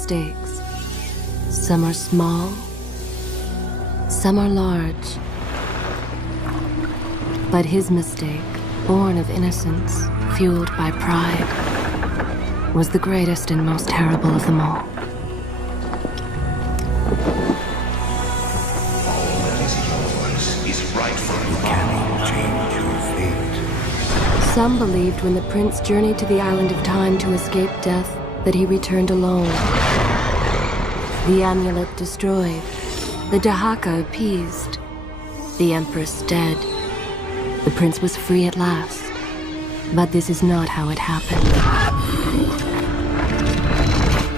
mistakes. Some are small, some are large. But his mistake, born of innocence, fueled by pride, was the greatest and most terrible of them all. All that is yours is rightfully can change your fate. Some believed when the prince journeyed to the island of time to escape death that he returned alone. The amulet destroyed, the Dahaka appeased, the empress dead. The prince was free at last. But this is not how it happened.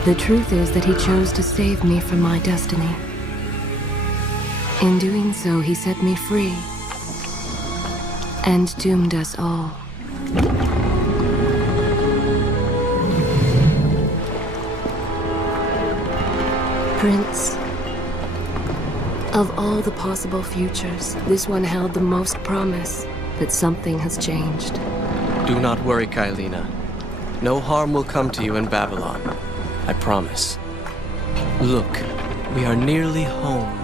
The truth is that he chose to save me from my destiny. In doing so, he set me free and doomed us all. Prince, of all the possible futures, this one held the most promise that something has changed. Do not worry, Kailina. No harm will come to you in Babylon. I promise. Look, we are nearly home.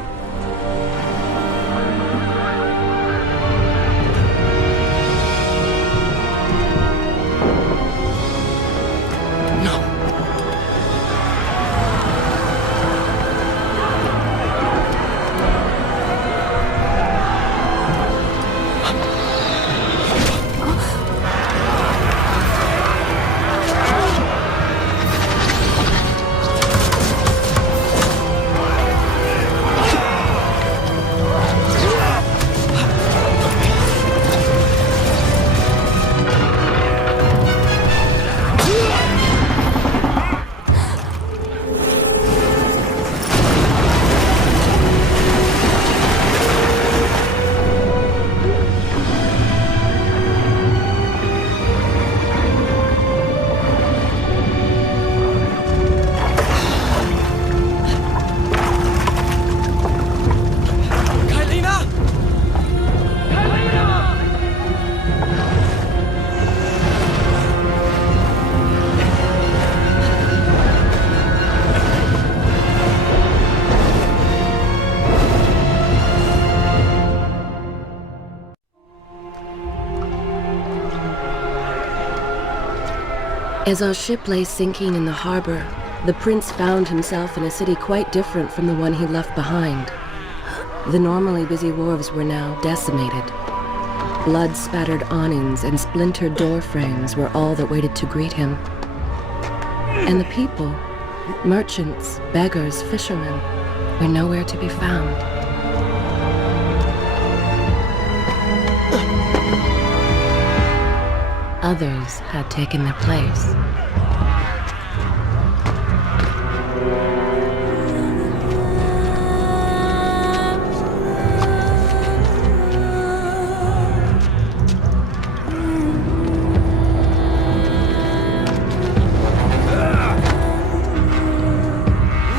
As our ship lay sinking in the harbor, the prince found himself in a city quite different from the one he left behind. The normally busy wharves were now decimated. Blood-spattered awnings and splintered door frames were all that waited to greet him. And the people, merchants, beggars, fishermen, were nowhere to be found. Others had taken their place.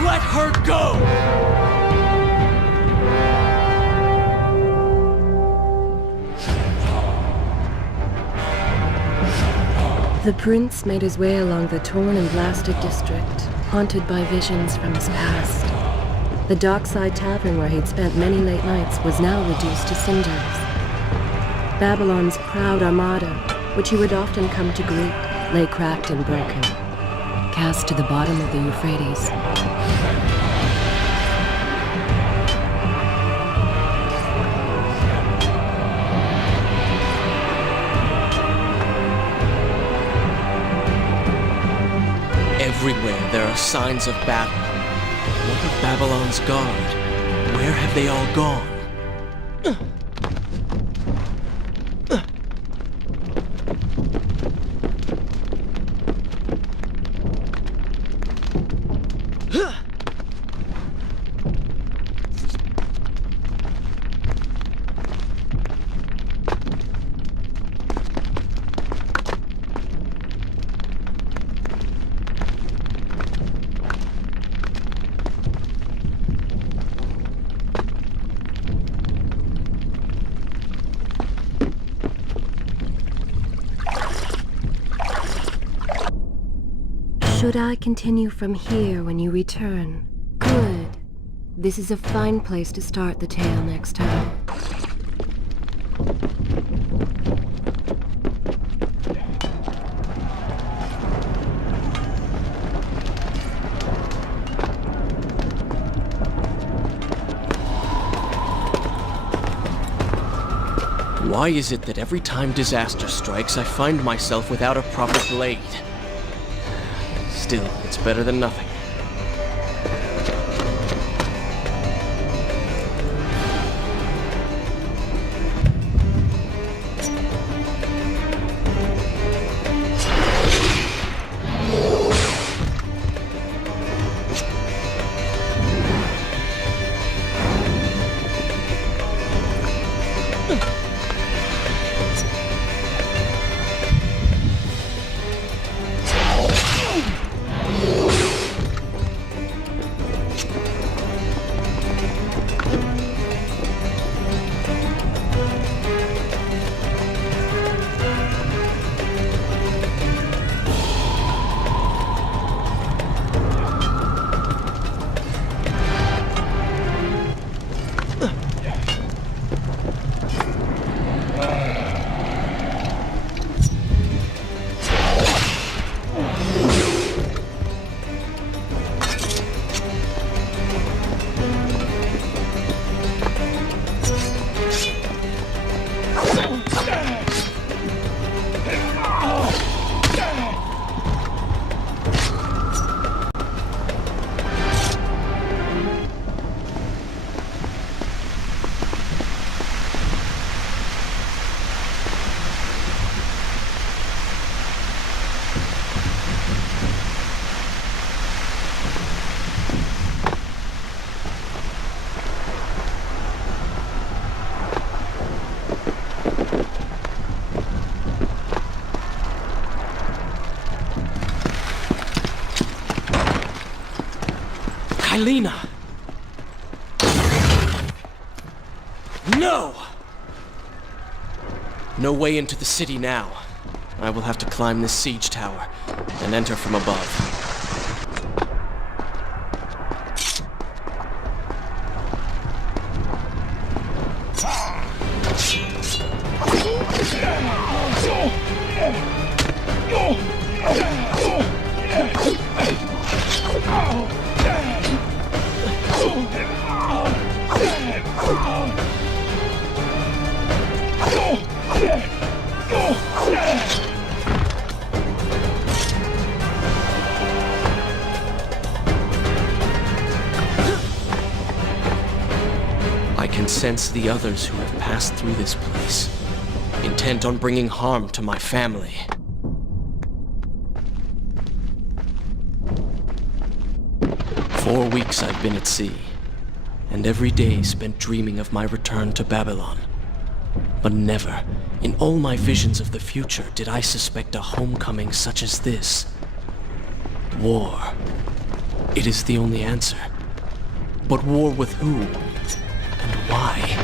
Let her go! The prince made his way along the torn and blasted district, haunted by visions from his past. The dockside tavern where he'd spent many late nights was now reduced to cinders. Babylon's proud armada, which he would often come to greet, lay cracked and broken, cast to the bottom of the Euphrates. Everywhere there are signs of battle. What of Babylon's guard? Where have they all gone? Should I continue from here when you return? Good. This is a fine place to start the tale next time. Why is it that every time disaster strikes, I find myself without a proper blade? Still, it's better than nothing. Lena! No! No way into the city now. I will have to climb this siege tower and enter from above. I can sense the others who have passed through this place, intent on bringing harm to my family. For 4 weeks I've been at sea, and every day spent dreaming of my return to Babylon. But never, in all my visions of the future, did I suspect a homecoming such as this. War. It is the only answer. But war with who? And why?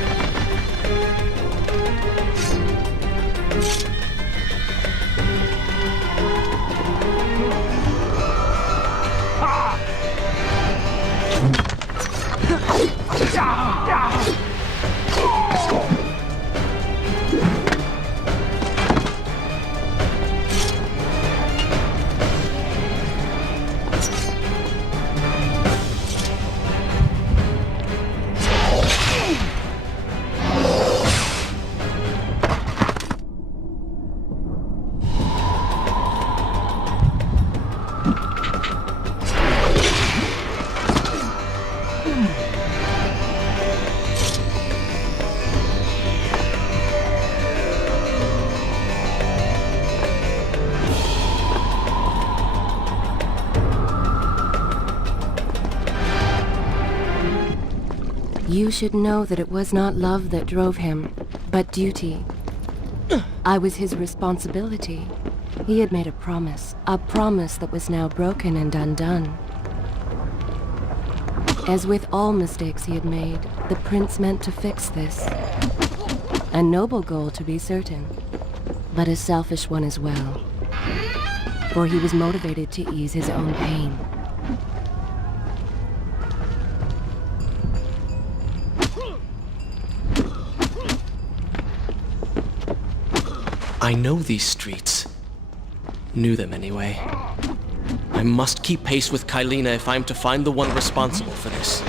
You should know that it was not love that drove him, but duty. I was his responsibility. He had made a promise that was now broken and undone. As with all mistakes he had made, the prince meant to fix this. A noble goal, to be certain, but a selfish one as well. for he was motivated to ease his own pain. I know these streets. Knew them anyway. I must keep pace with Kylina if I'm to find the one responsible for this.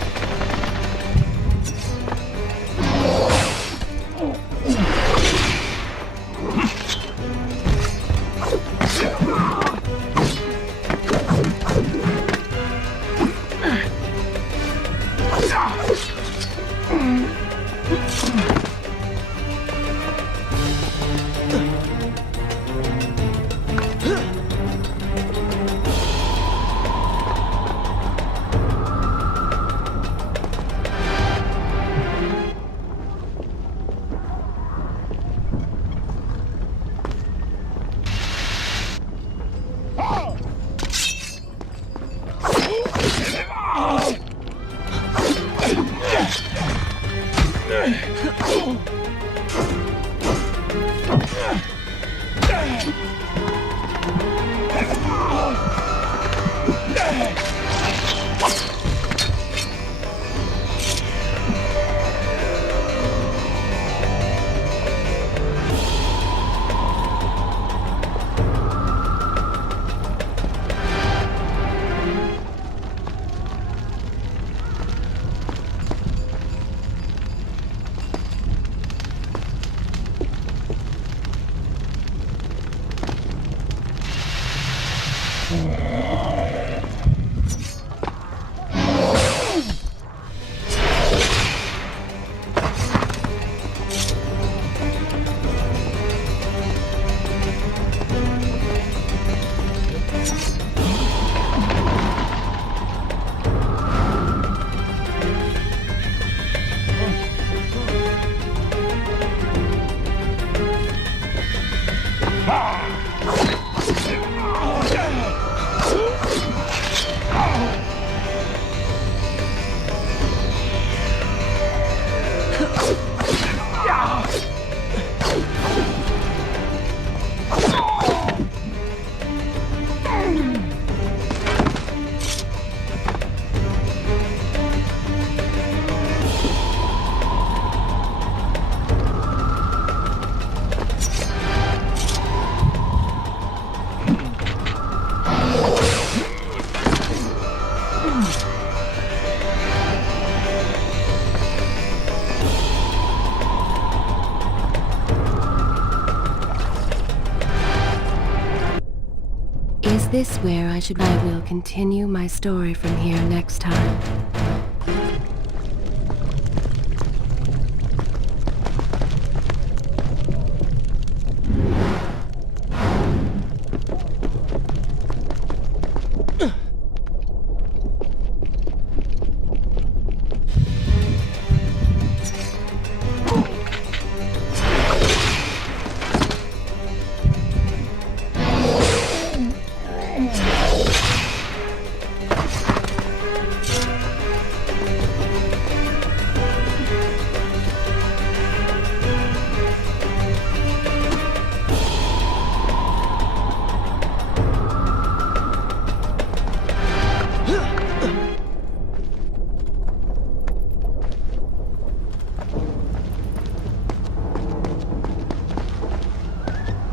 Is this where I should... I will continue my story from here next time.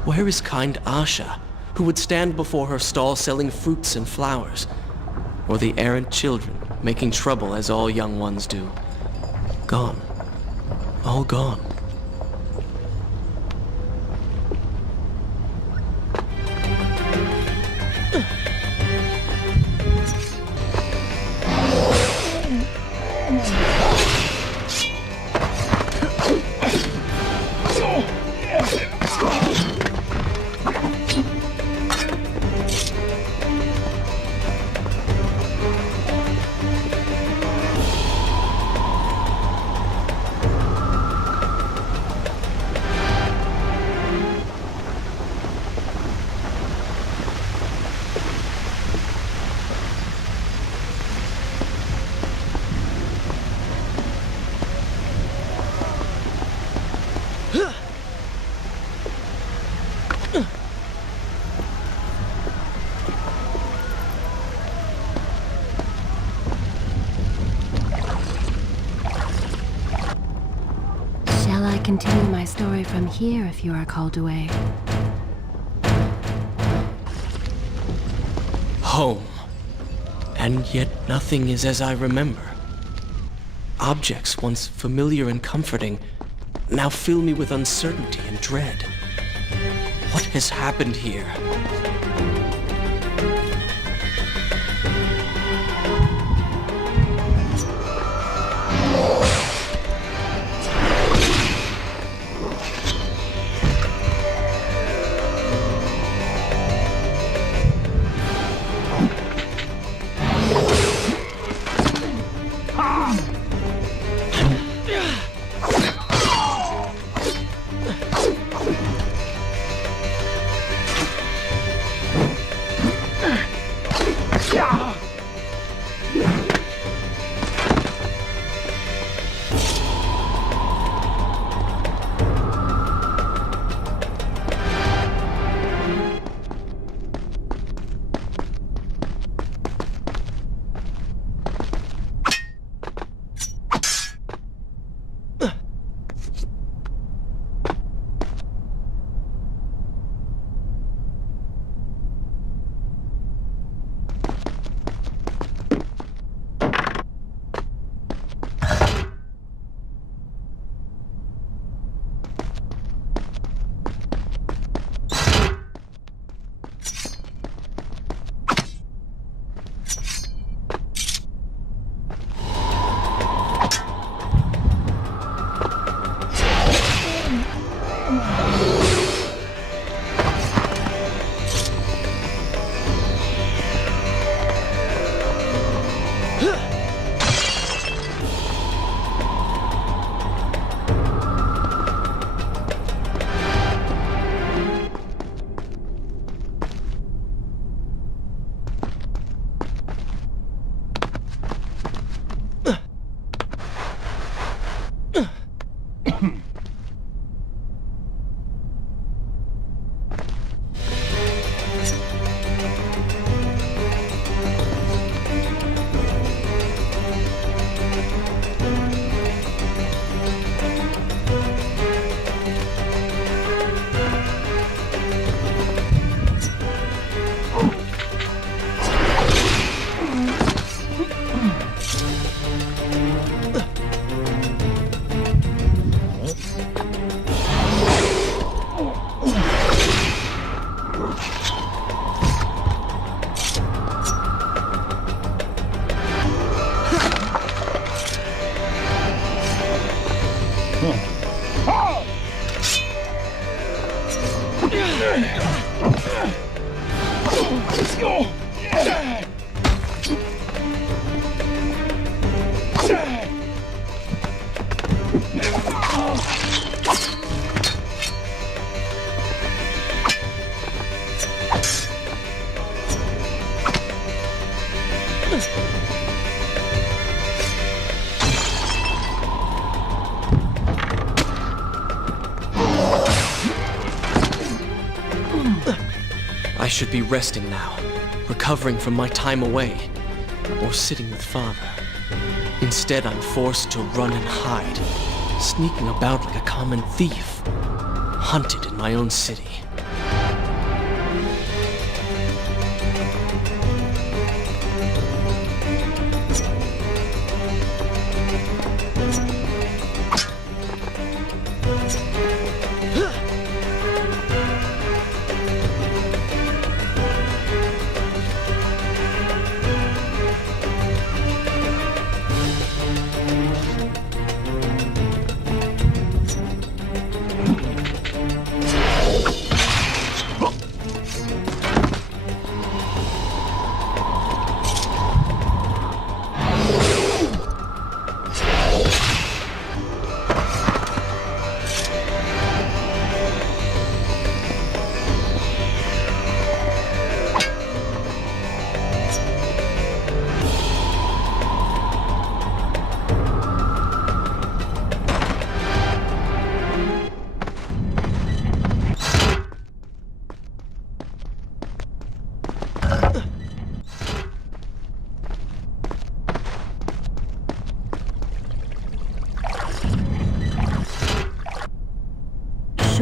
Where is kind Asha, who would stand before her stall selling fruits and flowers? Or the errant children, making trouble as all young ones do? Gone. All gone. continue my story from here if you are called away. Home. And yet nothing is as I remember. Objects once familiar and comforting now fill me with uncertainty and dread. What has happened here? I should be resting now, recovering from my time away, or sitting with Father. Instead, I'm forced to run and hide, sneaking about like a common thief, hunted in my own city.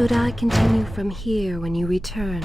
Should I continue from here when you return?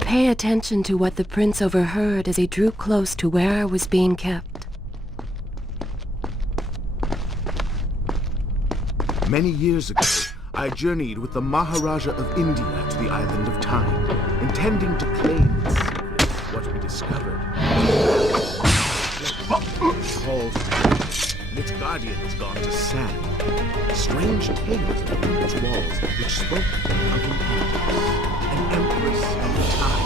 Pay attention to what the prince overheard as he drew close to where I was being kept. Many years ago, I journeyed with the Maharaja of India to the island of Time, intending to claim its secrets. What we discovered falls, and its guardian has gone to sand. Strange tales along its walls which spoke of an empress of the time.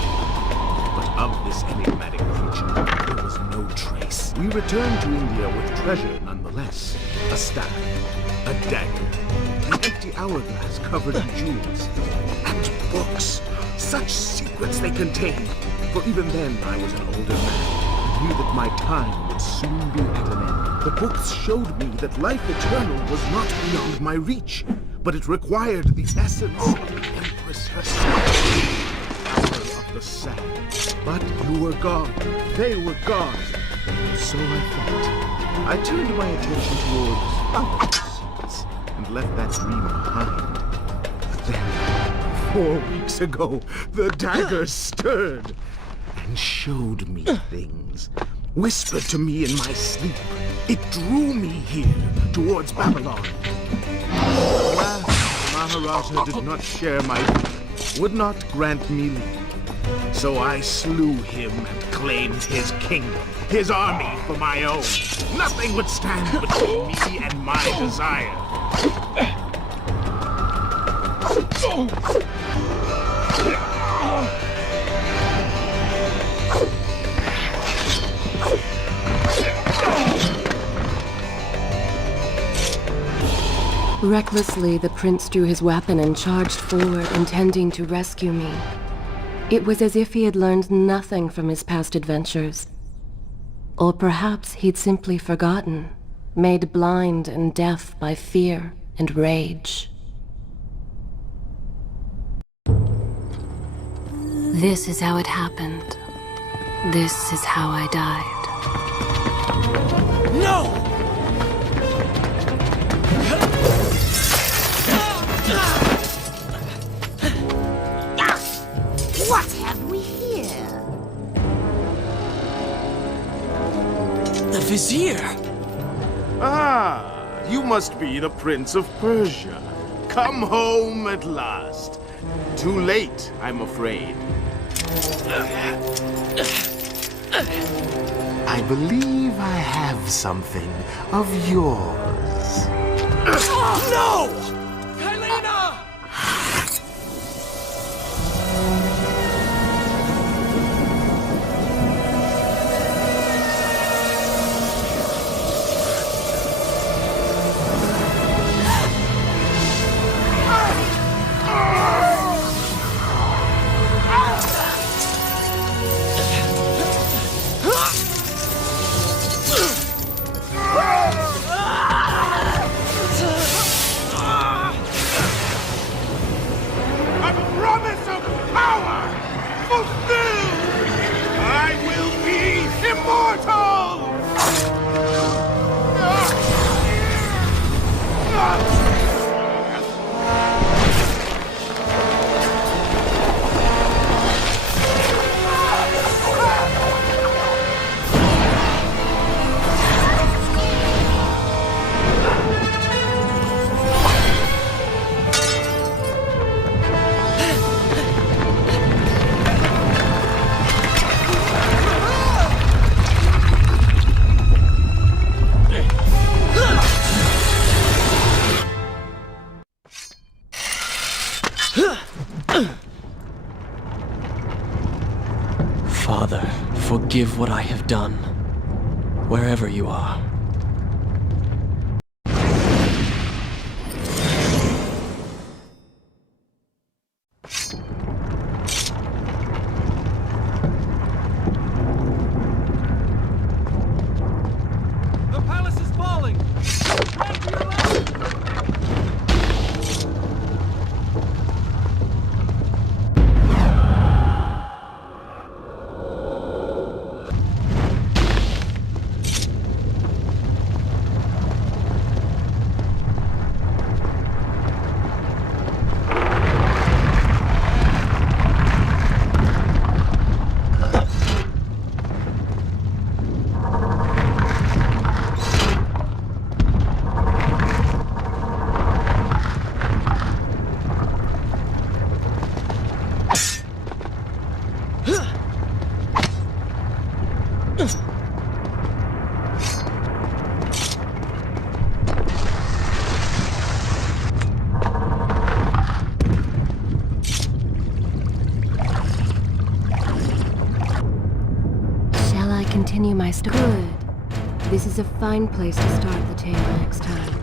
But of this enigmatic creature, there was no trace. We returned to India with treasure nonetheless. A staff, a dagger, an empty hourglass covered in jewels, and books. Such secrets they contained. For even then I was an older man, and knew that my time would soon be at an end. The books showed me that life eternal was not beyond my reach, but it required the essence of the Empress herself. Power of the sand. But you were gone. They were gone. So I thought. I turned my attention towards other pursuits and left that dream behind. But then, 4 weeks ago, the dagger stirred and showed me things. Whispered to me in my sleep. It drew me here, towards Babylon. Alas, Maharaja did not share my view, would not grant me leave. So I slew him and claimed his kingdom, his army for my own. Nothing would stand between me and my desire. Recklessly, the prince drew his weapon and charged forward, intending to rescue me. It was as if he had learned nothing from his past adventures. Or perhaps he'd simply forgotten, made blind and deaf by fear and rage. This is how it happened. This is how I died. No! What have we here? The Vizier! Ah, you must be the Prince of Persia. Come home at last. Too late, I'm afraid. I believe I have something of yours. No! Helena! forgive what I have done, wherever you are. The palace is falling! Run for your life! Shall I continue my story? Good. This is a fine place to start the tale next time.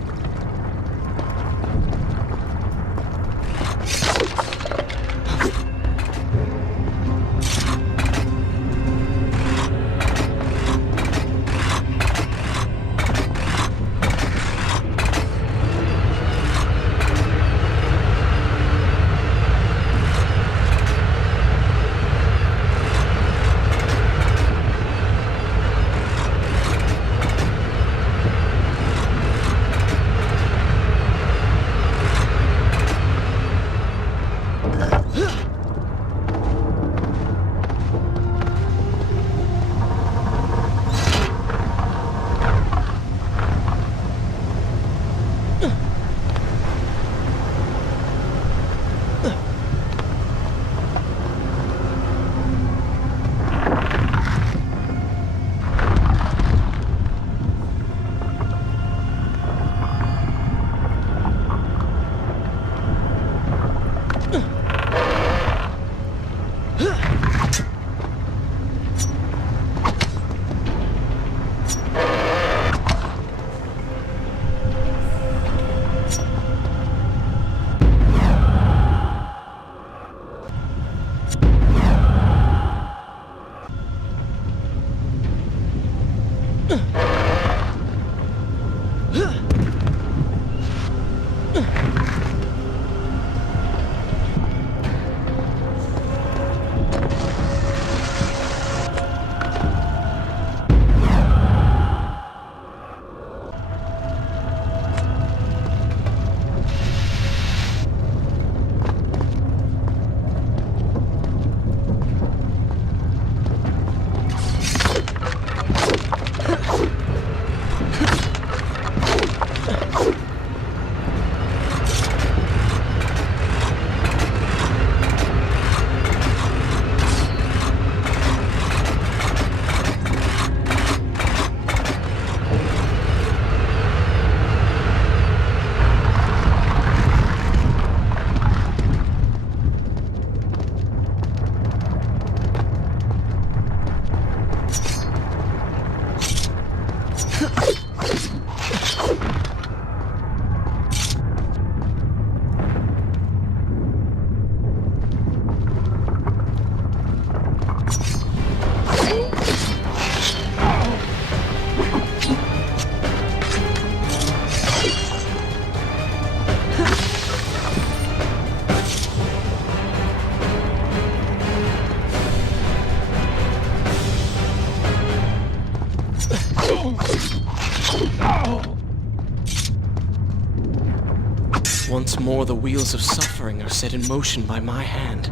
Once more, the wheels of suffering are set in motion by my hand.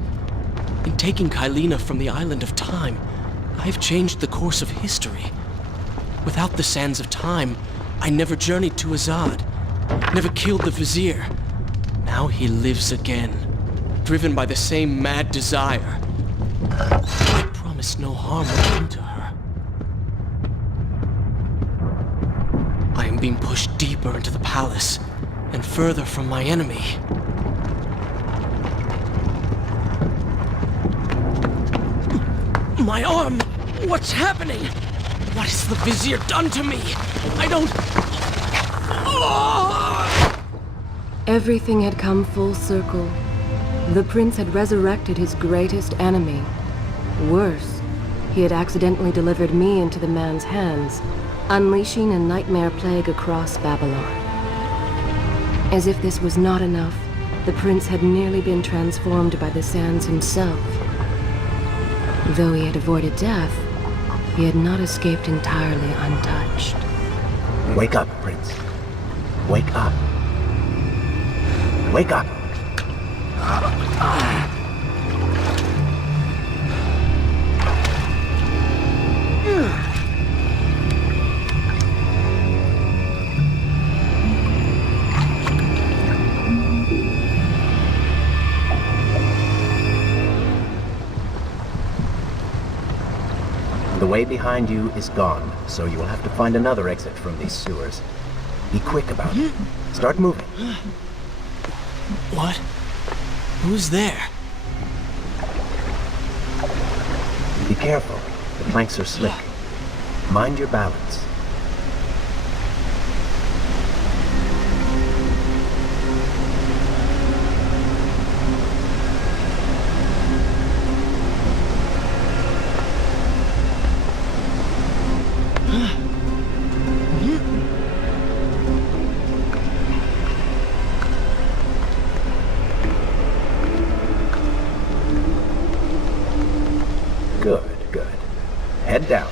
In taking Kylina from the island of time, I have changed the course of history. Without the sands of time, I never journeyed to Azad, never killed the Vizier. Now he lives again, driven by the same mad desire. I promised no harm would come to her. I am being pushed deeper into the palace, and further from my enemy. My arm! What's happening? What has the Vizier done to me? I don't... Everything had come full circle. The prince had resurrected his greatest enemy. Worse, he had accidentally delivered me into the man's hands, unleashing a nightmare plague across Babylon. As if this was not enough, the prince had nearly been transformed by the sands himself. Though he had avoided death, he had not escaped entirely untouched. Wake up, Prince. Wake up. Wake up. The way behind you is gone, so you will have to find another exit from these sewers. Be quick about it. Start moving. What? Who's there? Be careful. The planks are slick. Mind your balance. Good, good. Head down.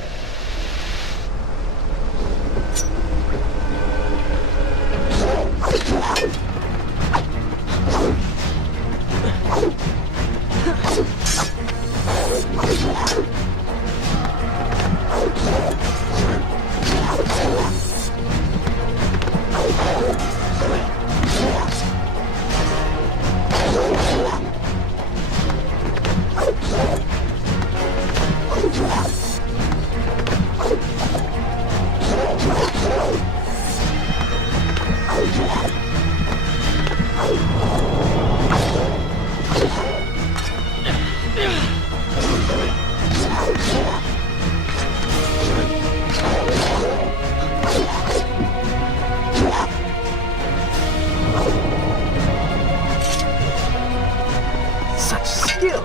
Such skill!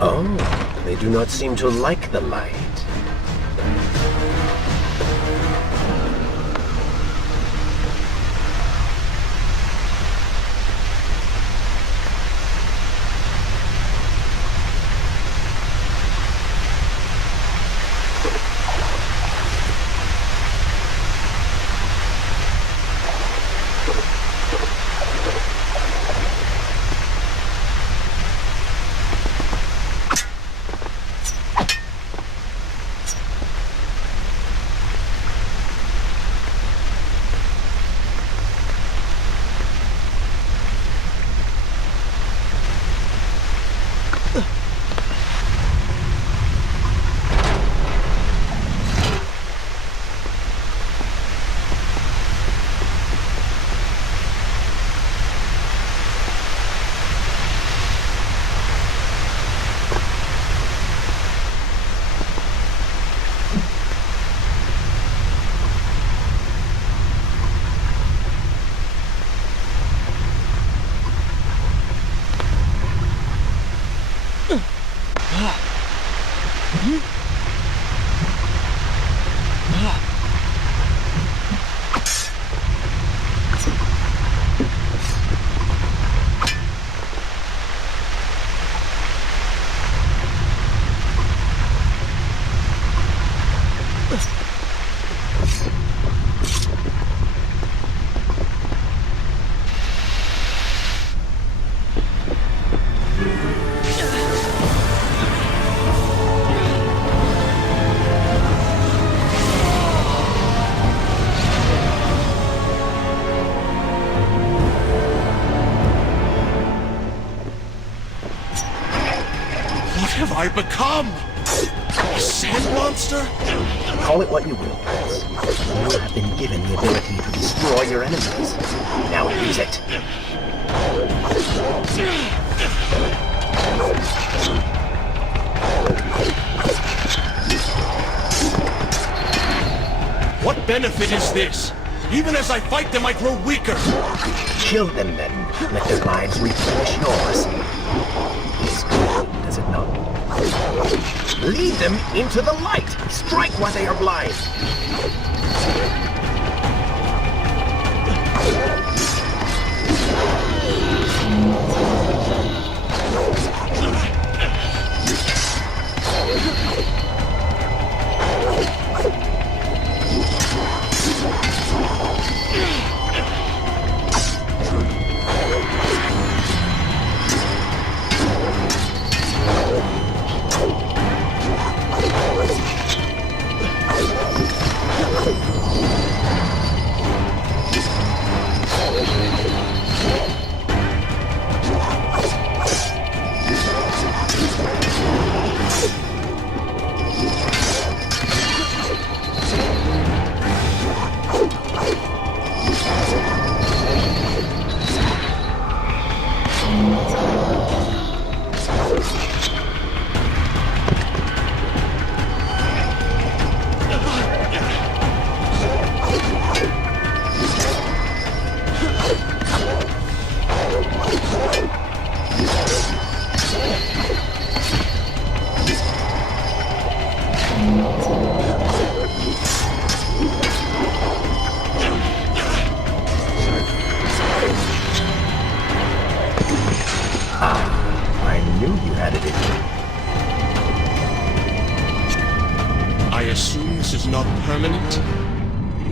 Oh, they do not seem to like the light. What have I become? A sand monster? Call it what you will, Prince. You have been given the ability to destroy your enemies. Now use it. What benefit is this? Even as I fight them, I grow weaker. Kill them then. Let their lives replenish yours. It's good, does it not? Lead them into the light. Strike while they are blind.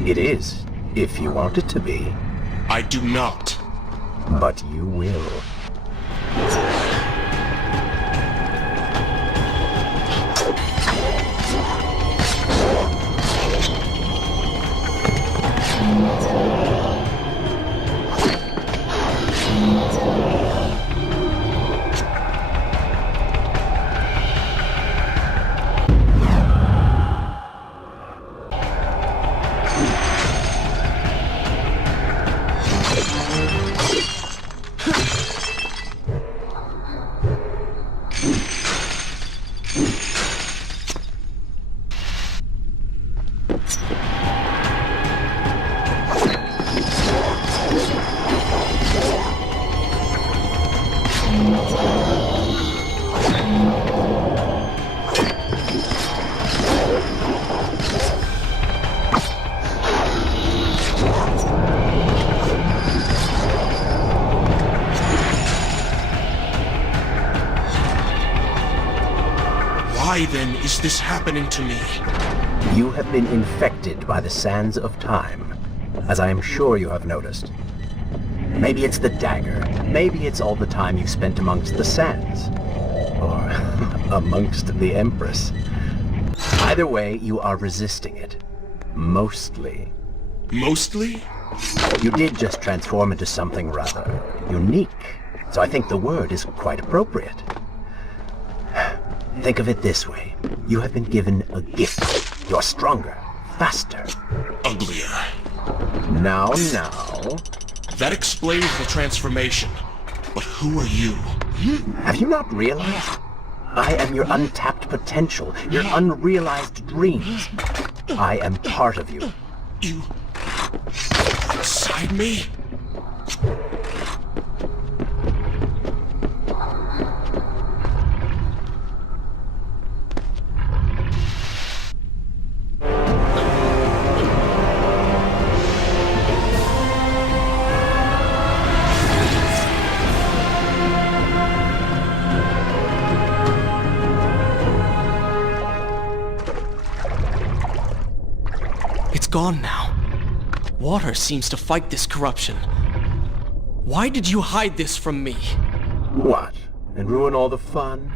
It is, if you want it to be. I do not. But you will. Why then is this happening to me? You have been infected by the sands of time, as I am sure you have noticed. Maybe it's the dagger. Maybe it's all the time you spent amongst the sands. Or amongst the Empress. Either way, you are resisting it. Mostly. Mostly? You did just transform into something rather unique, so I think the word is quite appropriate. Think of it this way. You have been given a gift. You're stronger, faster. Uglier. Now. That explains the transformation. But who are you? Have you not realized? I am your untapped potential, your unrealized dreams. I am part of you. You... inside me? Gone now. Water seems to fight this corruption. Why did you hide this from me? What? And ruin all the fun?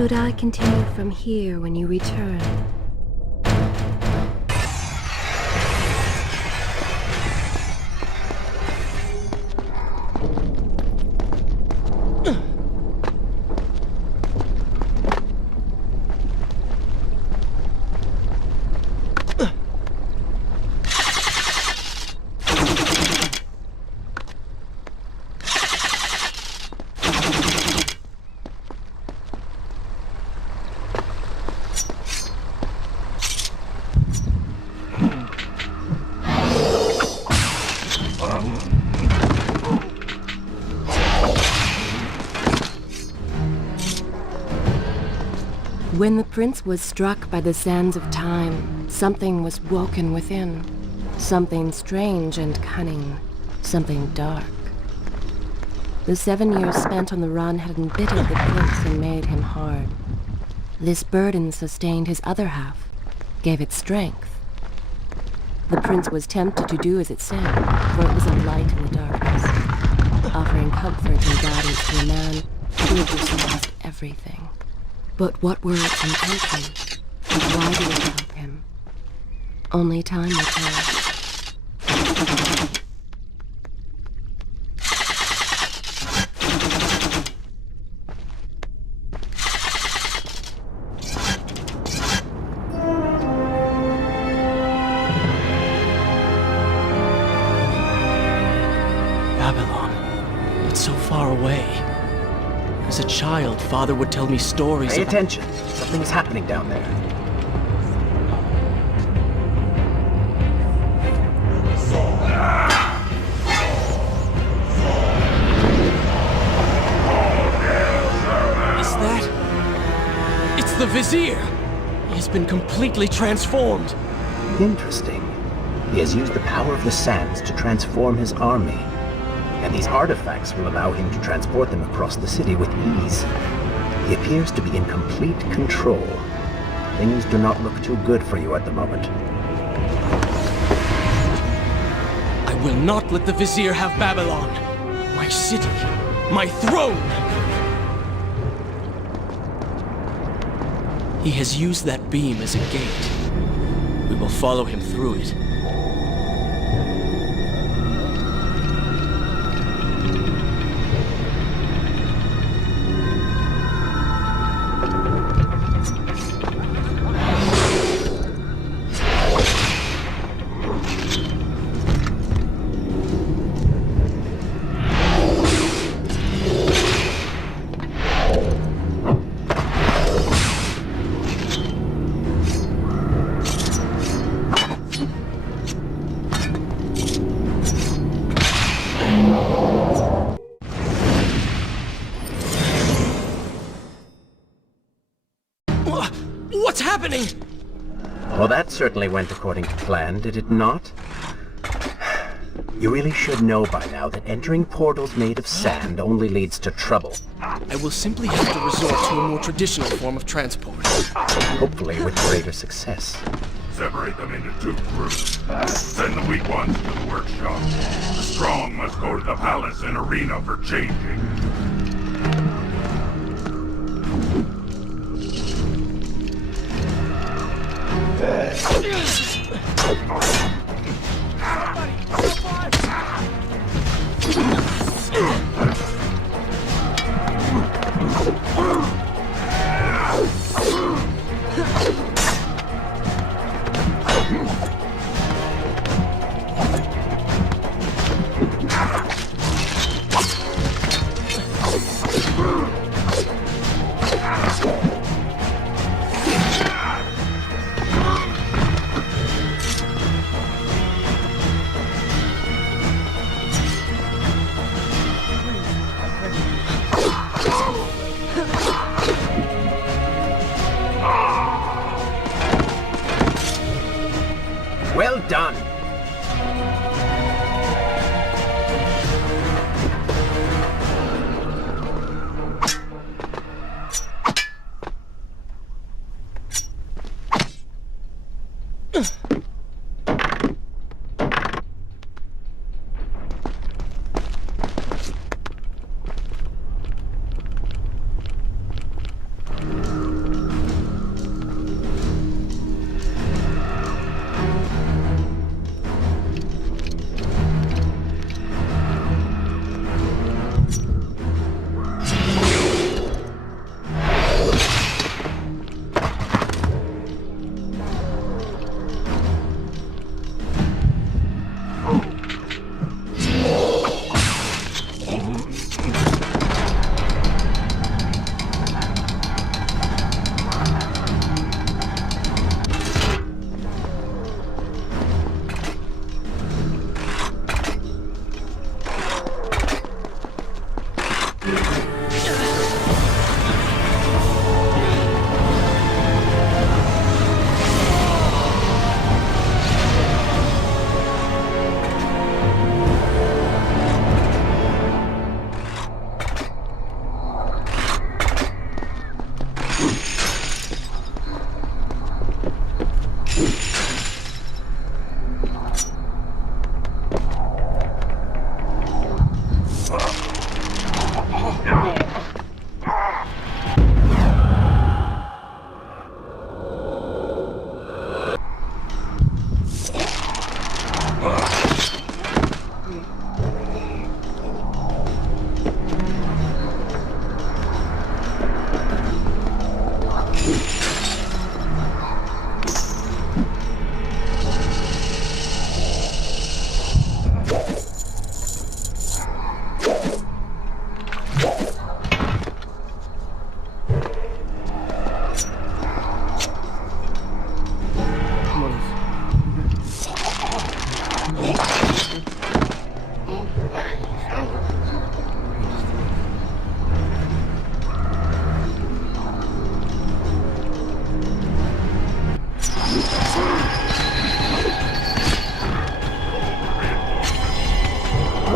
Should I continue from here when you return? When the prince was struck by the sands of time, something was woken within. Something strange and cunning. Something dark. The 7 years spent on the run had embittered the prince and made him hard. This burden sustained his other half, gave it strength. The prince was tempted to do as it said, for it was a light in the darkness, offering comfort and guidance to a man who had just lost everything. But what were its intentions? Why did it help him? Only time will tell. Babylon, but so far away. As a child, Father would tell me stories Pay of... attention. Something is happening down there. Is that... It's the Vizier! He has been completely transformed. Interesting. He has used the power of the sands to transform his army. And these artifacts will allow him to transport them across the city with ease. He appears to be in complete control. Things do not look too good for you at the moment. I will not let the Vizier have Babylon. My city. My throne! He has used that beam as a gate. We will follow him through it. What's happening? Well, that certainly went according to plan, did it not? You really should know by now that entering portals made of sand only leads to trouble. I will simply have to resort to a more traditional form of transport. Hopefully with greater success. Separate them into 2 groups. Send the weak ones to the workshop. The strong must go to the palace and arena for changing.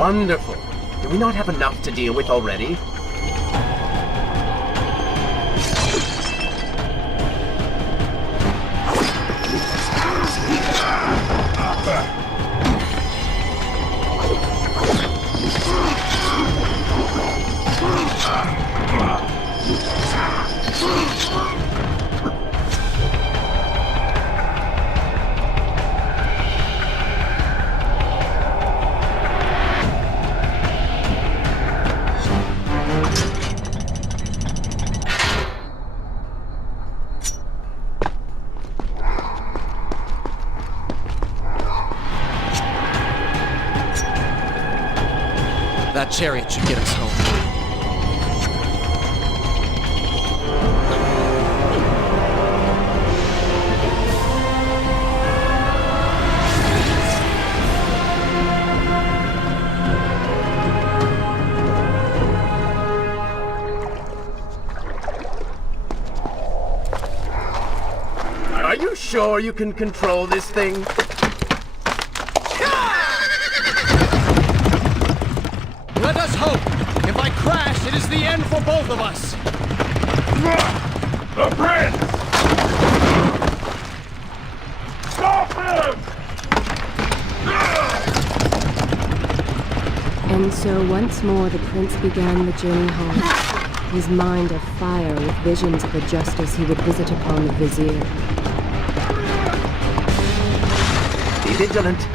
Wonderful. Do we not have enough to deal with already? That chariot should get us home. Are you sure you can control this thing? Let us hope! If I crash, it is the end for both of us! The Prince! Stop him! And so once more the prince began the journey home, his mind afire with visions of the justice he would visit upon the vizier. Be vigilant.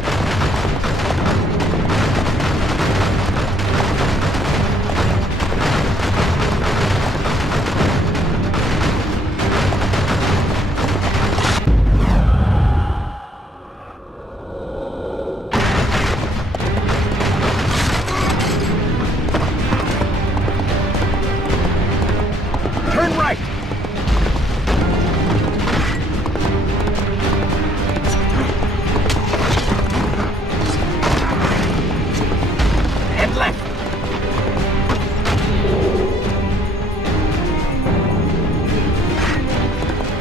Turn right! Head left!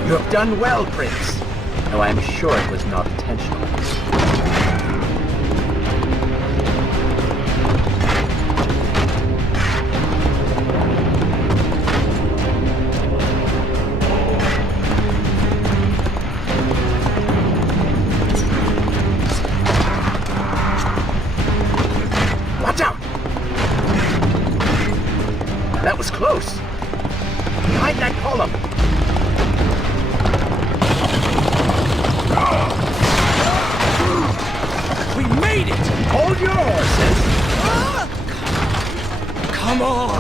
You have done well, Prince. Though I'm sure it was not intentional. Watch out! That was close. Behind that column. We made it! Hold your horses. Come on!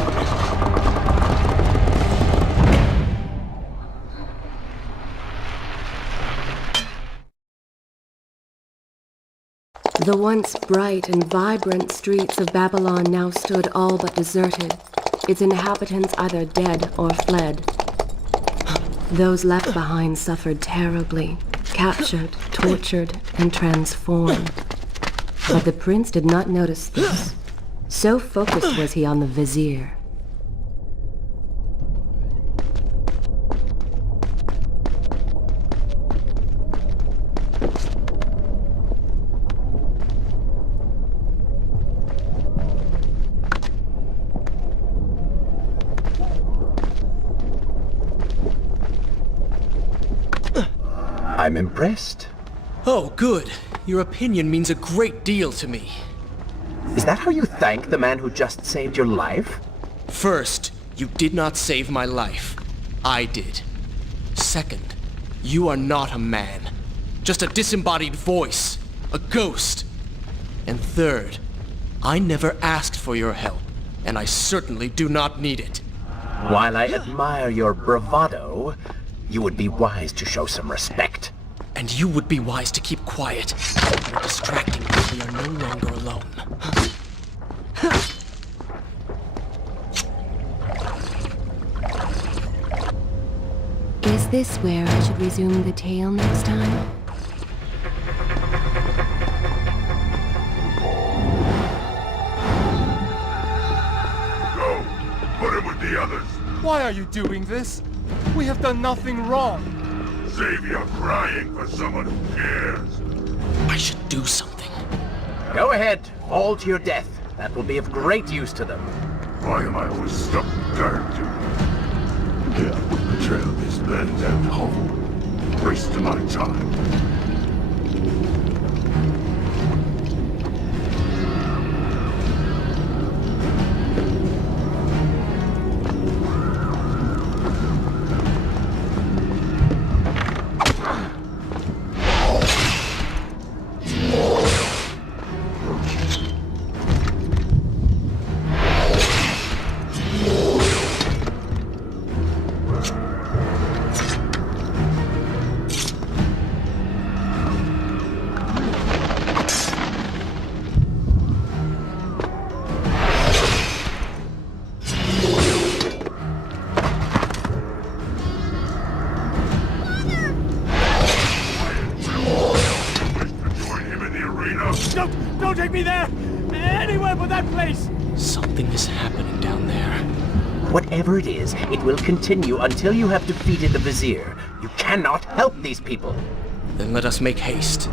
The once bright and vibrant streets of Babylon now stood all but deserted, its inhabitants either dead or fled. Those left behind suffered terribly, captured, tortured, and transformed. But the prince did not notice this. So focused was he on the vizier. I'm impressed. Oh, good. Your opinion means a great deal to me. Is that how you thank the man who just saved your life? First, you did not save my life. I did. Second, you are not a man. Just a disembodied voice. A ghost. And third, I never asked for your help, and I certainly do not need it. While I admire your bravado, you would be wise to show some respect. And you would be wise to keep quiet. You're distracting me. We are no longer alone. Is this where I should resume the tale next time? Go! Put him with the others! Why are you doing this? We have done nothing wrong. Save your crying for someone who cares! I should do something. Go ahead, fall to your death. That will be of great use to them. Why am I always stuck with guard duty? Yeah, the trail these men down home. Wasting my time. Don't take me there! Anywhere but that place! Something is happening down there. Whatever it is, it will continue until you have defeated the Vizier. You cannot help these people. Then let us make haste.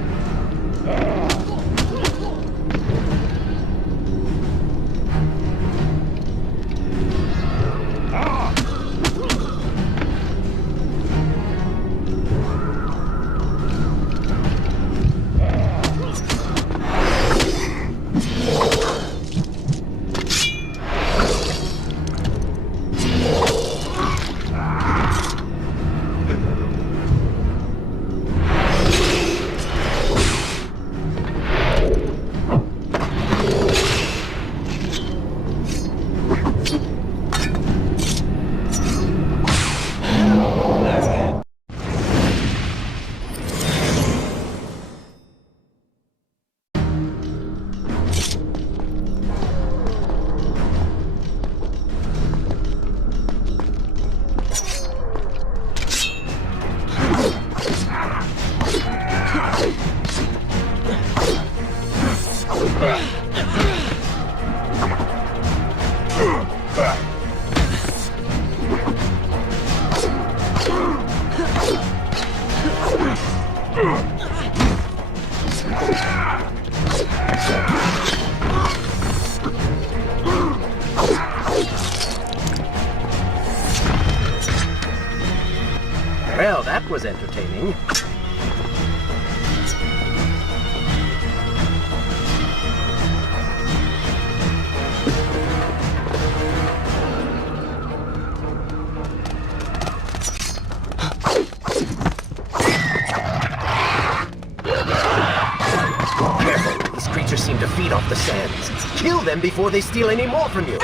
Well, that was entertaining. Careful, these creatures seem to feed off the sands. Kill them before they steal any more from you.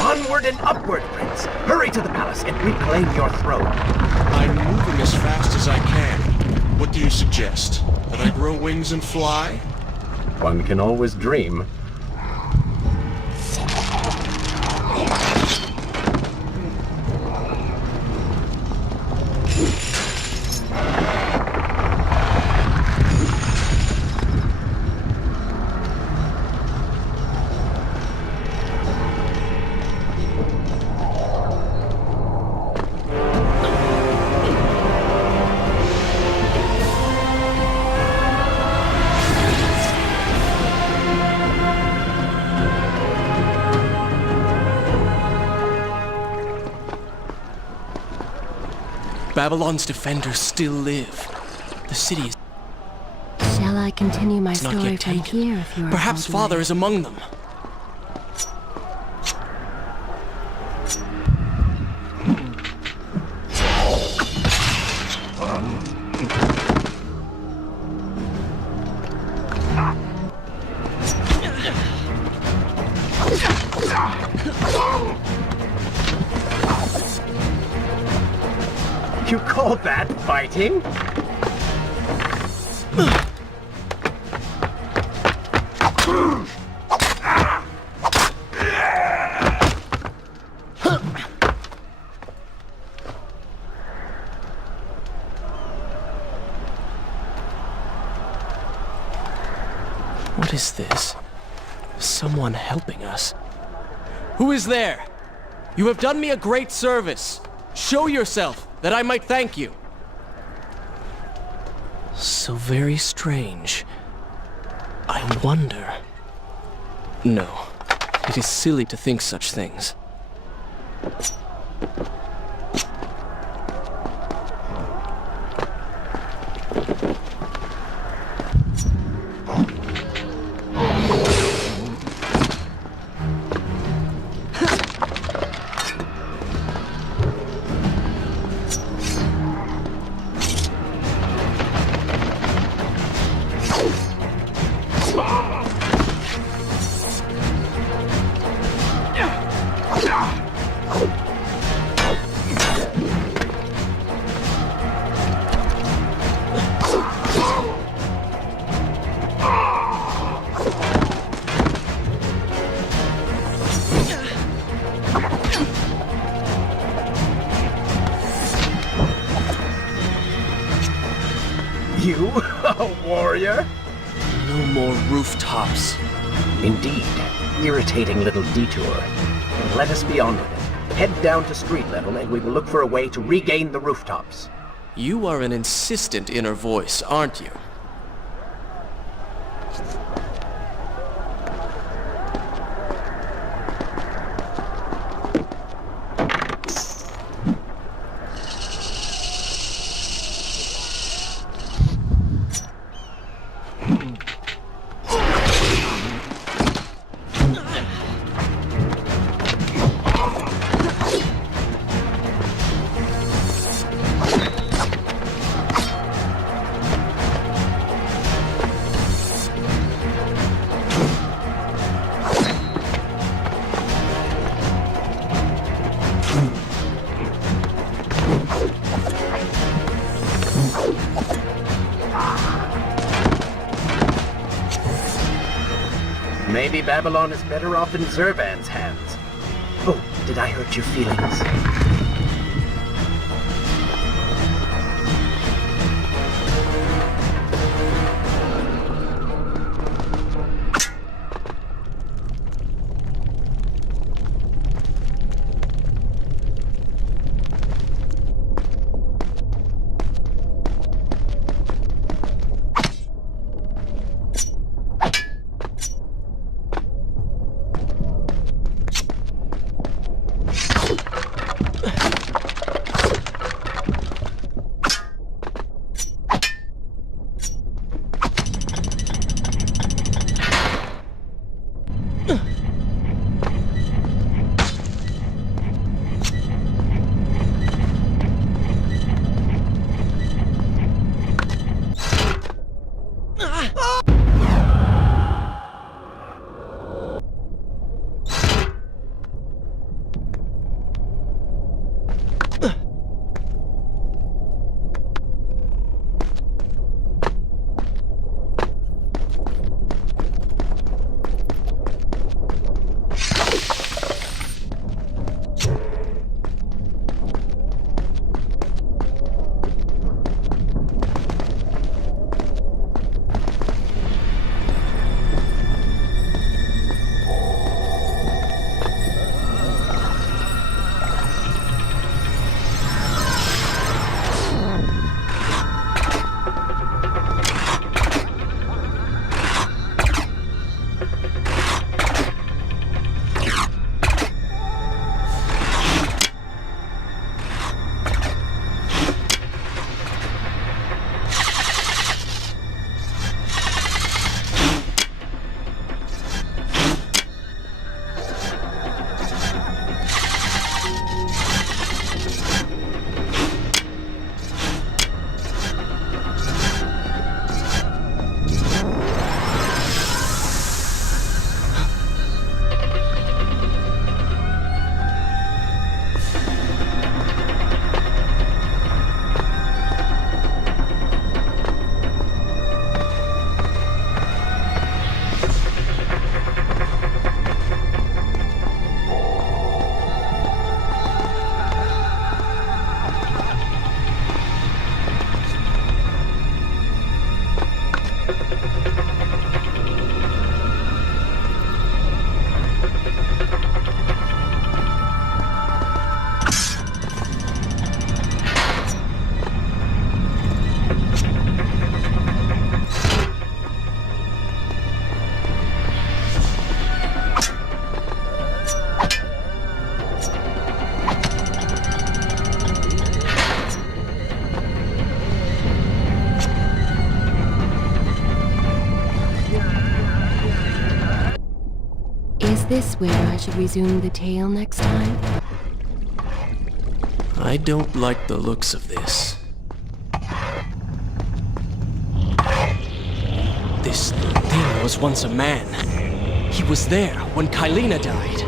Onward and upward, Prince! Hurry to the palace and reclaim your throne! I'm moving as fast as I can. What do you suggest? That I grow wings and fly? One can always dream. Babylon's defenders still live. The city is Shall I continue my not story yet from taken. here if you are Perhaps called away? Father is among them. You call that fighting? What is this? Someone helping us. Who is there? You have done me a great service. Show yourself, that I might thank you. So very strange. I wonder... No, it is silly to think such things. You, a warrior? No more rooftops. Indeed. Irritating little detour. Let us be on with it. Head down to street level and we will look for a way to regain the rooftops. You are an insistent inner voice, aren't you? Maybe Babylon is better off in Zurvan's hands. Oh, did I hurt your feelings? this where I should resume the tale next time? I don't like the looks of this. This thing was once a man. He was there when Kylena died.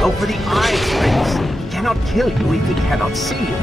Go for the eyes, Prince. He cannot kill you if he cannot see you.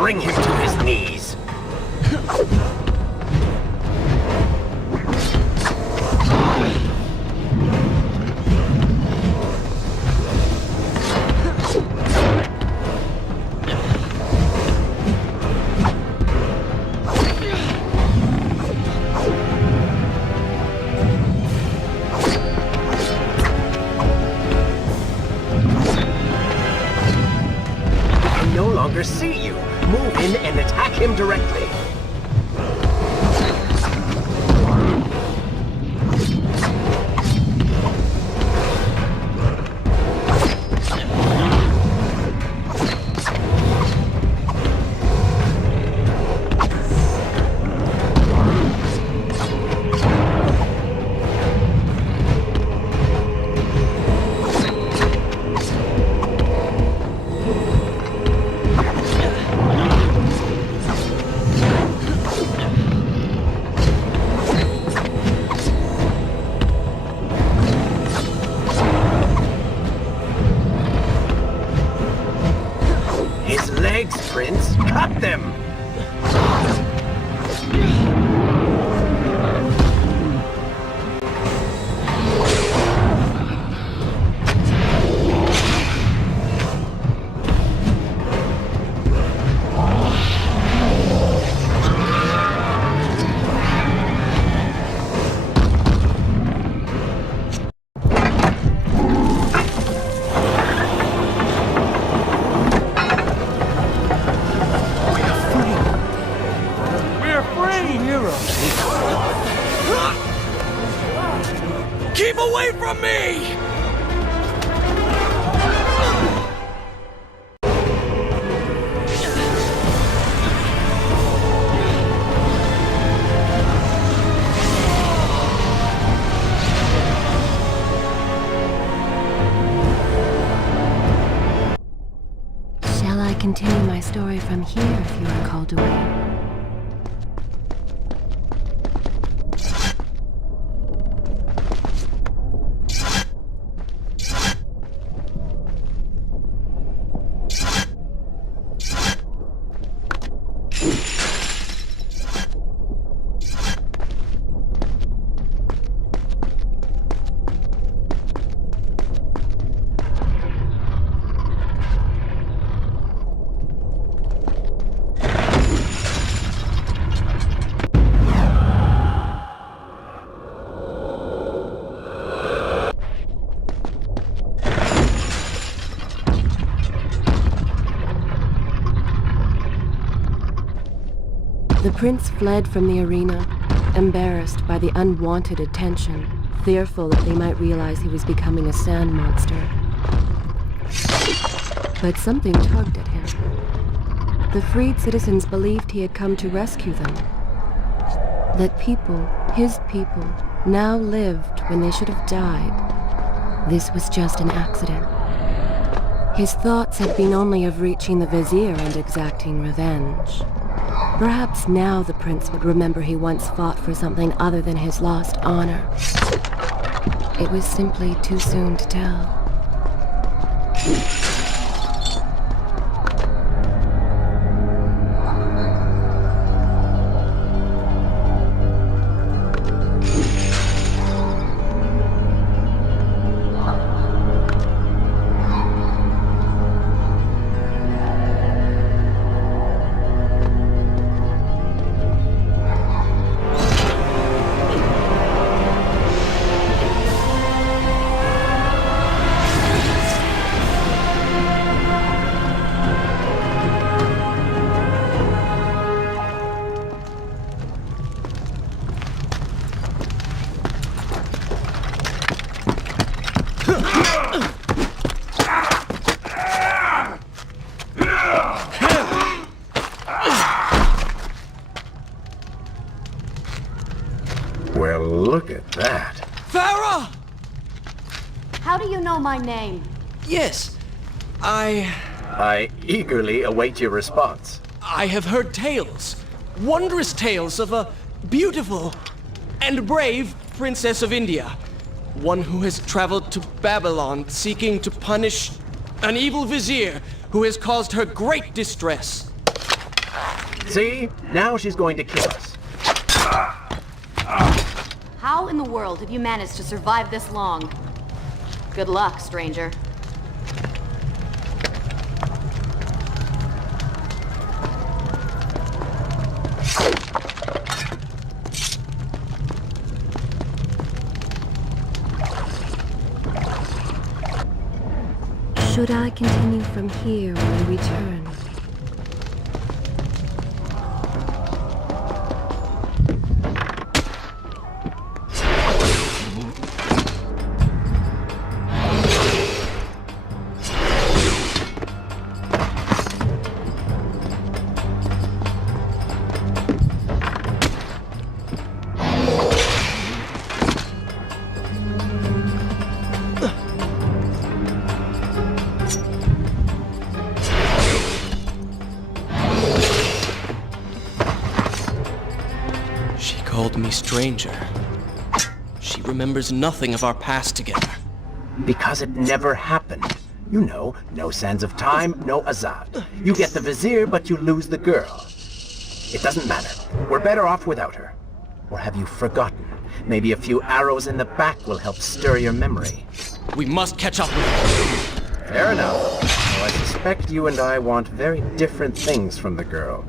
Bring him to his knees. I can no longer see you. Move in and attack him directly. His legs, Prince! Cut them! Keep away from me! Shall I continue my story from here if you are called away? prince fled from the arena, embarrassed by the unwanted attention, fearful that they might realize he was becoming a sand monster. But something tugged at him. The freed citizens believed he had come to rescue them. That people, his people, now lived when they should have died. This was just an accident. His thoughts had been only of reaching the vizier and exacting revenge. Perhaps now the prince would remember he once fought for something other than his lost honor. It was simply too soon to tell. Well, look at that. Farah! How do you know my name? Yes, I eagerly await your response. I have heard tales, wondrous tales of a beautiful and brave princess of India. One who has traveled to Babylon seeking to punish an evil vizier who has caused her great distress. See? Now she's going to kill us. How in the world have you managed to survive this long? Good luck, stranger. Should I continue from here when we return? Called me stranger. She remembers nothing of our past together. Because it never happened. You know, no sands of time, no Azad. You get the vizier, but you lose the girl. It doesn't matter. We're better off without her. Or have you forgotten? Maybe a few arrows in the back will help stir your memory. We must catch up with her. Fair enough. Though I suspect you and I want very different things from the girl.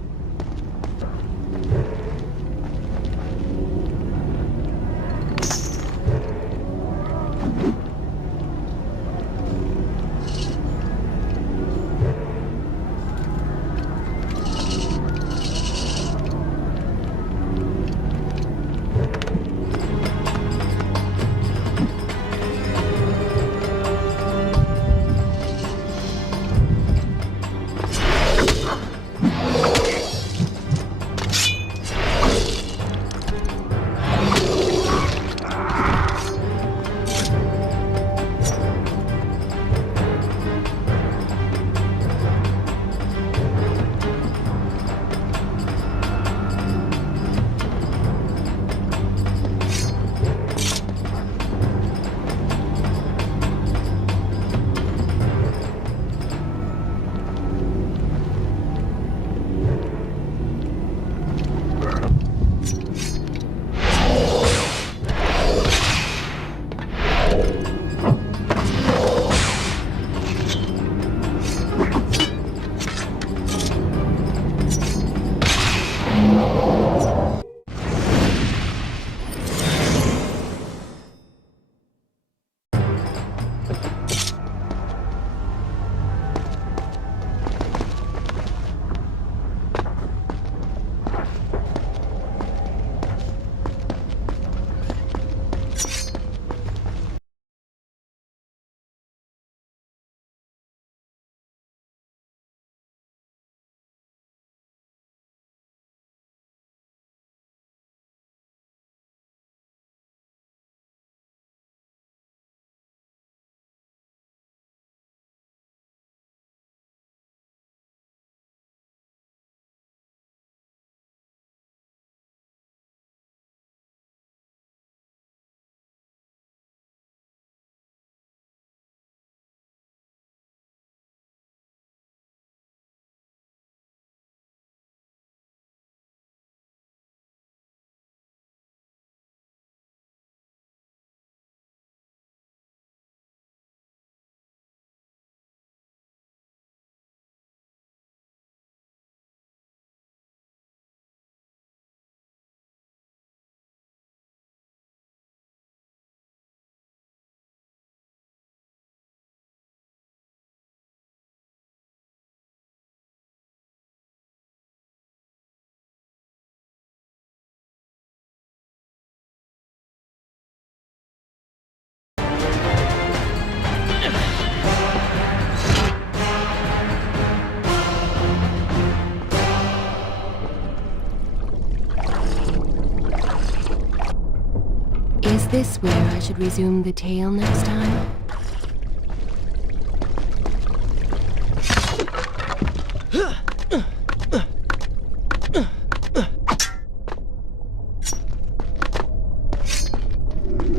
Is this where I should resume the tale next time?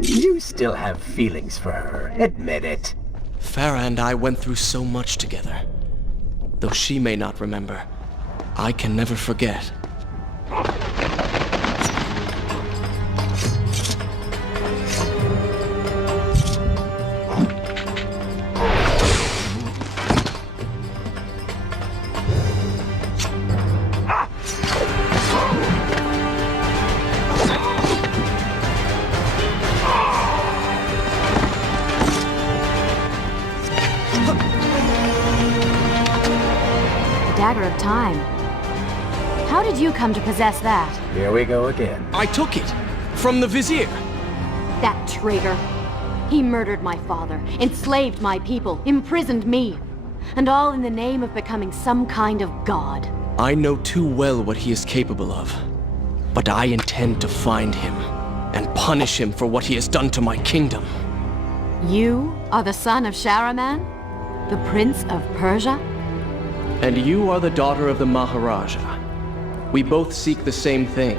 You still have feelings for her. Admit it. Farah and I went through so much together. Though she may not remember, I can never forget. Dagger of Time. How did you come to possess that? Here we go again. I took it from the Vizier. That traitor. He murdered my father, enslaved my people, imprisoned me. And all in the name of becoming some kind of god. I know too well what he is capable of. But I intend to find him and punish him for what he has done to my kingdom. You are the son of Shahraman? The Prince of Persia? And you are the daughter of the Maharaja. We both seek the same thing.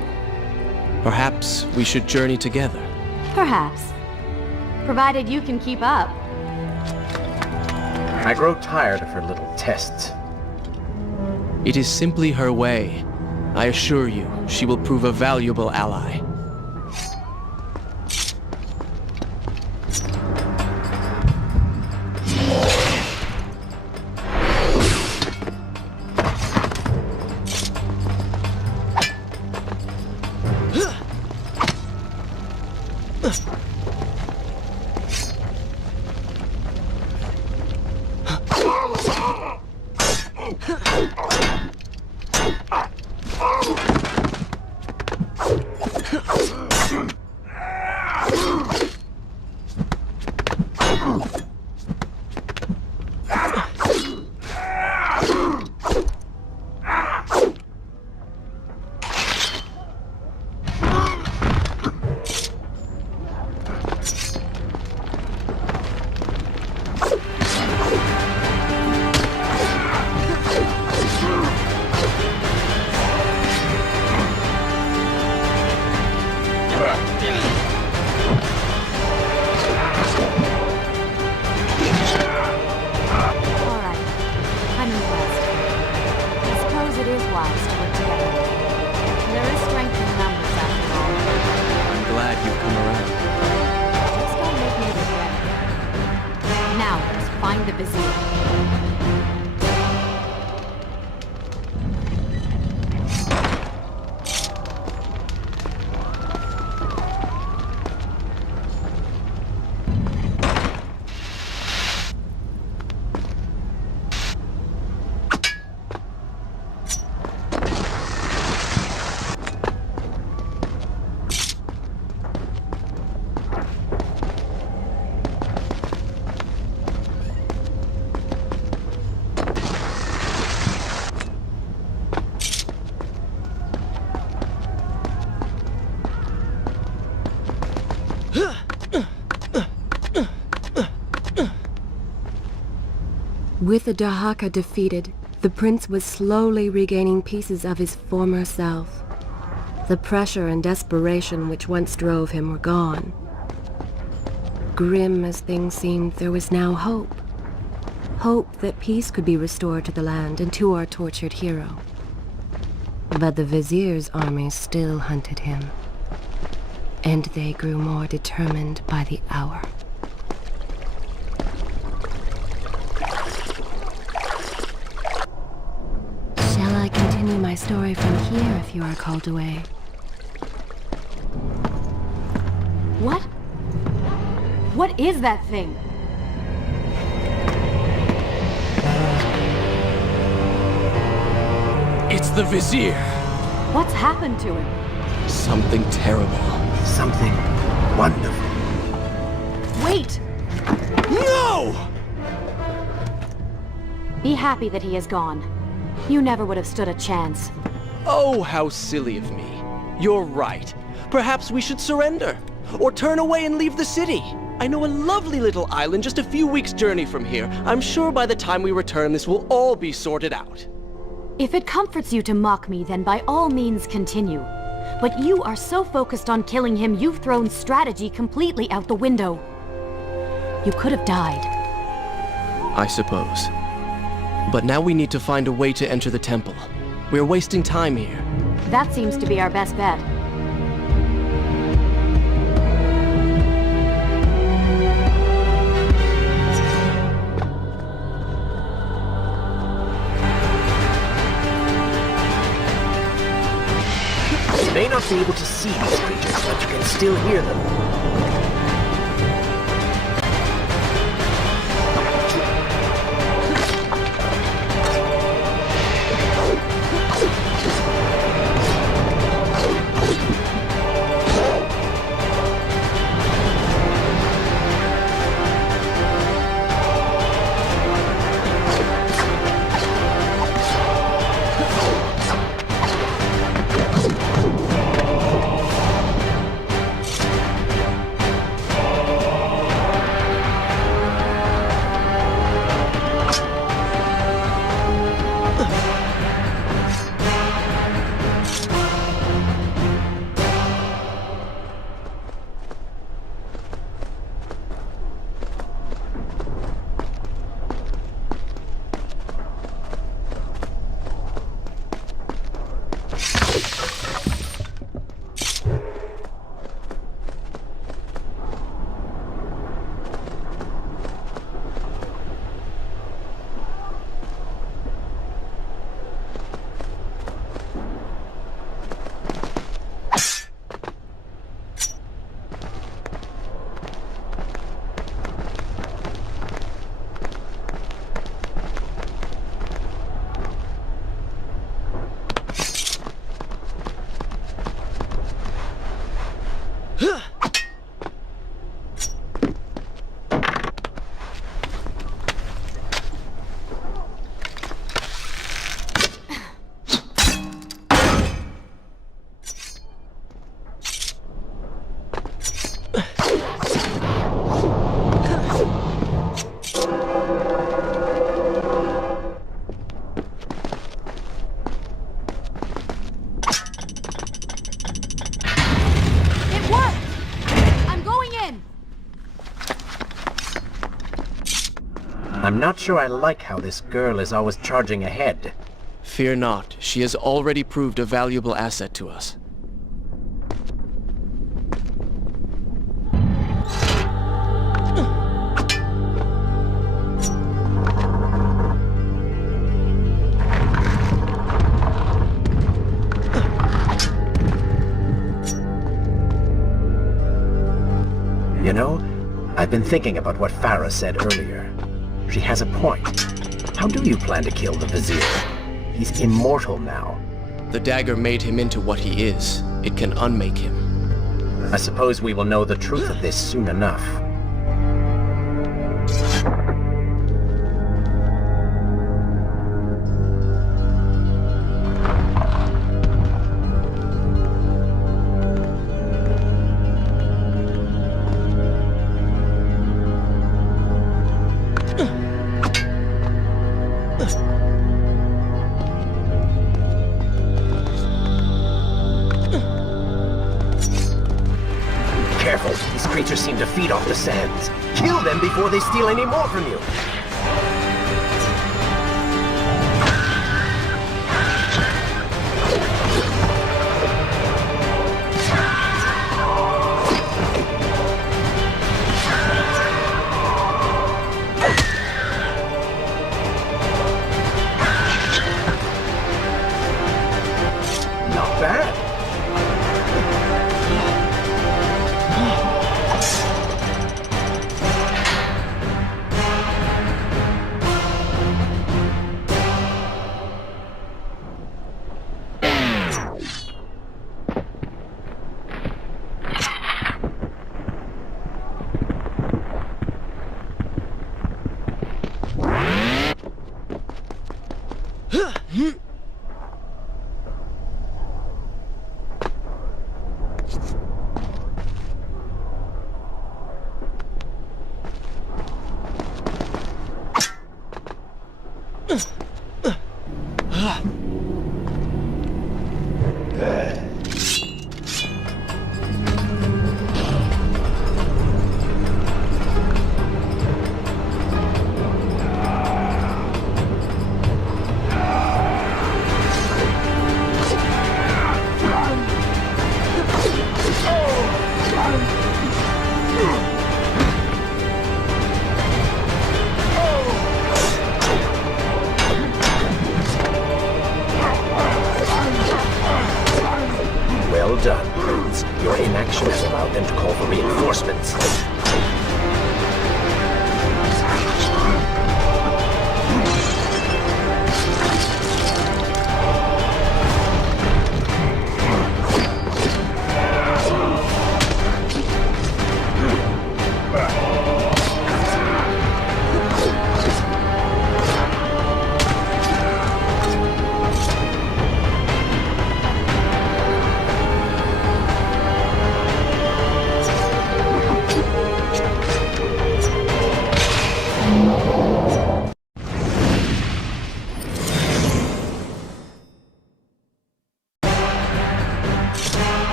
Perhaps we should journey together. Perhaps. Provided you can keep up. I grow tired of her little tests. It is simply her way. I assure you, she will prove a valuable ally. Find the Vizier. With the Dahaka defeated, the prince was slowly regaining pieces of his former self. The pressure and desperation which once drove him were gone. Grim as things seemed, there was now hope. Hope that peace could be restored to the land and to our tortured hero. But the Vizier's armies still hunted him, and they grew more determined by the hour. Shall I continue my story from here if you are called away? What? What is that thing? It's the Vizier! What's happened to him? Something terrible. Something wonderful. Wait! No! Be happy that he is gone. You never would have stood a chance. Oh, how silly of me. You're right. Perhaps we should surrender. Or turn away and leave the city. I know a lovely little island just a few weeks' journey from here. I'm sure by the time we return, this will all be sorted out. If it comforts you to mock me, then by all means continue. But you are so focused on killing him, you've thrown strategy completely out the window. You could have died. I suppose. But now we need to find a way to enter the temple. We're wasting time here. That seems to be our best bet. You may not be able to see these creatures, but you can still hear them. I'm not sure I like how this girl is always charging ahead. Fear not, she has already proved a valuable asset to us. You know, I've been thinking about what Farah said earlier. She has a point. How do you plan to kill the Vizier? He's immortal now. The dagger made him into what he is. It can unmake him. I suppose we will know the truth of this soon enough. Careful, these creatures seem to feed off the sands. Kill them before they steal any more from you. Not bad. proves your inaction has allowed them to call for reinforcements.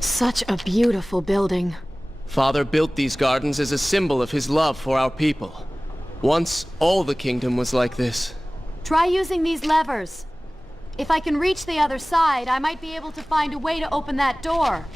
Such a beautiful building. Father built these gardens as a symbol of his love for our people. Once, all the kingdom was like this. Try using these levers. If I can reach the other side, I might be able to find a way to open that door.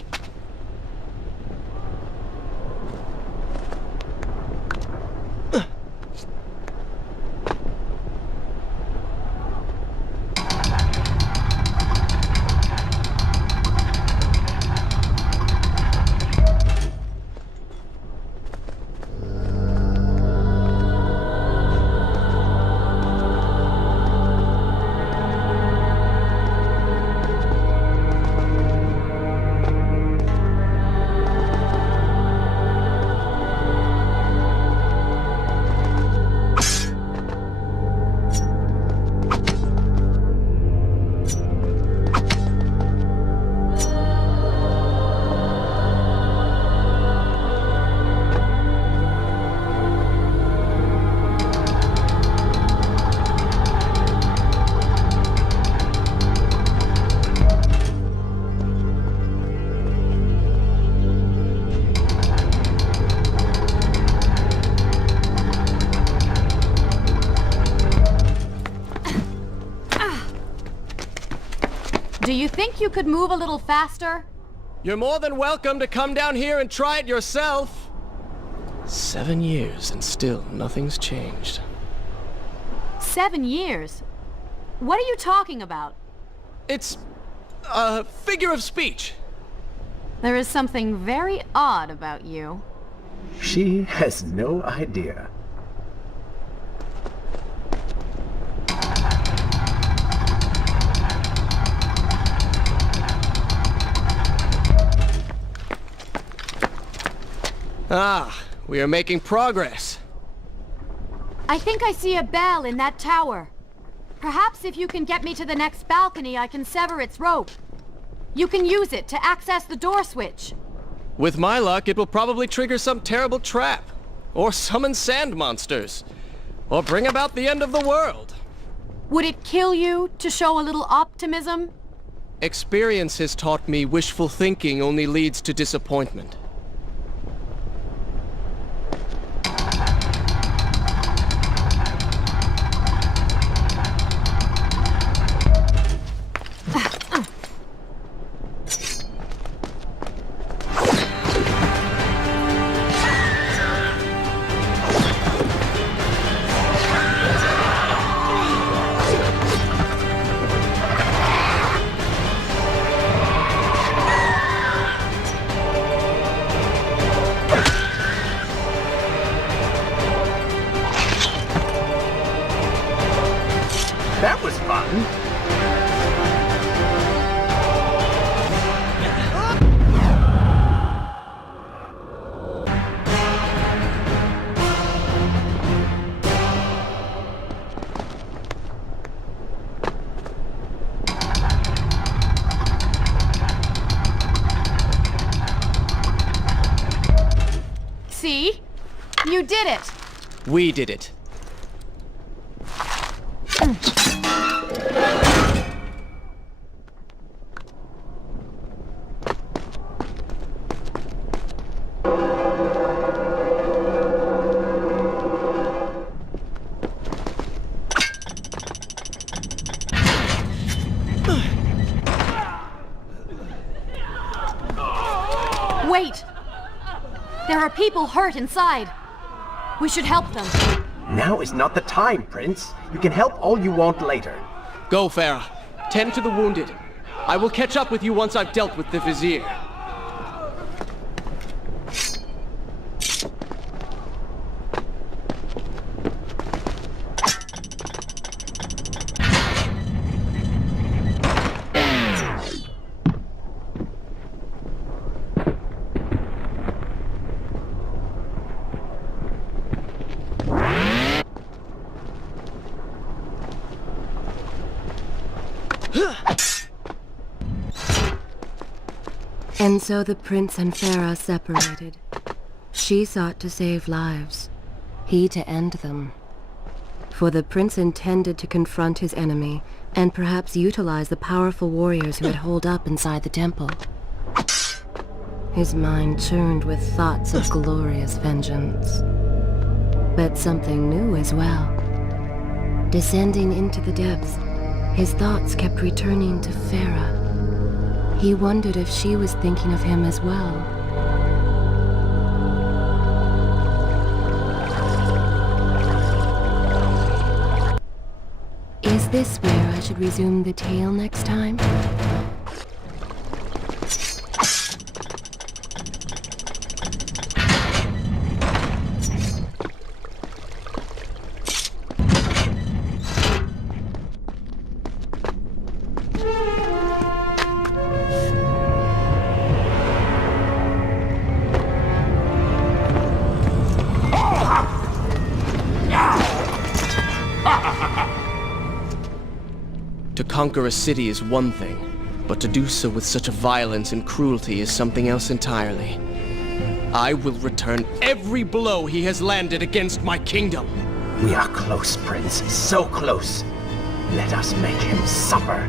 Do you think you could move a little faster? You're more than welcome to come down here and try it yourself. 7 years and still nothing's changed. 7 years? What are you talking about? It's a figure of speech. There is something very odd about you. She has no idea. Ah, we are making progress. I think I see a bell in that tower. Perhaps if you can get me to the next balcony, I can sever its rope. You can use it to access the door switch. With my luck, it will probably trigger some terrible trap. Or summon sand monsters. Or bring about the end of the world. Would it kill you to show a little optimism? Experience has taught me wishful thinking only leads to disappointment. did it! We did it. Wait! There are people hurt inside. We should help them. Now is not the time, Prince. You can help all you want later. Go, Farah. Tend to the wounded. I will catch up with you once I've dealt with the Vizier. And so the prince and Farah separated. She sought to save lives, he to end them. For the prince intended to confront his enemy, and perhaps utilize the powerful warriors who had holed up inside the temple. His mind churned with thoughts of glorious vengeance. But something new as well. Descending into the depths, his thoughts kept returning to Farah. He wondered if she was thinking of him as well. Is this where I should resume the tale next time? To conquer a city is one thing, but to do so with such a violence and cruelty is something else entirely. I will return every blow he has landed against my kingdom. We are close, Prince. So close. Let us make him suffer.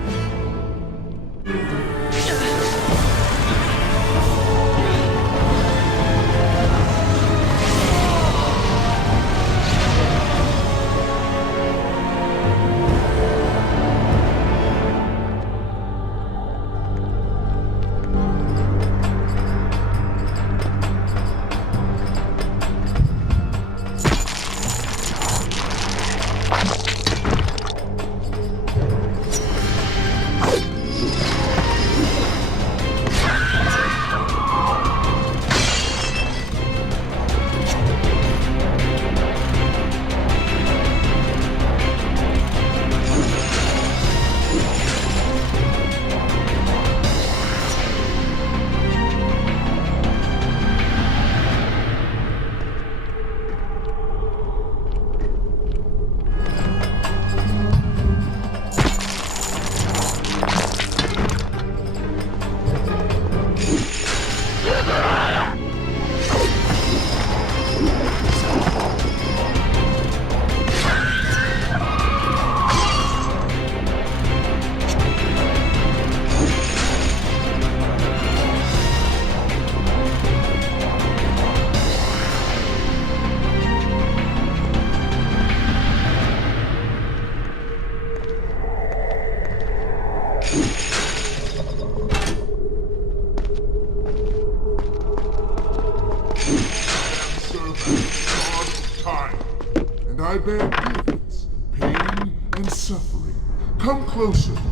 I bear grievance, pain, and suffering. Come closer, that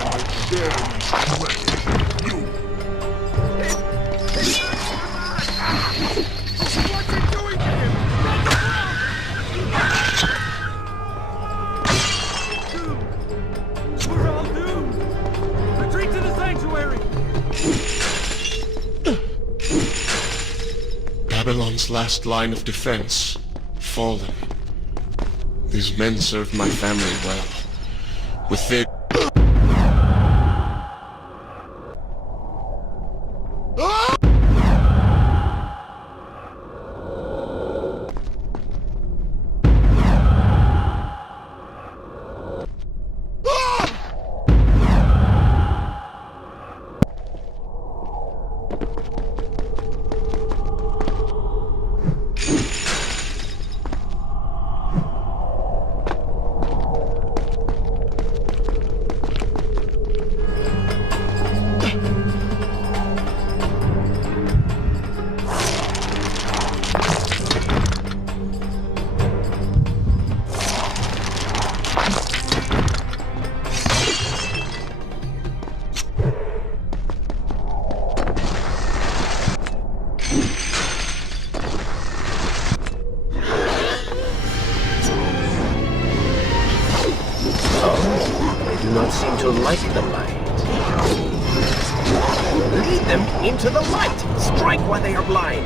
I might share these questions with you. What's it doing to him? Doomed. We're all doomed. Retreat to the sanctuary. Babylon's last line of defense, fallen. These men served my family well. With their... like the light. Lead them into the light! Strike while they are blind!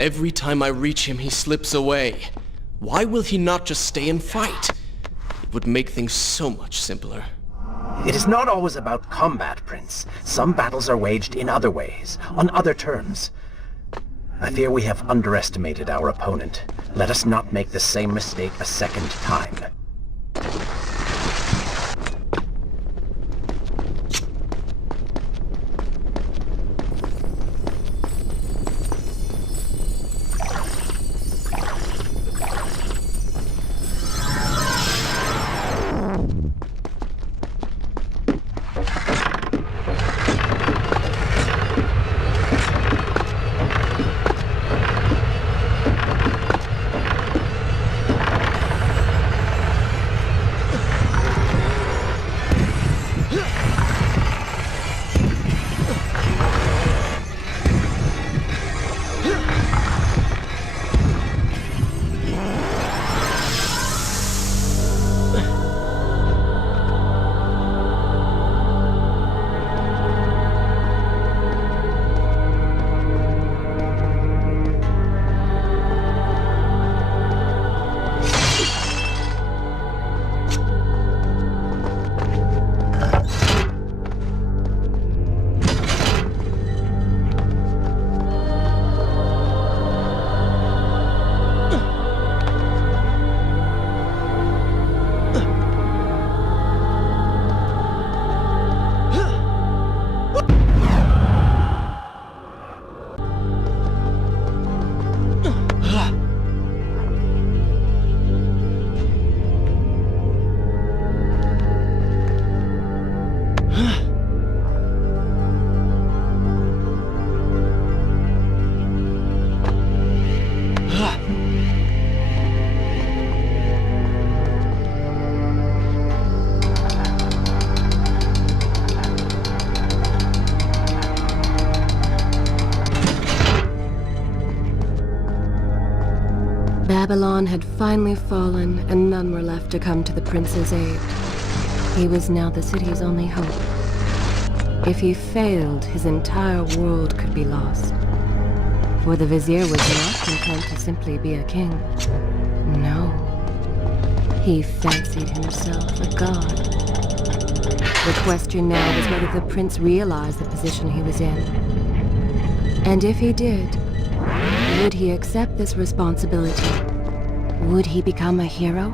Every time I reach him, he slips away. Why will he not just stay and fight? It would make things so much simpler. It is not always about combat, Prince. Some battles are waged in other ways, on other terms. I fear we have underestimated our opponent. Let us not make the same mistake a second time. Babylon had finally fallen, and none were left to come to the prince's aid. He was now the city's only hope. If he failed, his entire world could be lost. For the vizier was not content to simply be a king. No. He fancied himself a god. The question now was whether the prince realized the position he was in. And if he did, would he accept this responsibility? Would he become a hero?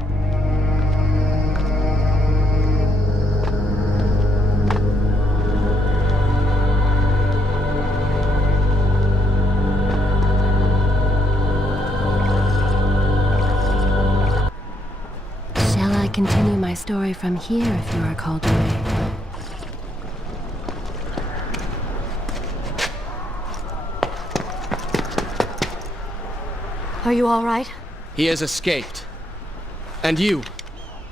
Shall I continue my story from here if you are called away? Are you all right? He has escaped. And you?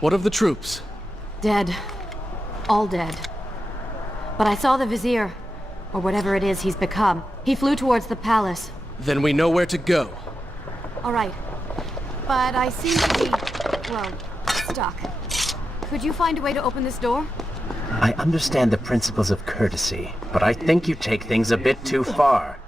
What of the troops? Dead. All dead. But I saw the Vizier, or whatever it is he's become. He flew towards the palace. Then we know where to go. All right. But I seem to be, well, stuck. Could you find a way to open this door? I understand the principles of courtesy, but I think you take things a bit too far.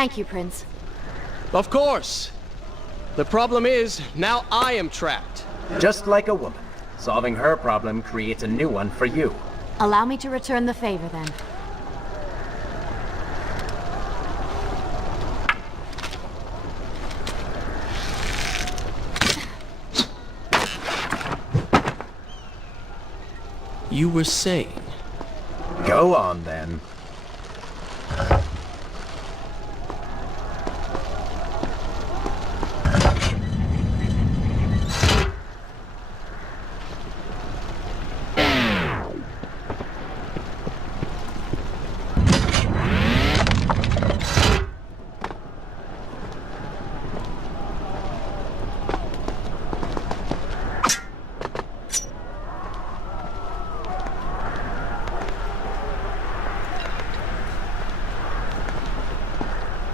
Thank you, Prince. Of course. The problem is, now I am trapped. Just like a woman. Solving her problem creates a new one for you. Allow me to return the favor, then. You were saying? Go on, then.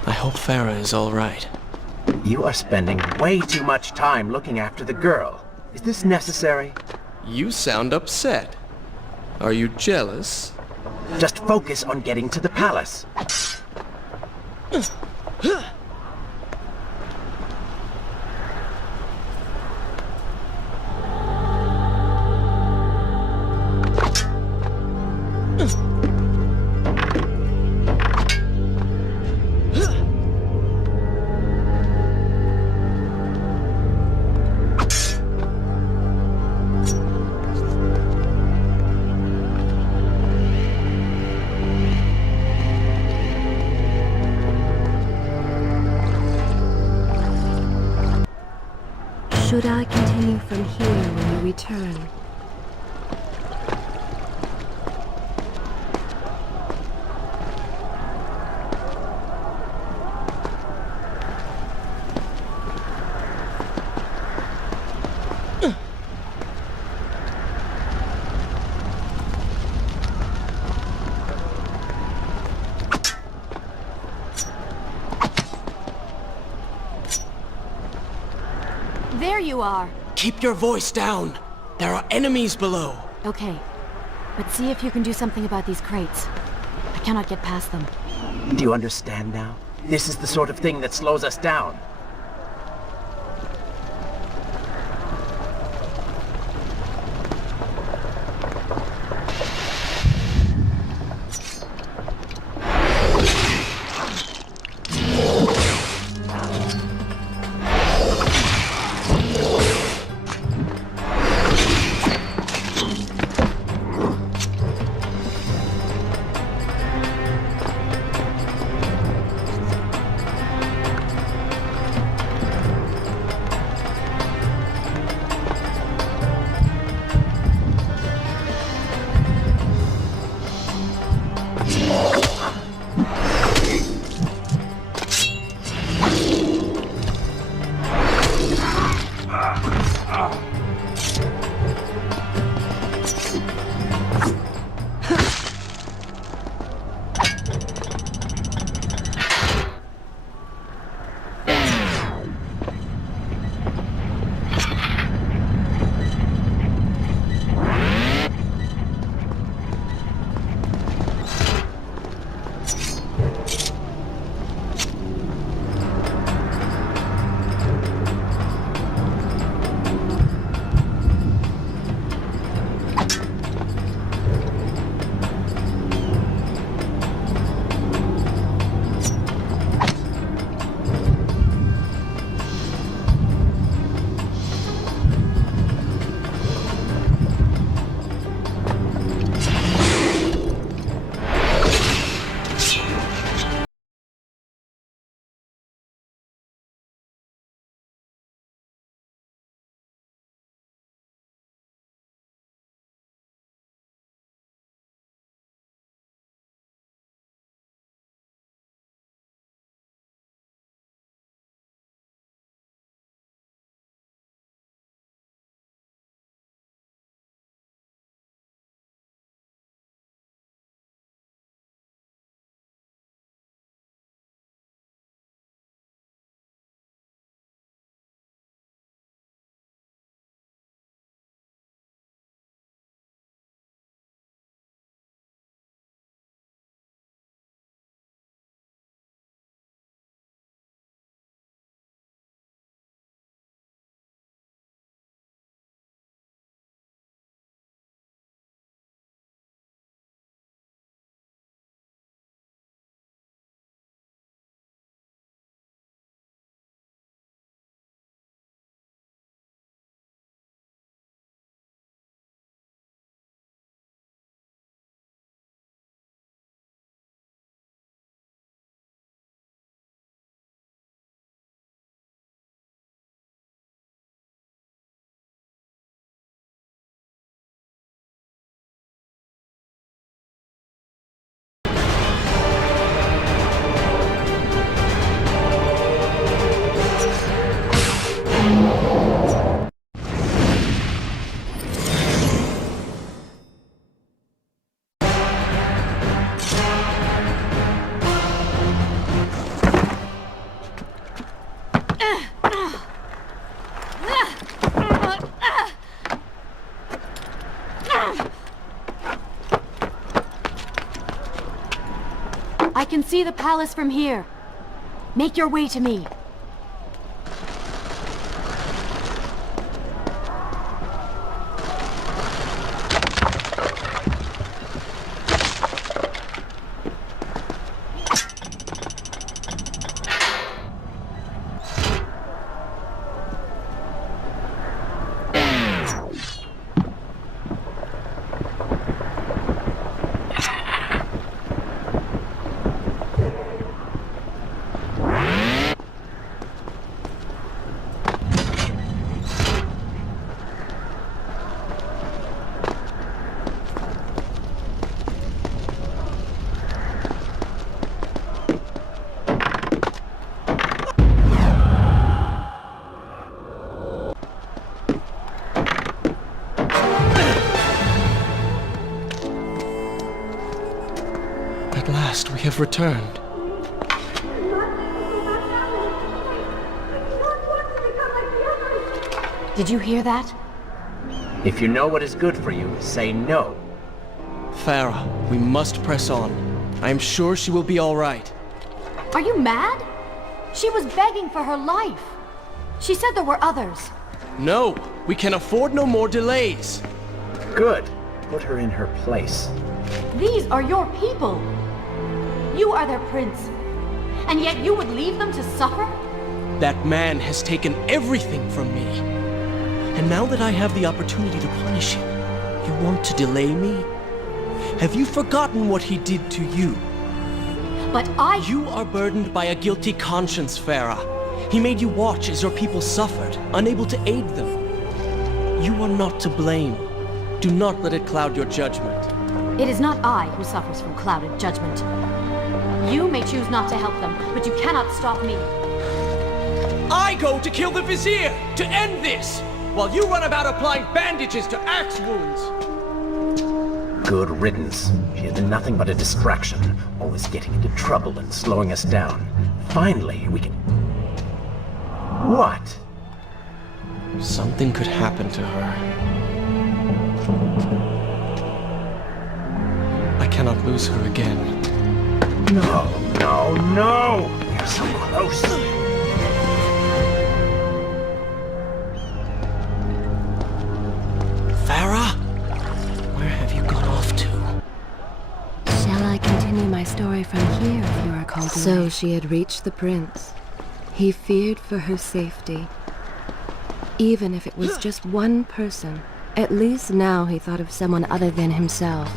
I hope Farah is all right. You are spending way too much time looking after the girl. Is this necessary? You sound upset. Are you jealous? Just focus on getting to the palace. Should I continue from here when you return? There you are. Keep your voice down. There are enemies below. Okay, but see if you can do something about these crates. I cannot get past them. Do you understand now? This is the sort of thing that slows us down. I can see the palace from here. Make your way to me. have returned. Did you hear that? If you know what is good for you, say no. Farah, we must press on. I am sure she will be all right. Are you mad? She was begging for her life. She said there were others. No, we can afford no more delays. Good. Put her in her place. These are your people. You are their prince. And yet you would leave them to suffer? That man has taken everything from me. And now that I have the opportunity to punish him, you want to delay me? Have you forgotten what he did to you? But You are burdened by a guilty conscience, Farah. He made you watch as your people suffered, unable to aid them. You are not to blame. Do not let it cloud your judgment. It is not I who suffers from clouded judgment. You may choose not to help them, but you cannot stop me. I go to kill the Vizier, to end this, while you run about applying bandages to axe wounds. Good riddance. She has been nothing but a distraction, always getting into trouble and slowing us down. Finally, we can... What? Something could happen to her. I cannot lose her again. No, no, no! We're so close! Farah? Where have you gone off to? Shall I continue my story from here if you are called away? So she had reached the prince. He feared for her safety. Even if it was just one person, at least now he thought of someone other than himself.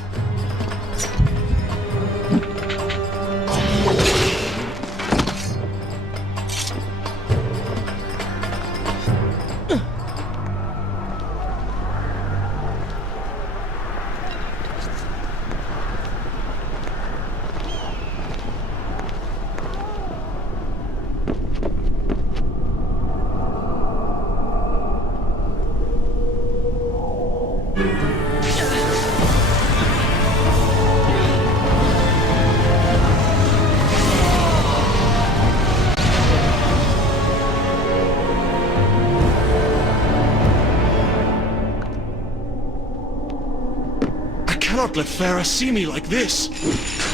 I cannot let Farah see me like this.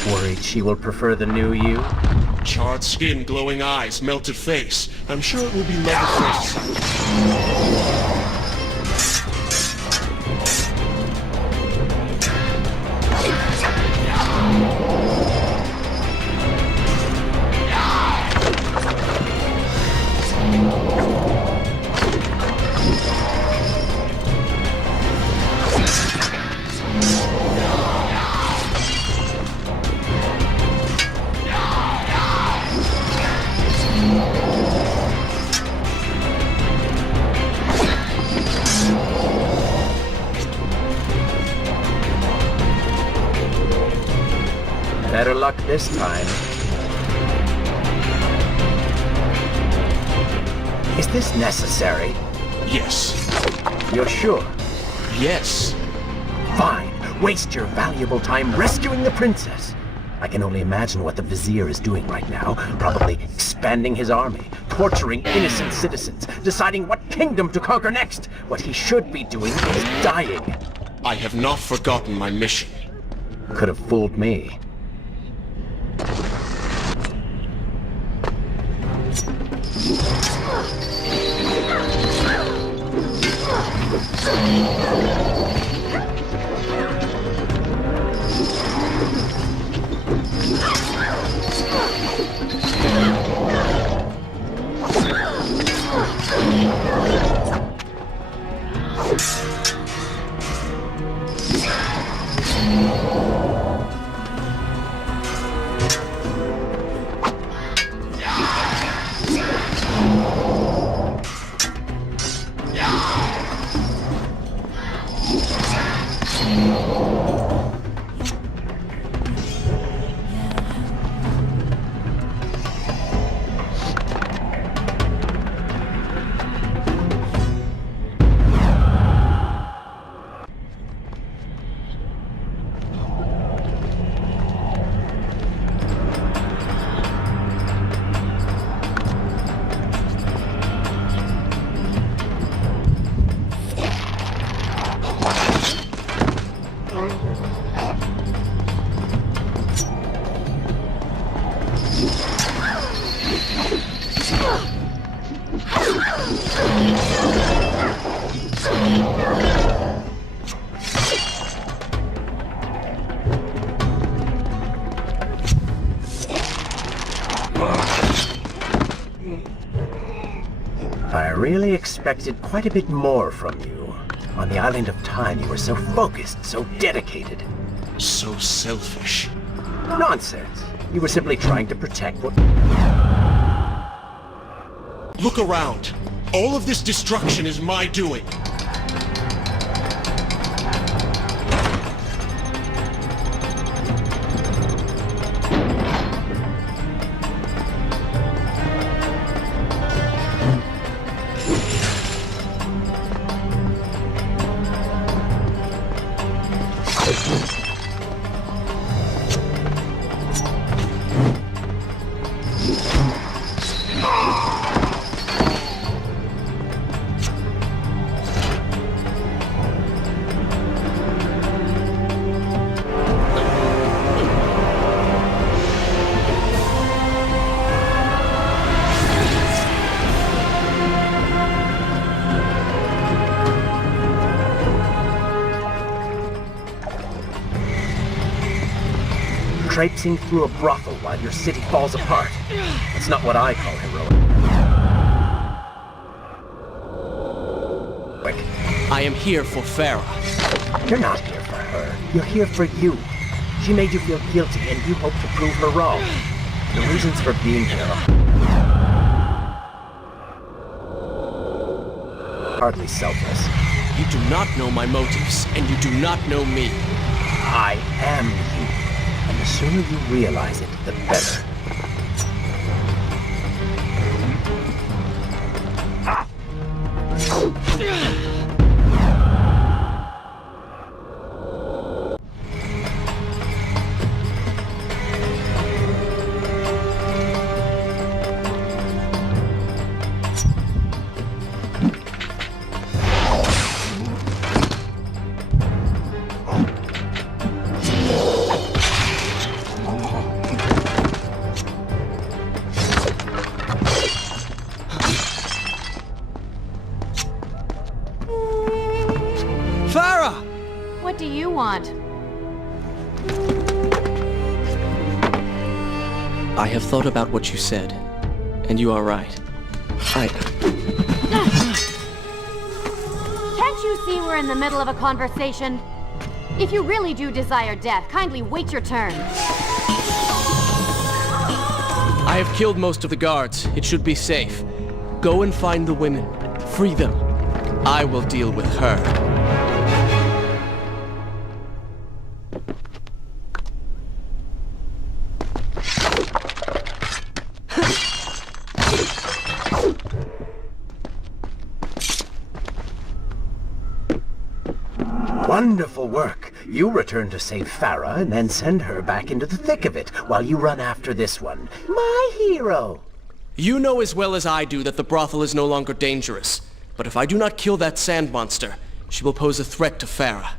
Worried she will prefer the new you? Charred skin, glowing eyes, melted face. I'm sure it will be love at first sight. Better luck this time. Is this necessary? Yes. You're sure? Yes. Fine. Waste your valuable time rescuing the princess. I can only imagine what the Vizier is doing right now. Probably expanding his army, torturing innocent citizens, deciding what kingdom to conquer next. What he should be doing is dying. I have not forgotten my mission. Could have fooled me. I really expected quite a bit more from you. On the island of time, you were so focused, so dedicated. So selfish. Nonsense. You were simply trying to protect what... Look around. All of this destruction is my doing. Traipsing through a brothel while your city falls apart. It's not what I call heroic. I am here for Farah. You're not here for her. You're here for you. She made you feel guilty, and you hope to prove her wrong. The reasons for being here are hardly selfless. You do not know my motives, and you do not know me. I am you. And the sooner you realize it, the better. Farah! What do you want? I have thought about what you said, and you are right. Can't you see we're in the middle of a conversation? If you really do desire death, kindly wait your turn. I have killed most of the guards. It should be safe. Go and find the women. Free them. I will deal with her. Wonderful work. You return to save Farah and then send her back into the thick of it while you run after this one. My hero! You know as well as I do that the brothel is no longer dangerous. But if I do not kill that sand monster, she will pose a threat to Farah.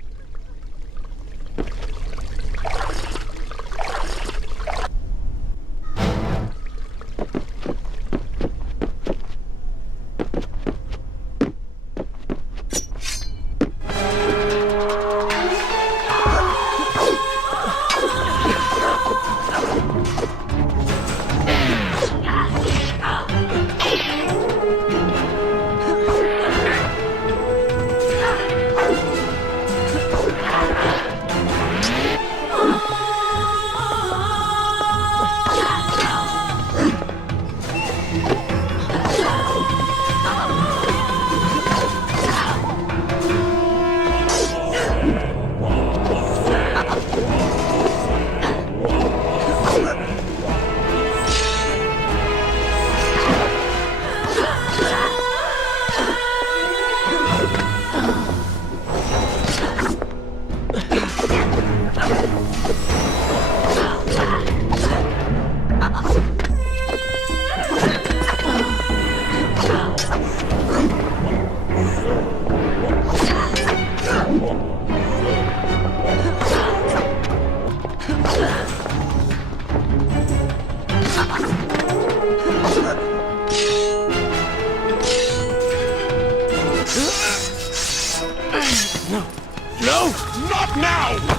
now!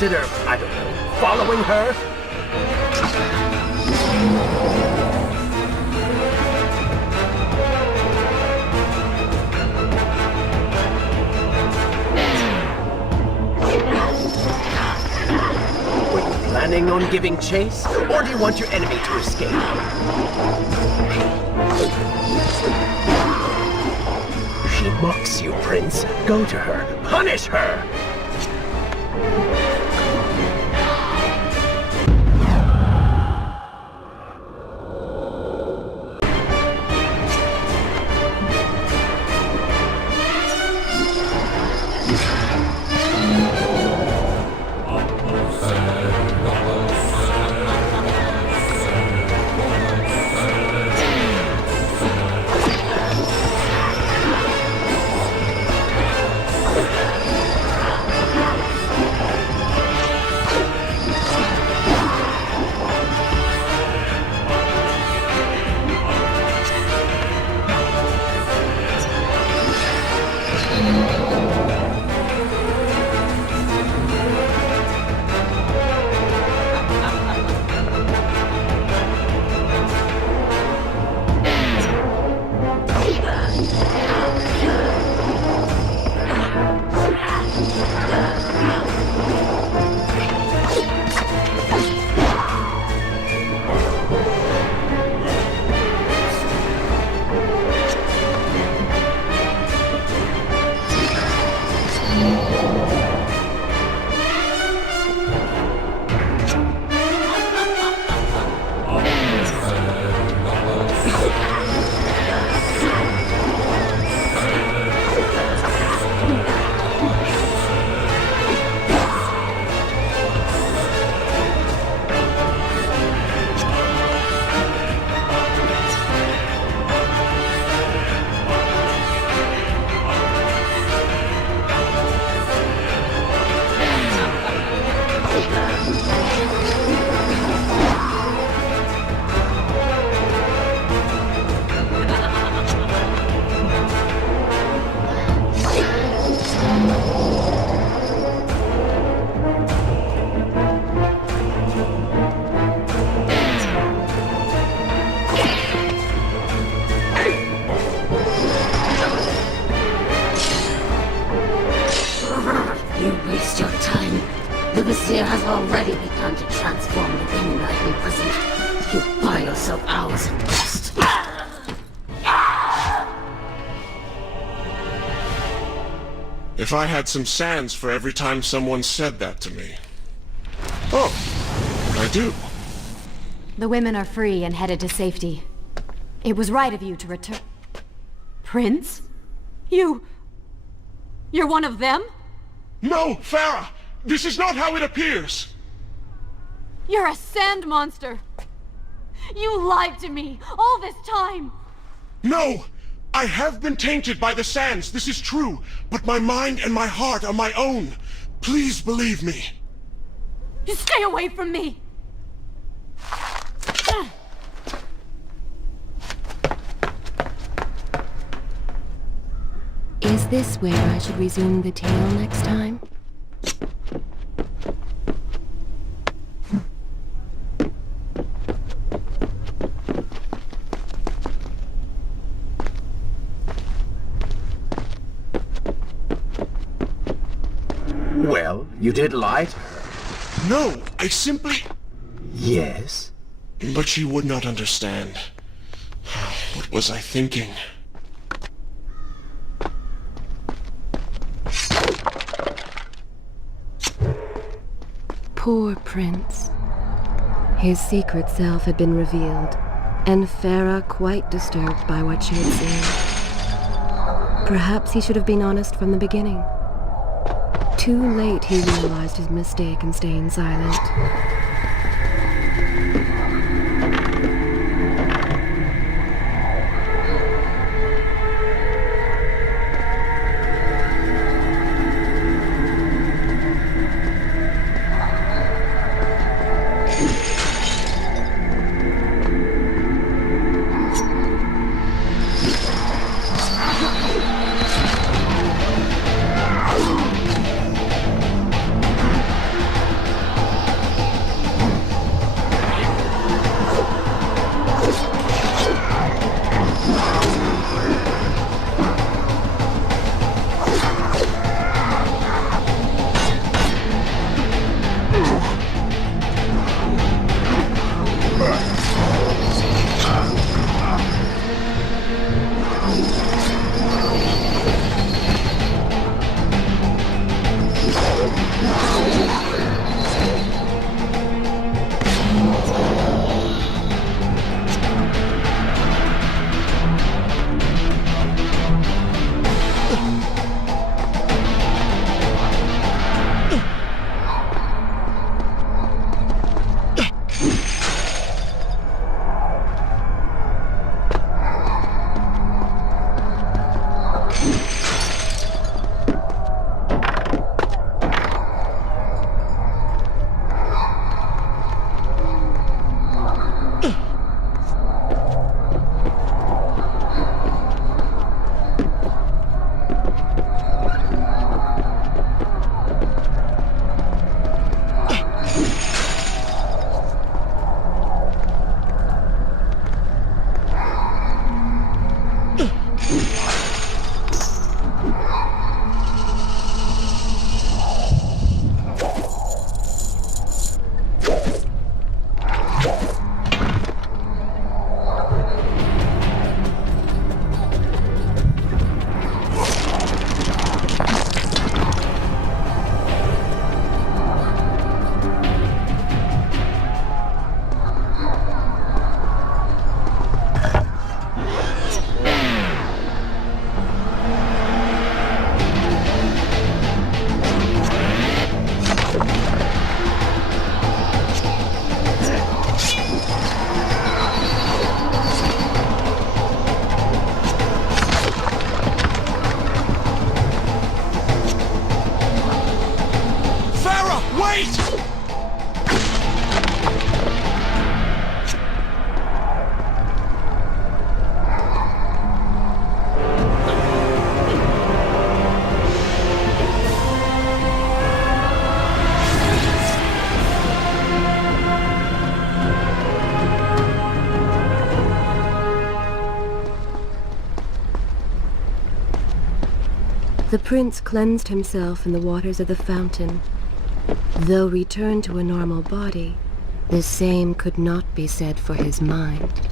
Consider, I don't know, following her? Were you planning on giving chase, or do you want your enemy to escape? She mocks you, Prince. Go to her. Punish her! has already begun to transform the women I've imprisoned. You buy yourself hours of rest. If I had some sands for every time someone said that to me. Oh, I do. The women are free and headed to safety. It was right of you to return... Prince? You're one of them? No, Farah! This is not how it appears! You're a sand monster! You lied to me all this time! No! I have been tainted by the sands, this is true, but my mind and my heart are my own. Please believe me. You stay away from me! Is this where I should resume the tale next time? Well, you did lie to her. No, I simply... Yes? But she would not understand. What was I thinking? Poor Prince. His secret self had been revealed, and Farah quite disturbed by what she had seen. Perhaps he should have been honest from the beginning. Too late he realized his mistake in staying silent. The prince cleansed himself in the waters of the fountain. Though returned to a normal body, the same could not be said for his mind.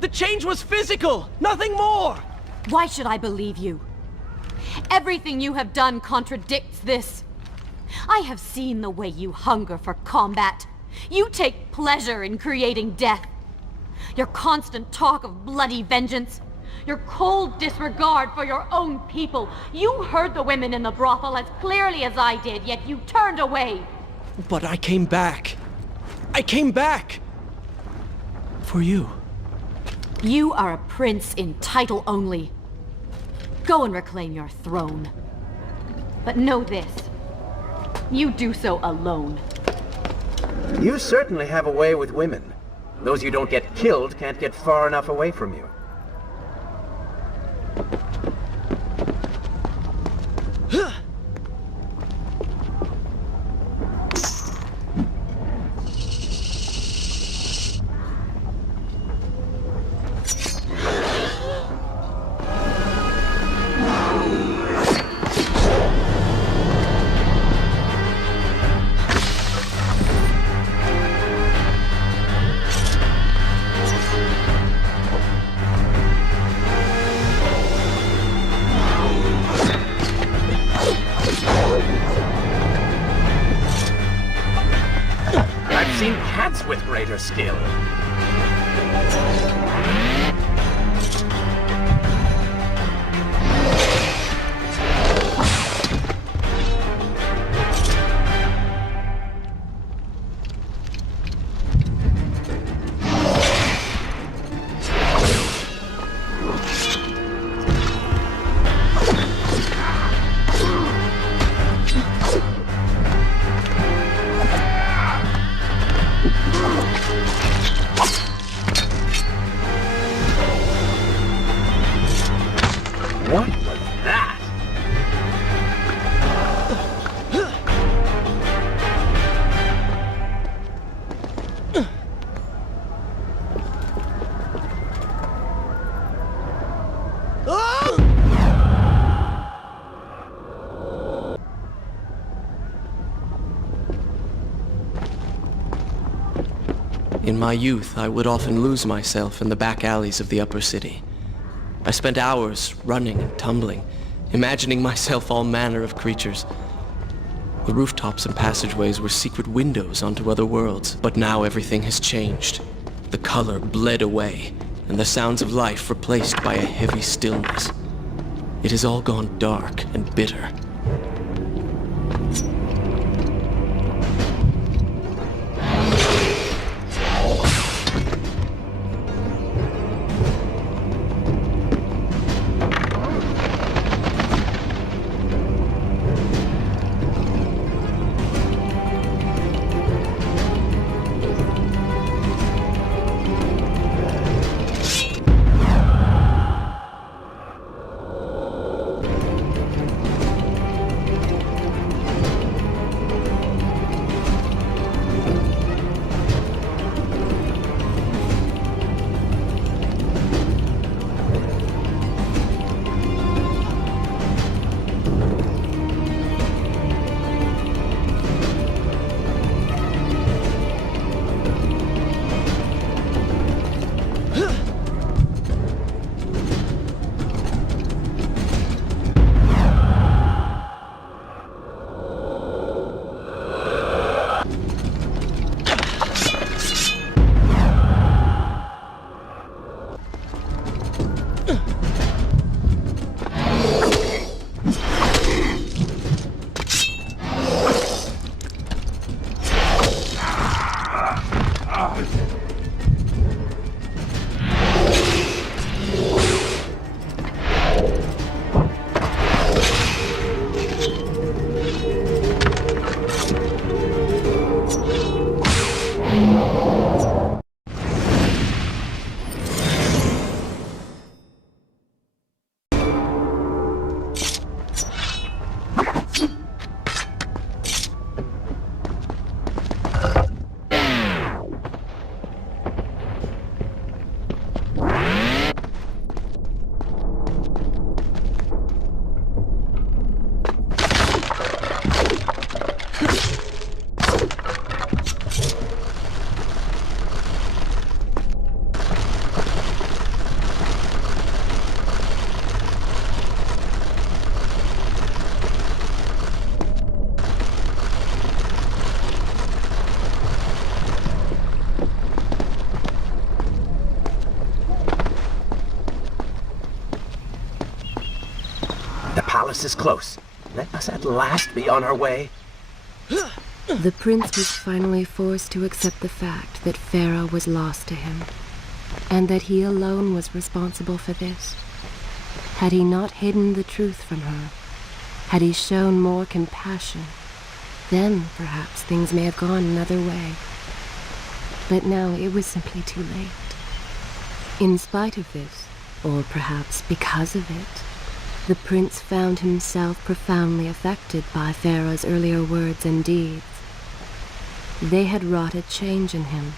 The change was physical, nothing more! Why should I believe you? Everything you have done contradicts this. I have seen the way you hunger for combat. You take pleasure in creating death. Your constant talk of bloody vengeance. Your cold disregard for your own people. You heard the women in the brothel as clearly as I did, yet you turned away. But I came back. I came back! For you. You are a prince in title only. Go and reclaim your throne. But know this. You do so alone. You certainly have a way with women. Those you don't get killed can't get far enough away from you. I've seen cats with greater skill. What was that? In my youth, I would often lose myself in the back alleys of the upper city. I spent hours running and tumbling, imagining myself all manner of creatures. The rooftops and passageways were secret windows onto other worlds, but now everything has changed. The color bled away, and the sounds of life replaced by a heavy stillness. It has all gone dark and bitter. palace is close. Let us at last be on our way. The prince was finally forced to accept the fact that Farah was lost to him, and that he alone was responsible for this. Had he not hidden the truth from her, had he shown more compassion, then perhaps things may have gone another way. But now it was simply too late. In spite of this, or perhaps because of it, the prince found himself profoundly affected by Farah's earlier words and deeds. They had wrought a change in him,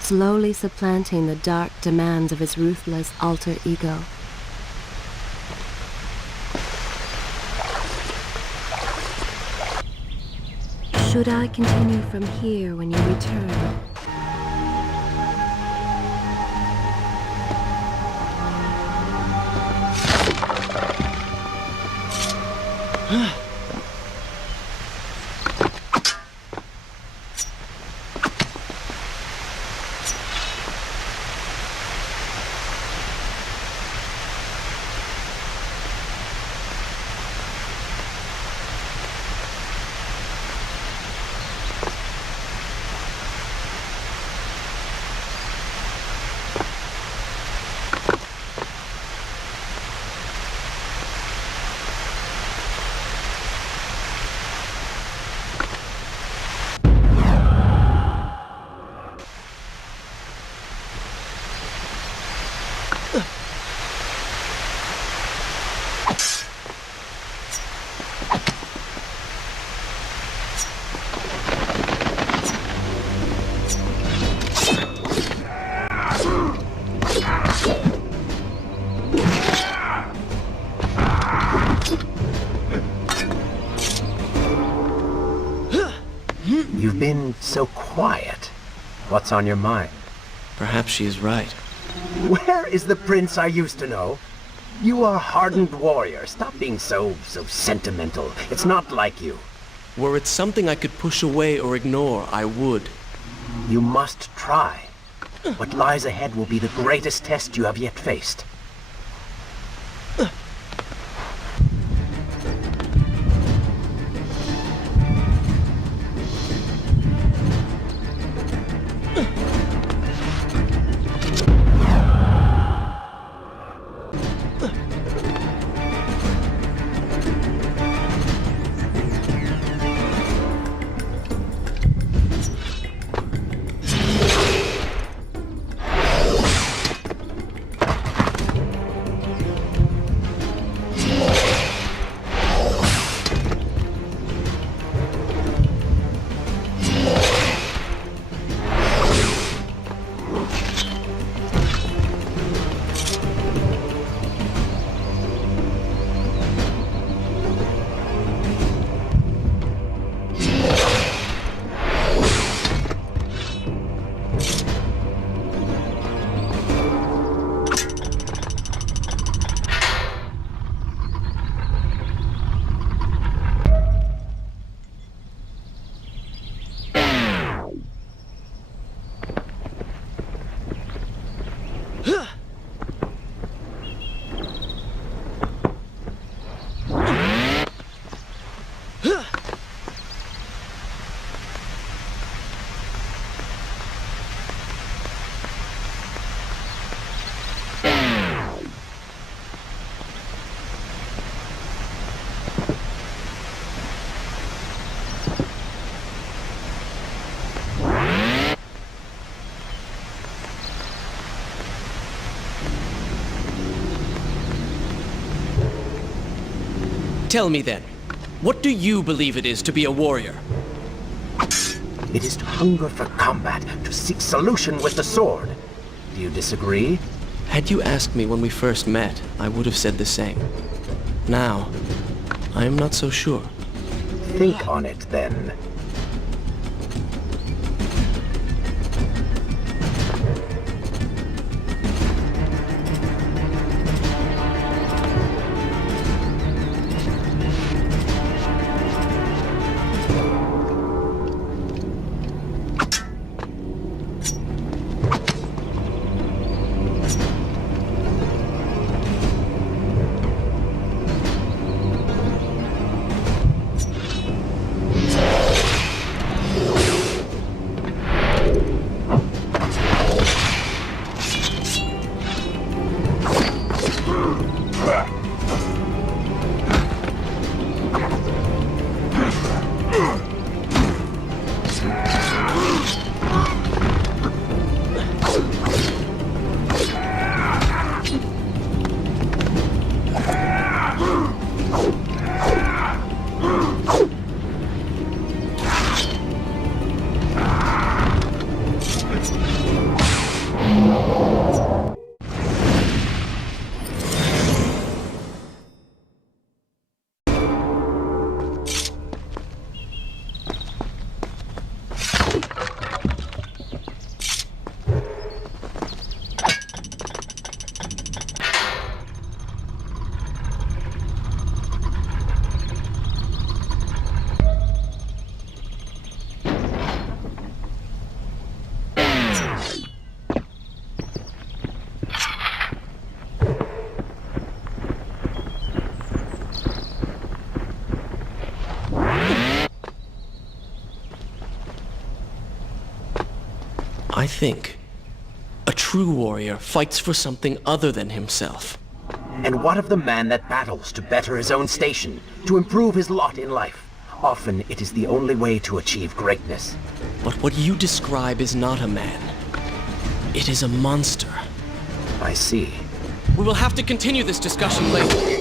slowly supplanting the dark demands of his ruthless alter ego. Should I continue from here when you return? You've been so quiet. What's on your mind? Perhaps she is right. Where is the prince I used to know? You are a hardened warrior. Stop being so sentimental. It's not like you. Were it something I could push away or ignore, I would. You must try. What lies ahead will be the greatest test you have yet faced. Tell me then, what do you believe it is to be a warrior? It is to hunger for combat, to seek solution with the sword. Do you disagree? Had you asked me when we first met, I would have said the same. Now, I am not so sure. Think on it, then. I think a true warrior fights for something other than himself. And what of the man that battles to better his own station, to improve his lot in life? Often it is the only way to achieve greatness. But what you describe is not a man. It is a monster. I see. We will have to continue this discussion later.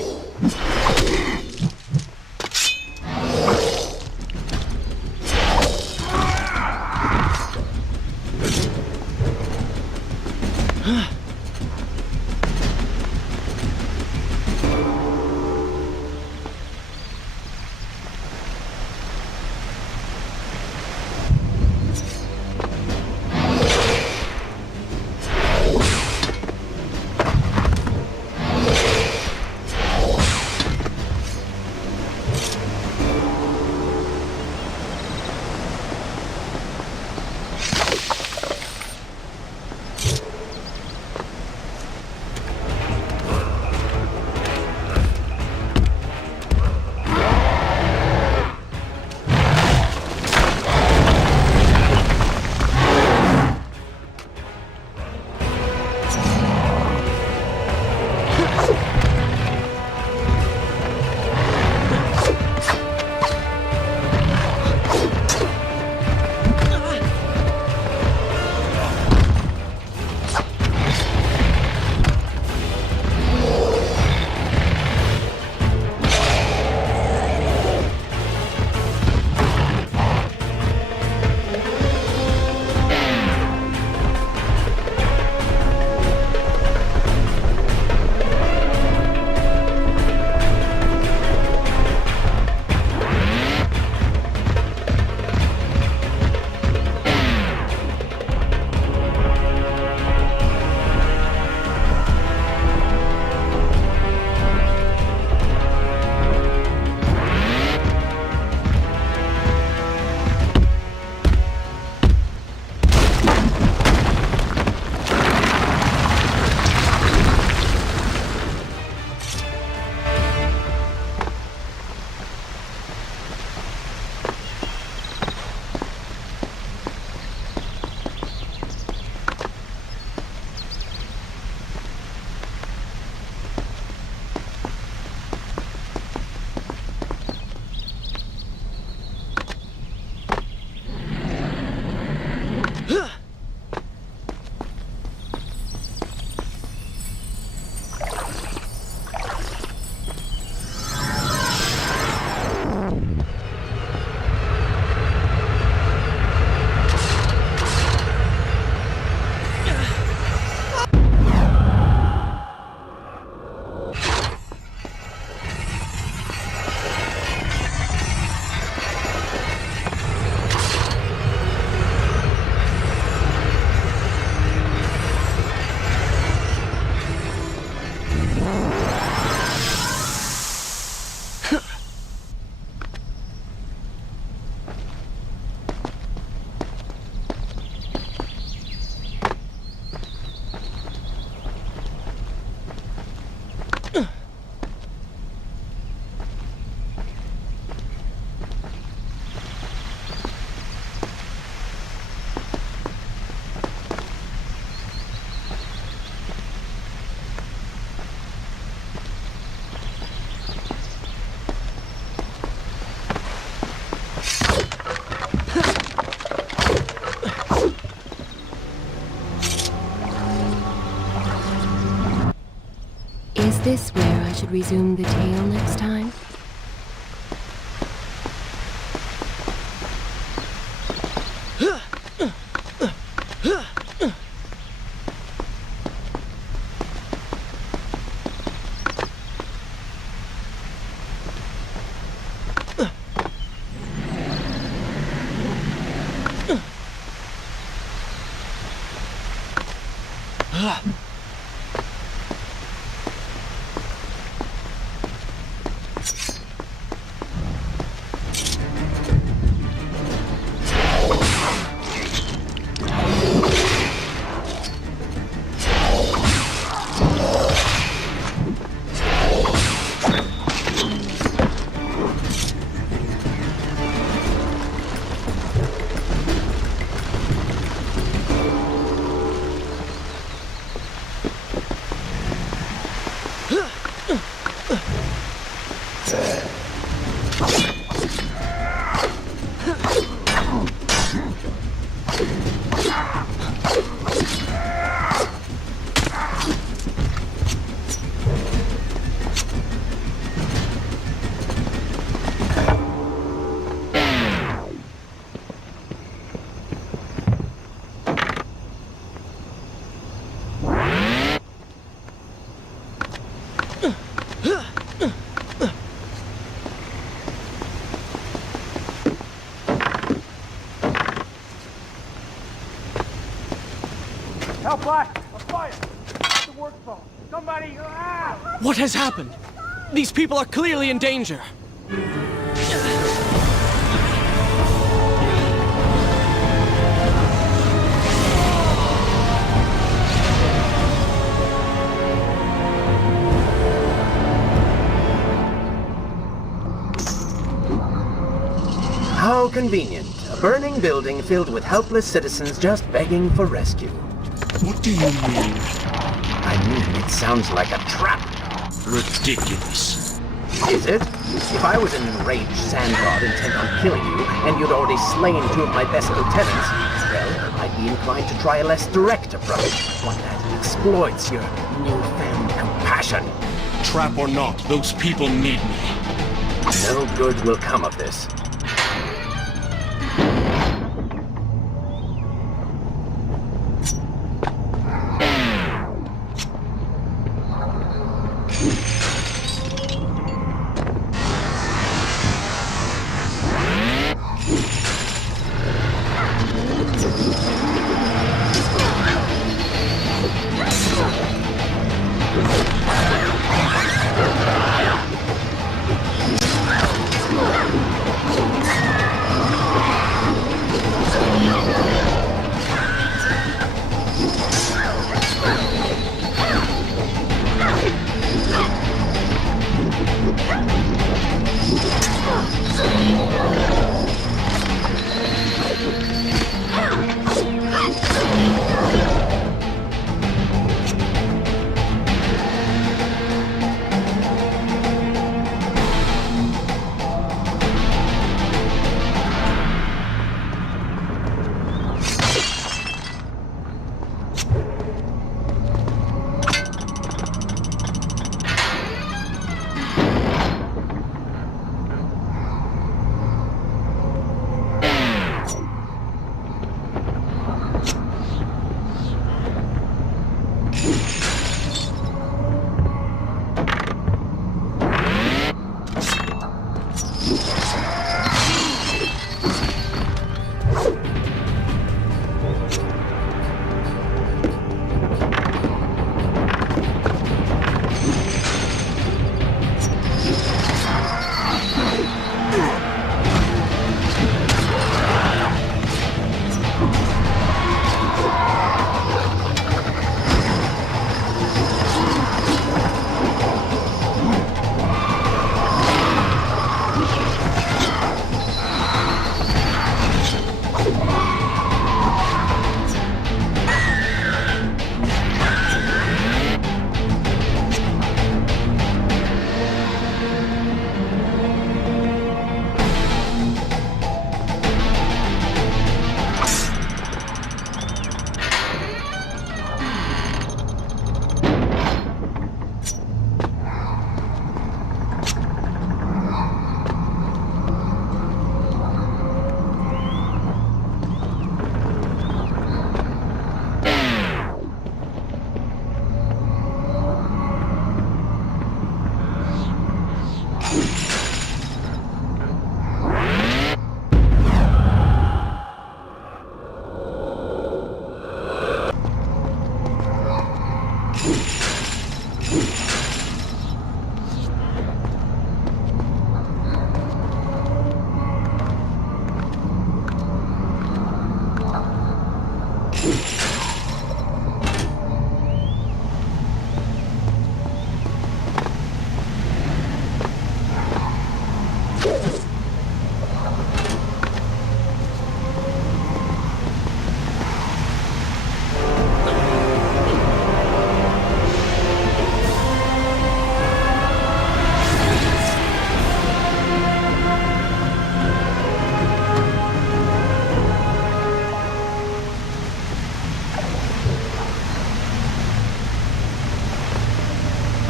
Is this where I should resume the tale next time? fire! A fire! The work phone! Somebody! Ah! What has happened? These people are clearly in danger. How convenient. A burning building filled with helpless citizens just begging for rescue. What do you mean? I mean, it sounds like a trap. Ridiculous. Is it? If I was an enraged sand god intent on killing you, and you'd already slain two of my best lieutenants, well, I'd be inclined to try a less direct approach, one that exploits your newfound compassion. Trap or not, those people need me. No good will come of this.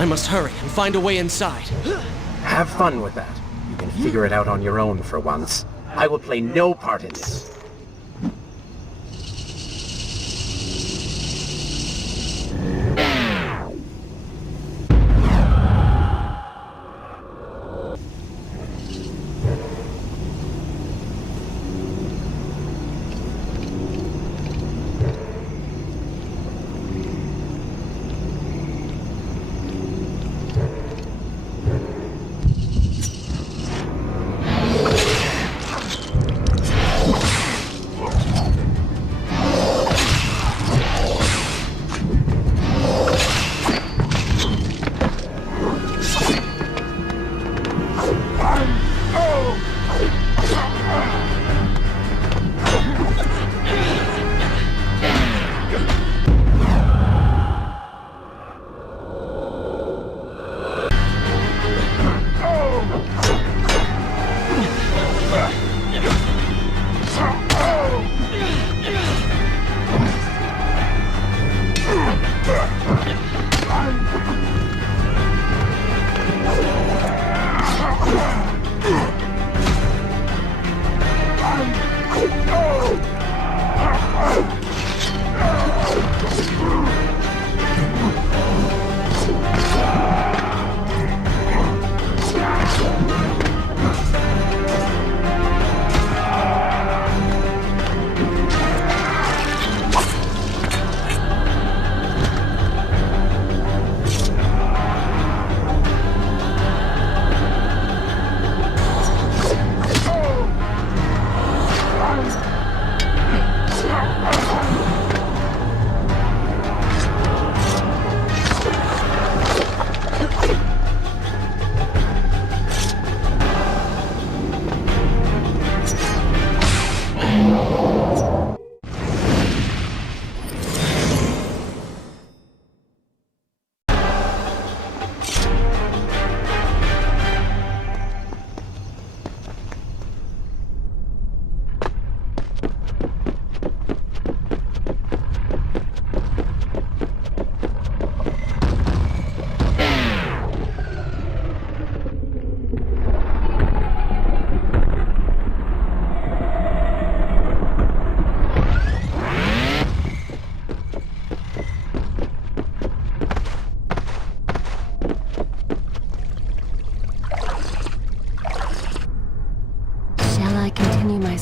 I must hurry and find a way inside. Have fun with that. You can figure it out on your own for once. I will play no part in this.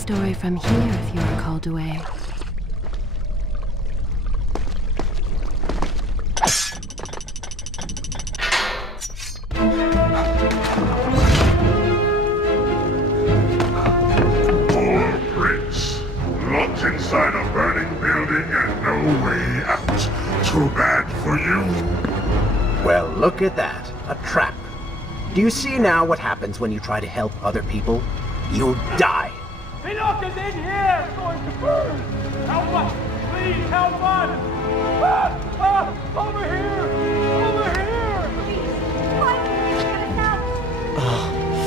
story from here if you are called away. Poor Prince. Locked inside a burning building and no way out. Too bad for you. Well, look at that. A trap. Do you see now what happens when you try to help other people? You die. Enoch is in here! It's going to burn! Help us! Please help us! Over here! Over here!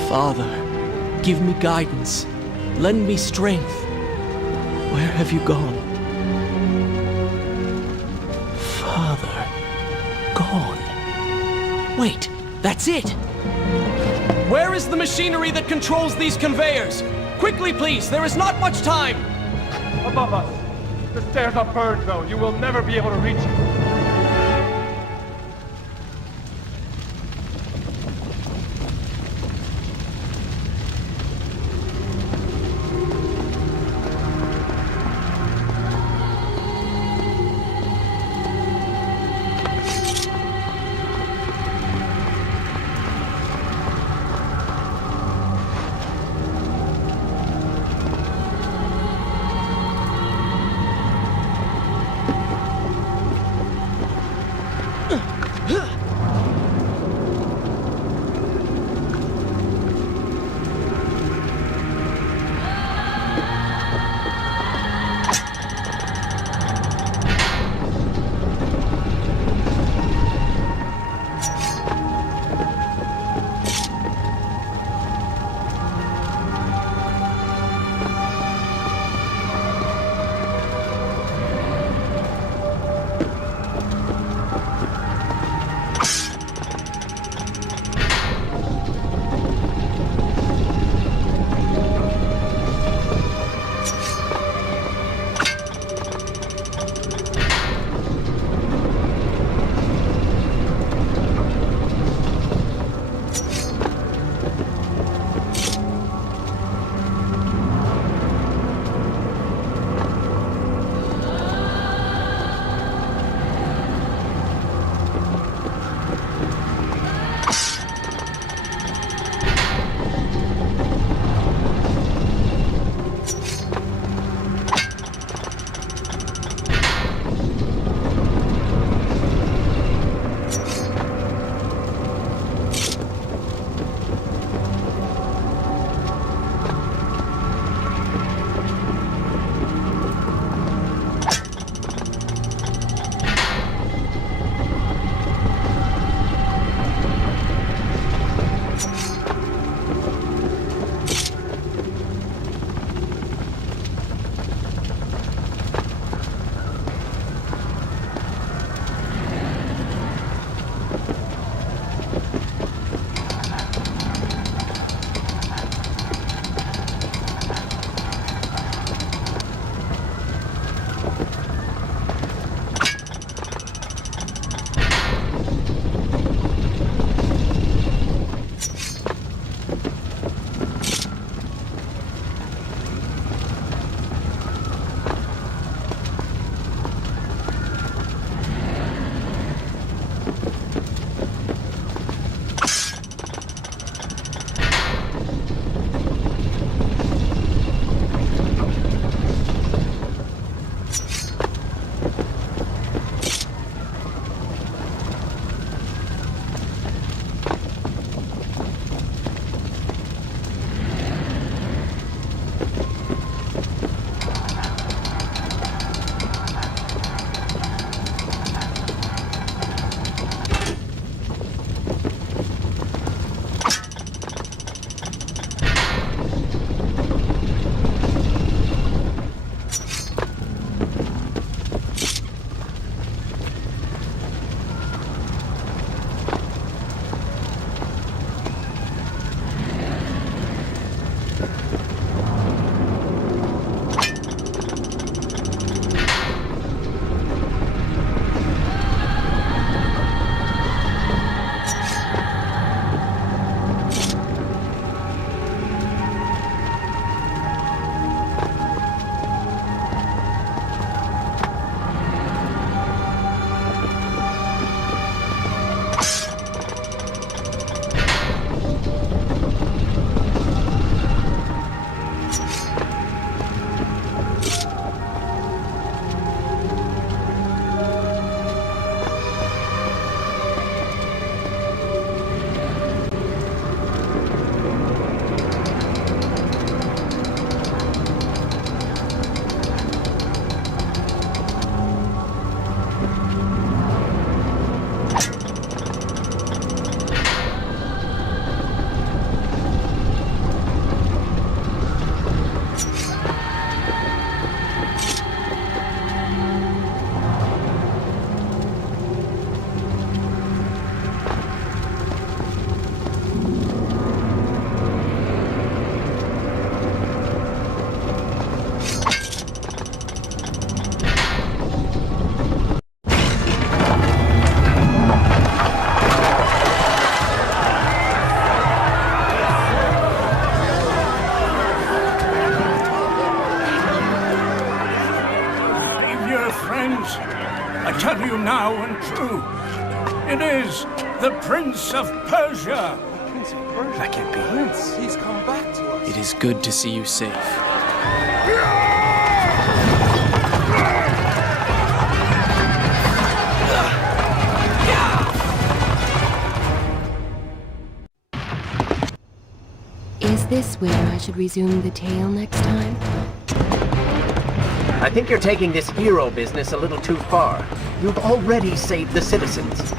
Father, give me guidance. Lend me strength. Where have you gone? Father, gone. Wait, that's it! Where is the machinery that controls these conveyors? Quickly, please, there is not much time! Above us! The stairs are burned, though. You will never be able to reach it. The Prince of Persia! That can't be. Prince, he's come back to us. It is good to see you safe. Is this where I should resume the tale next time? I think you're taking this hero business a little too far. You've already saved the citizens.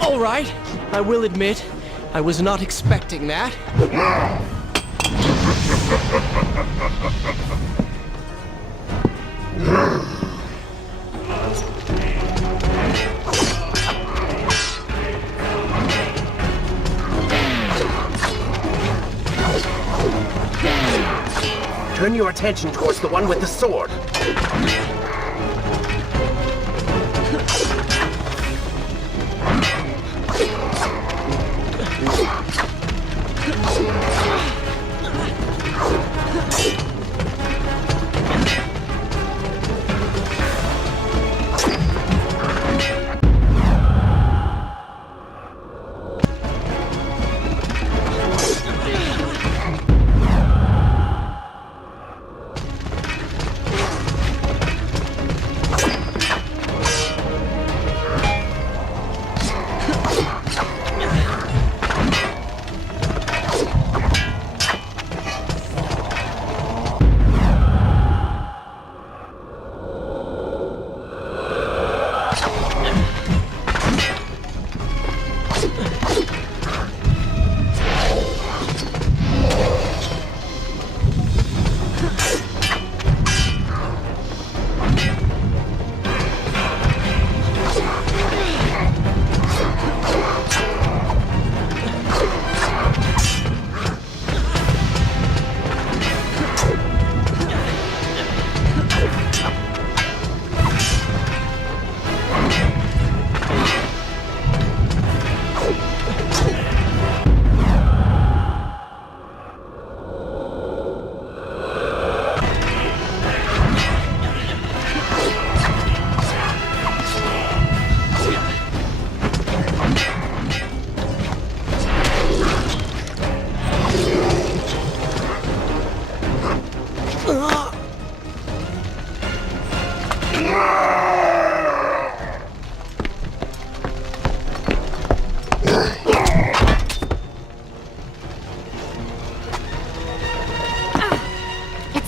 All right, I will admit, I was not expecting that. Turn your attention towards the one with the sword.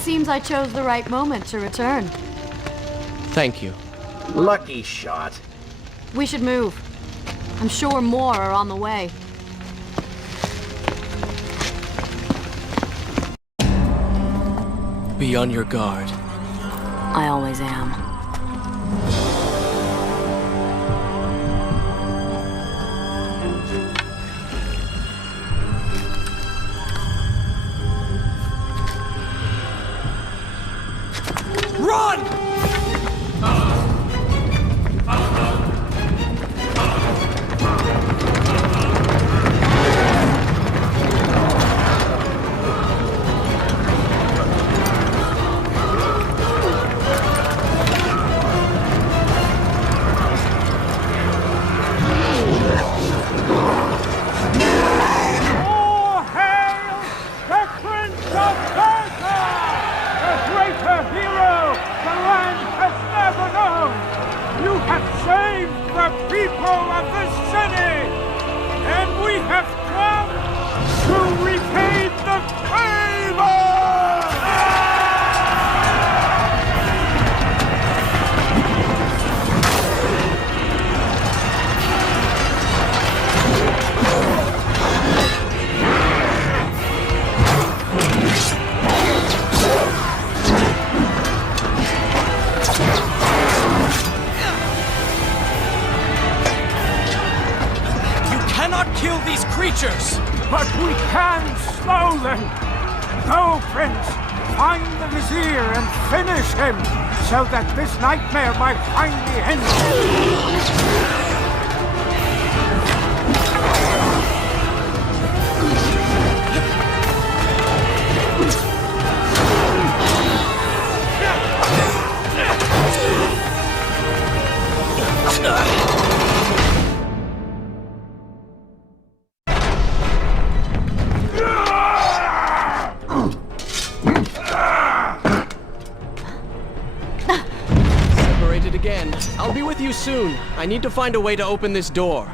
seems I chose the right moment to return. Thank you. Lucky shot. We should move. I'm sure more are on the way. Be on your guard. I always am. Run! All hail the Prince of Persia! A greater hero the land has never known! You have saved the people of the city! And we have come to repay the favor! Cannot kill these creatures! But we can slow them! Go, Prince! Find the Vizier and finish him, so that this nightmare might finally end! Separated again. I'll be with you soon. I need to find a way to open this door.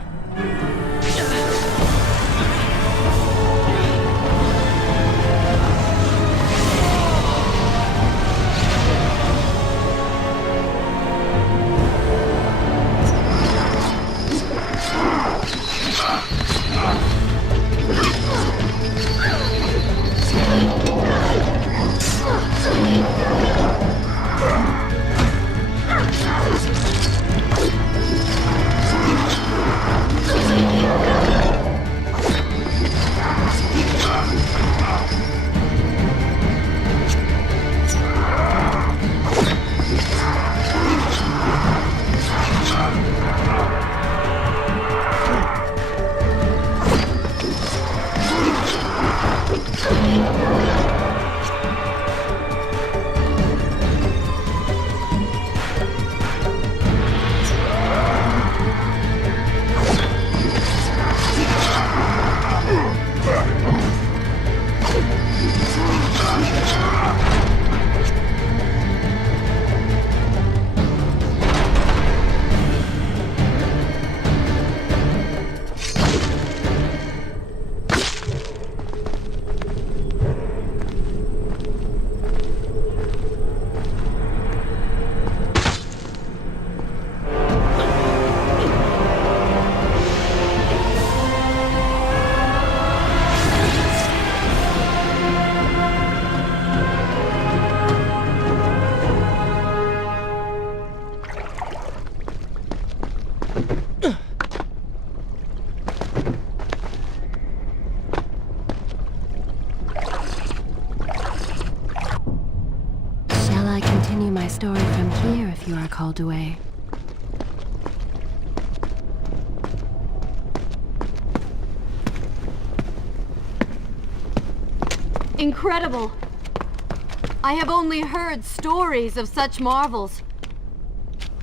Story from here if you are called away. Incredible! I have only heard stories of such marvels.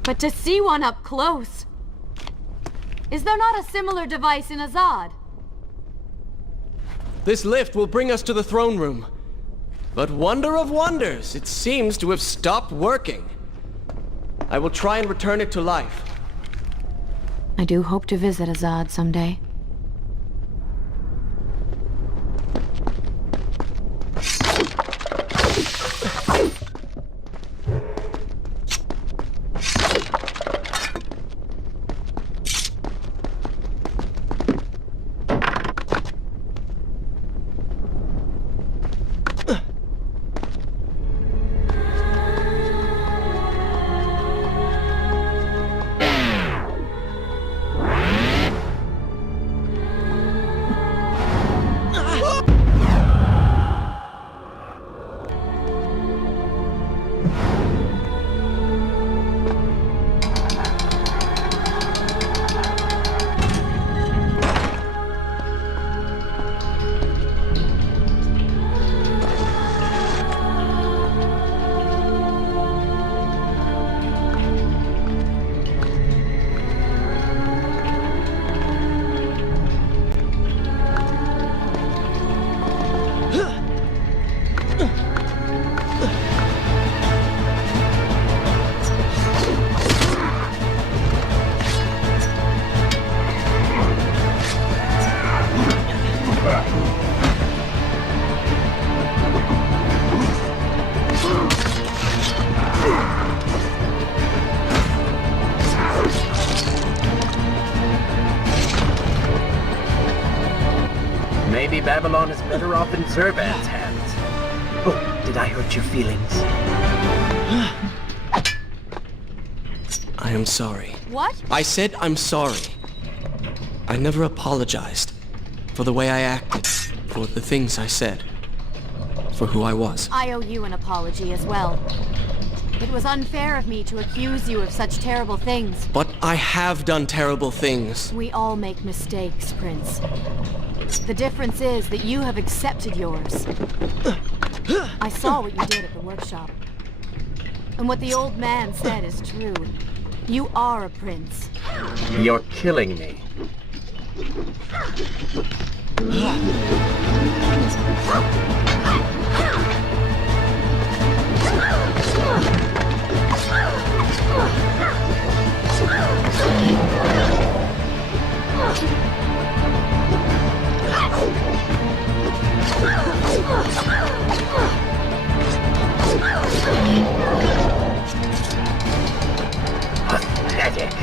But to see one up close... Is there not a similar device in Azad? This lift will bring us to the throne room. But wonder of wonders, it seems to have stopped working. I will try and return it to life. I do hope to visit Azad someday. Babylon is better off in Zurban's hands. Oh, did I hurt your feelings? I am sorry. What? I said I'm sorry. I never apologized for the way I acted, for the things I said, for who I was. I owe you an apology as well. It was unfair of me to accuse you of such terrible things. But I have done terrible things. We all make mistakes, Prince. The difference is that you have accepted yours. I saw what you did at the workshop. And what the old man said is true. You are a prince. You're killing me. Pathetic.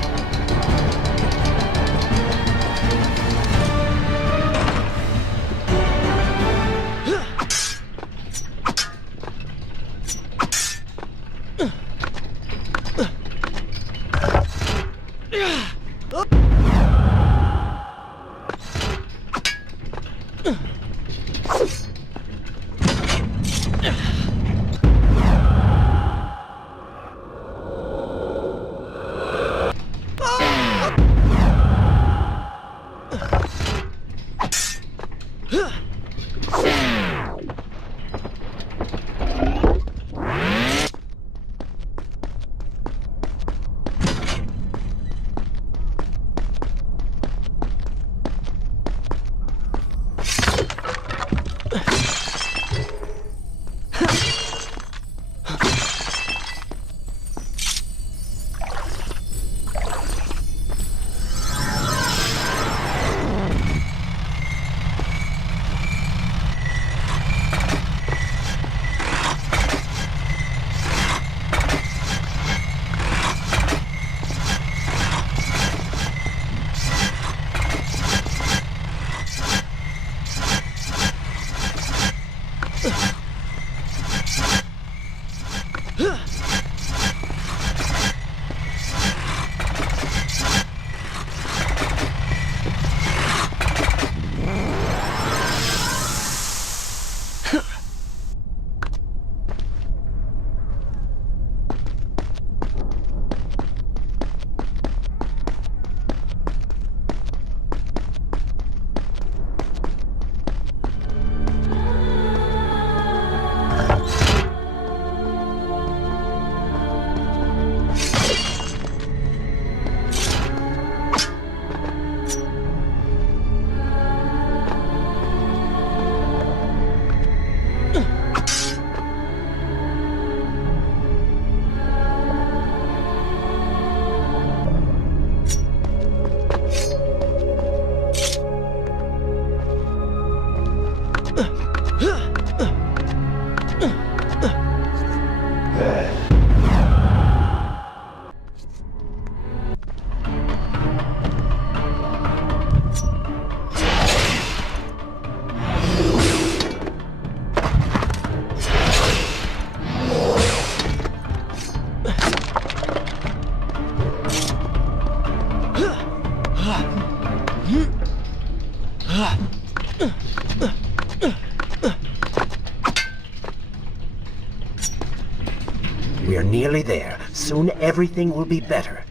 We're nearly there. Soon everything will be better.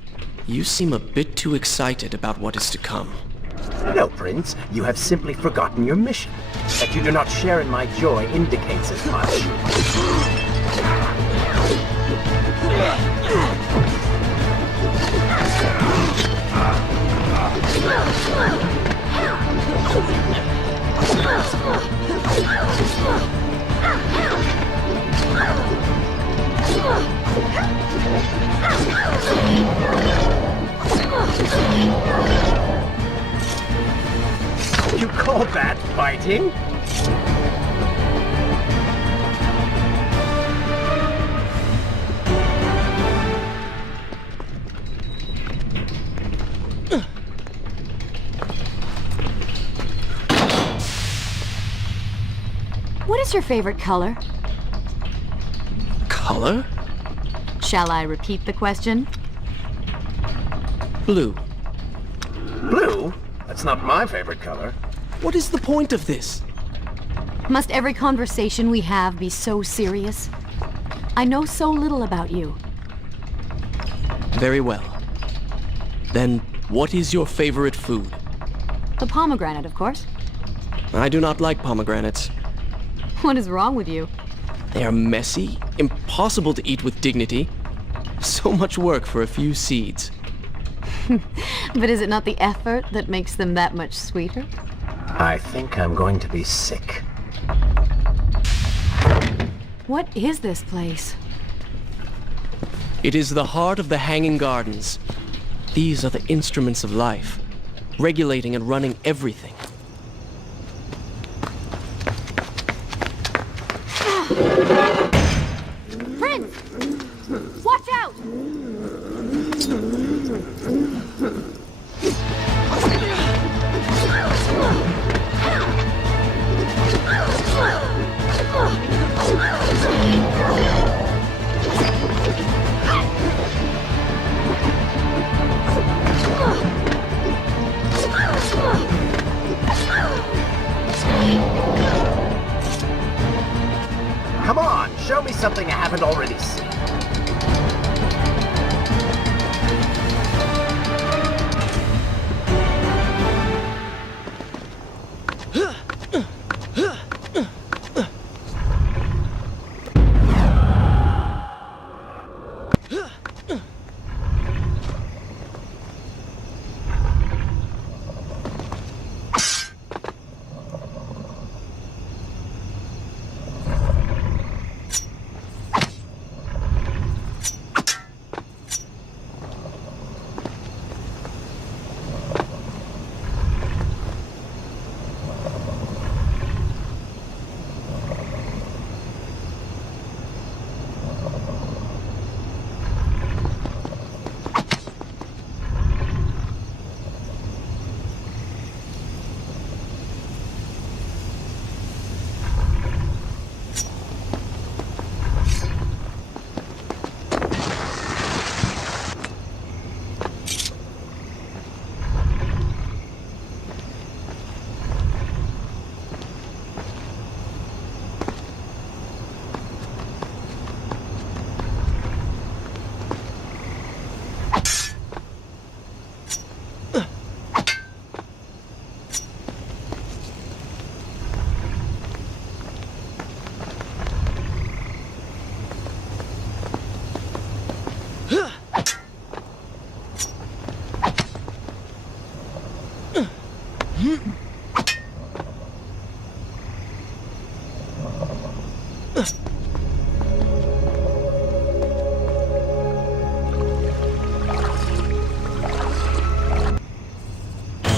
You seem a bit too excited about what is to come. No, Prince. You have simply forgotten your mission. That you do not share in my joy indicates as much. You call that fighting? What's your favorite color? Color? Shall I repeat the question? Blue. Blue? That's not my favorite color. What is the point of this? Must every conversation we have be so serious? I know so little about you. Very well. Then, what is your favorite food? The pomegranate, of course. I do not like pomegranates. What is wrong with you? They are messy, impossible to eat with dignity. So much work for a few seeds. But is it not the effort that makes them that much sweeter? I think I'm going to be sick. What is this place? It is the heart of the Hanging Gardens. These are the instruments of life, regulating and running everything. Prince! Watch out! Come on, show me something I haven't already seen.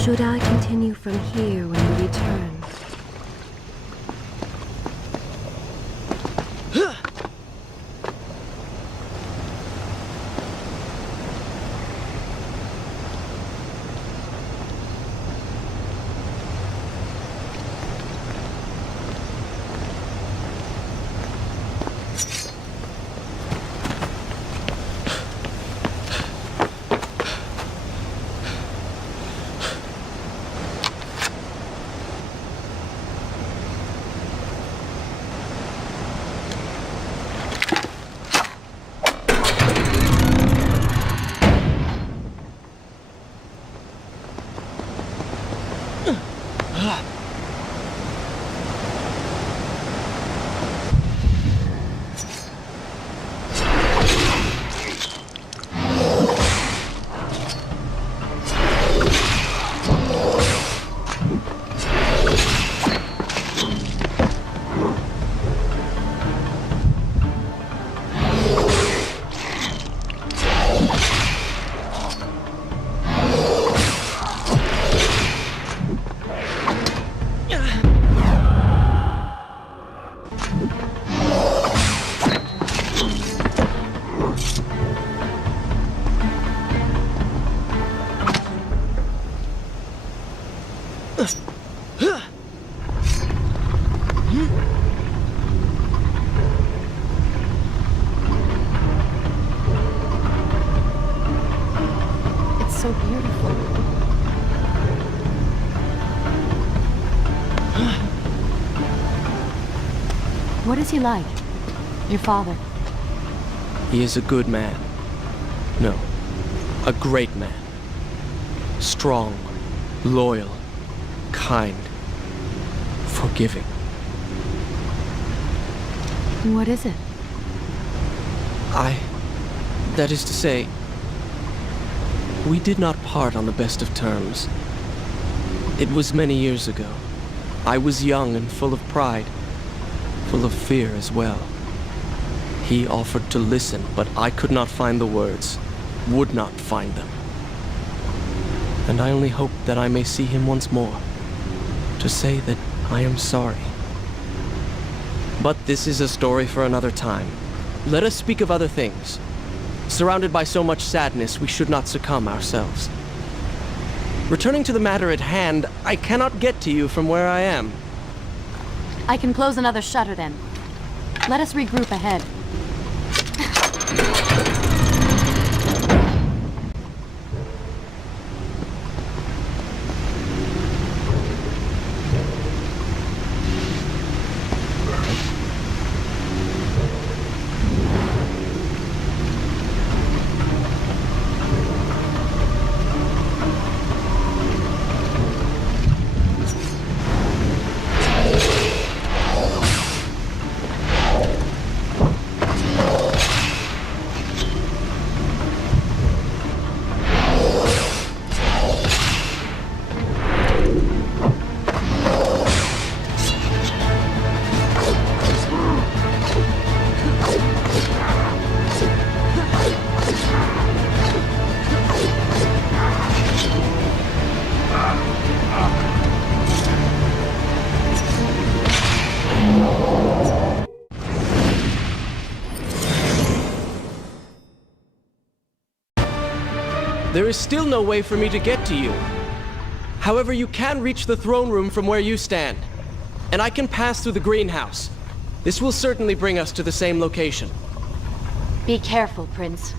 Should I continue from here when we return? What is he like? Your father? He is a good man. No, a great man. Strong, loyal, kind, forgiving. What is it? That is to say, we did not part on the best of terms. It was many years ago. I was young and full of pride, full of fear as well. He offered to listen, but I could not find the words, would not find them. And I only hope that I may see him once more, to say that I am sorry. But this is a story for another time. Let us speak of other things. Surrounded by so much sadness, we should not succumb ourselves. Returning to the matter at hand, I cannot get to you from where I am. I can close another shutter then. Let us regroup ahead. There is still no way for me to get to you. However, you can reach the throne room from where you stand. And I can pass through the greenhouse. This will certainly bring us to the same location. Be careful, Prince.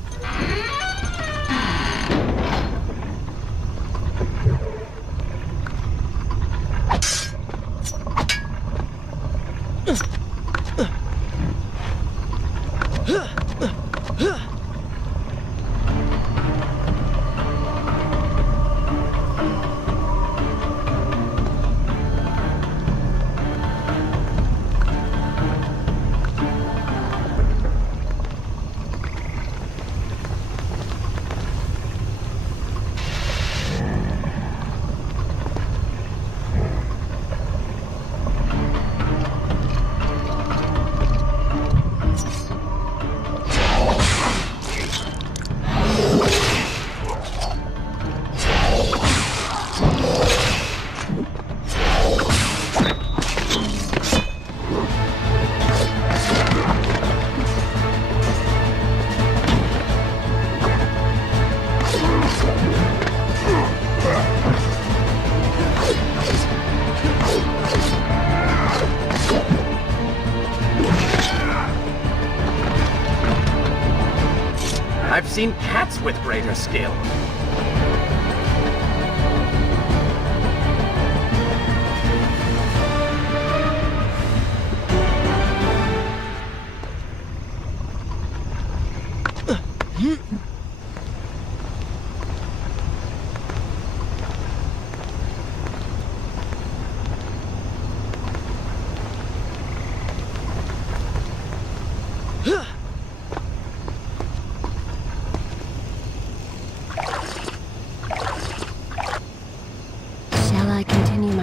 I've seen cats with greater skill.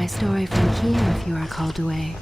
Story from here if you are called away.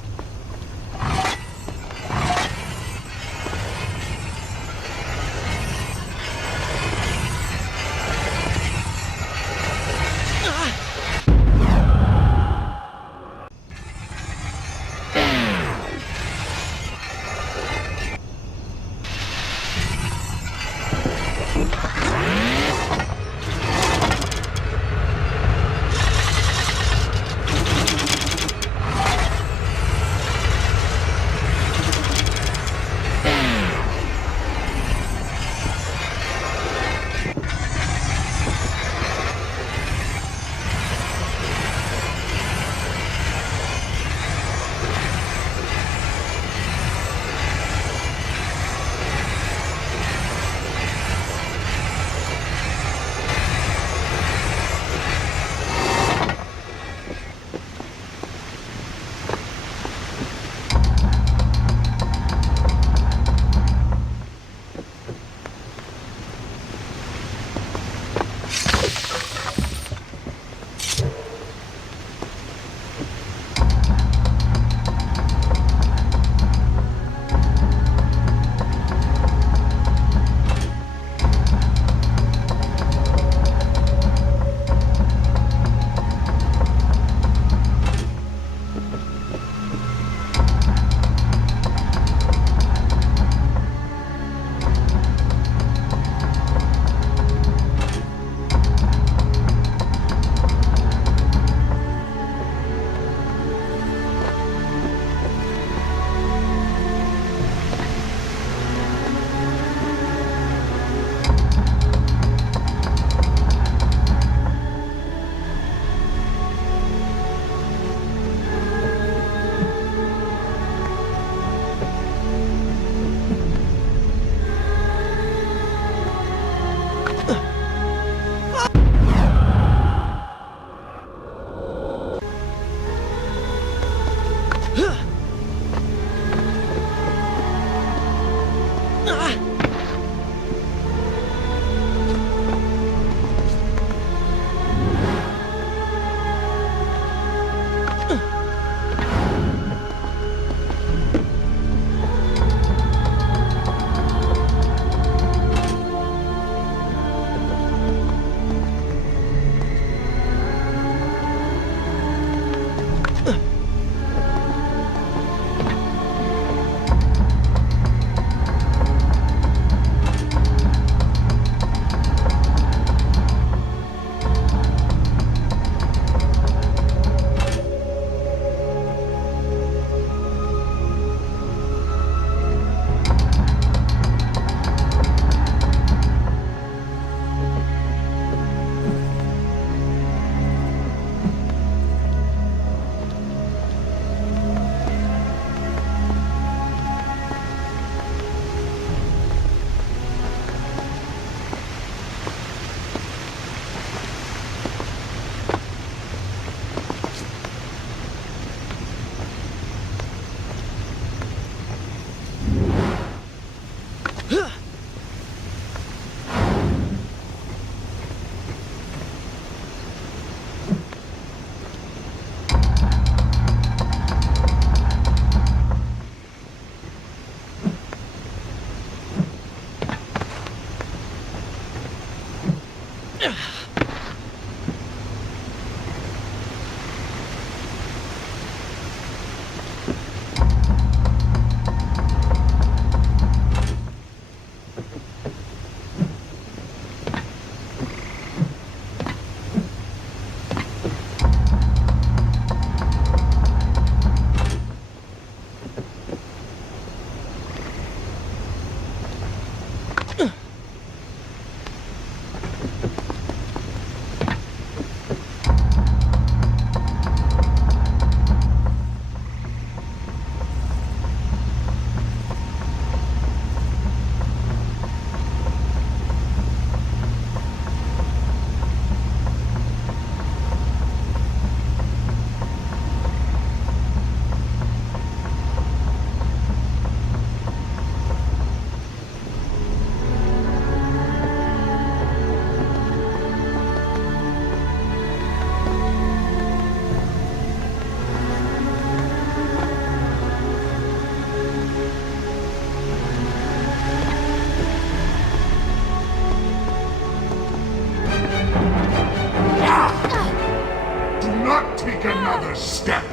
Take another step.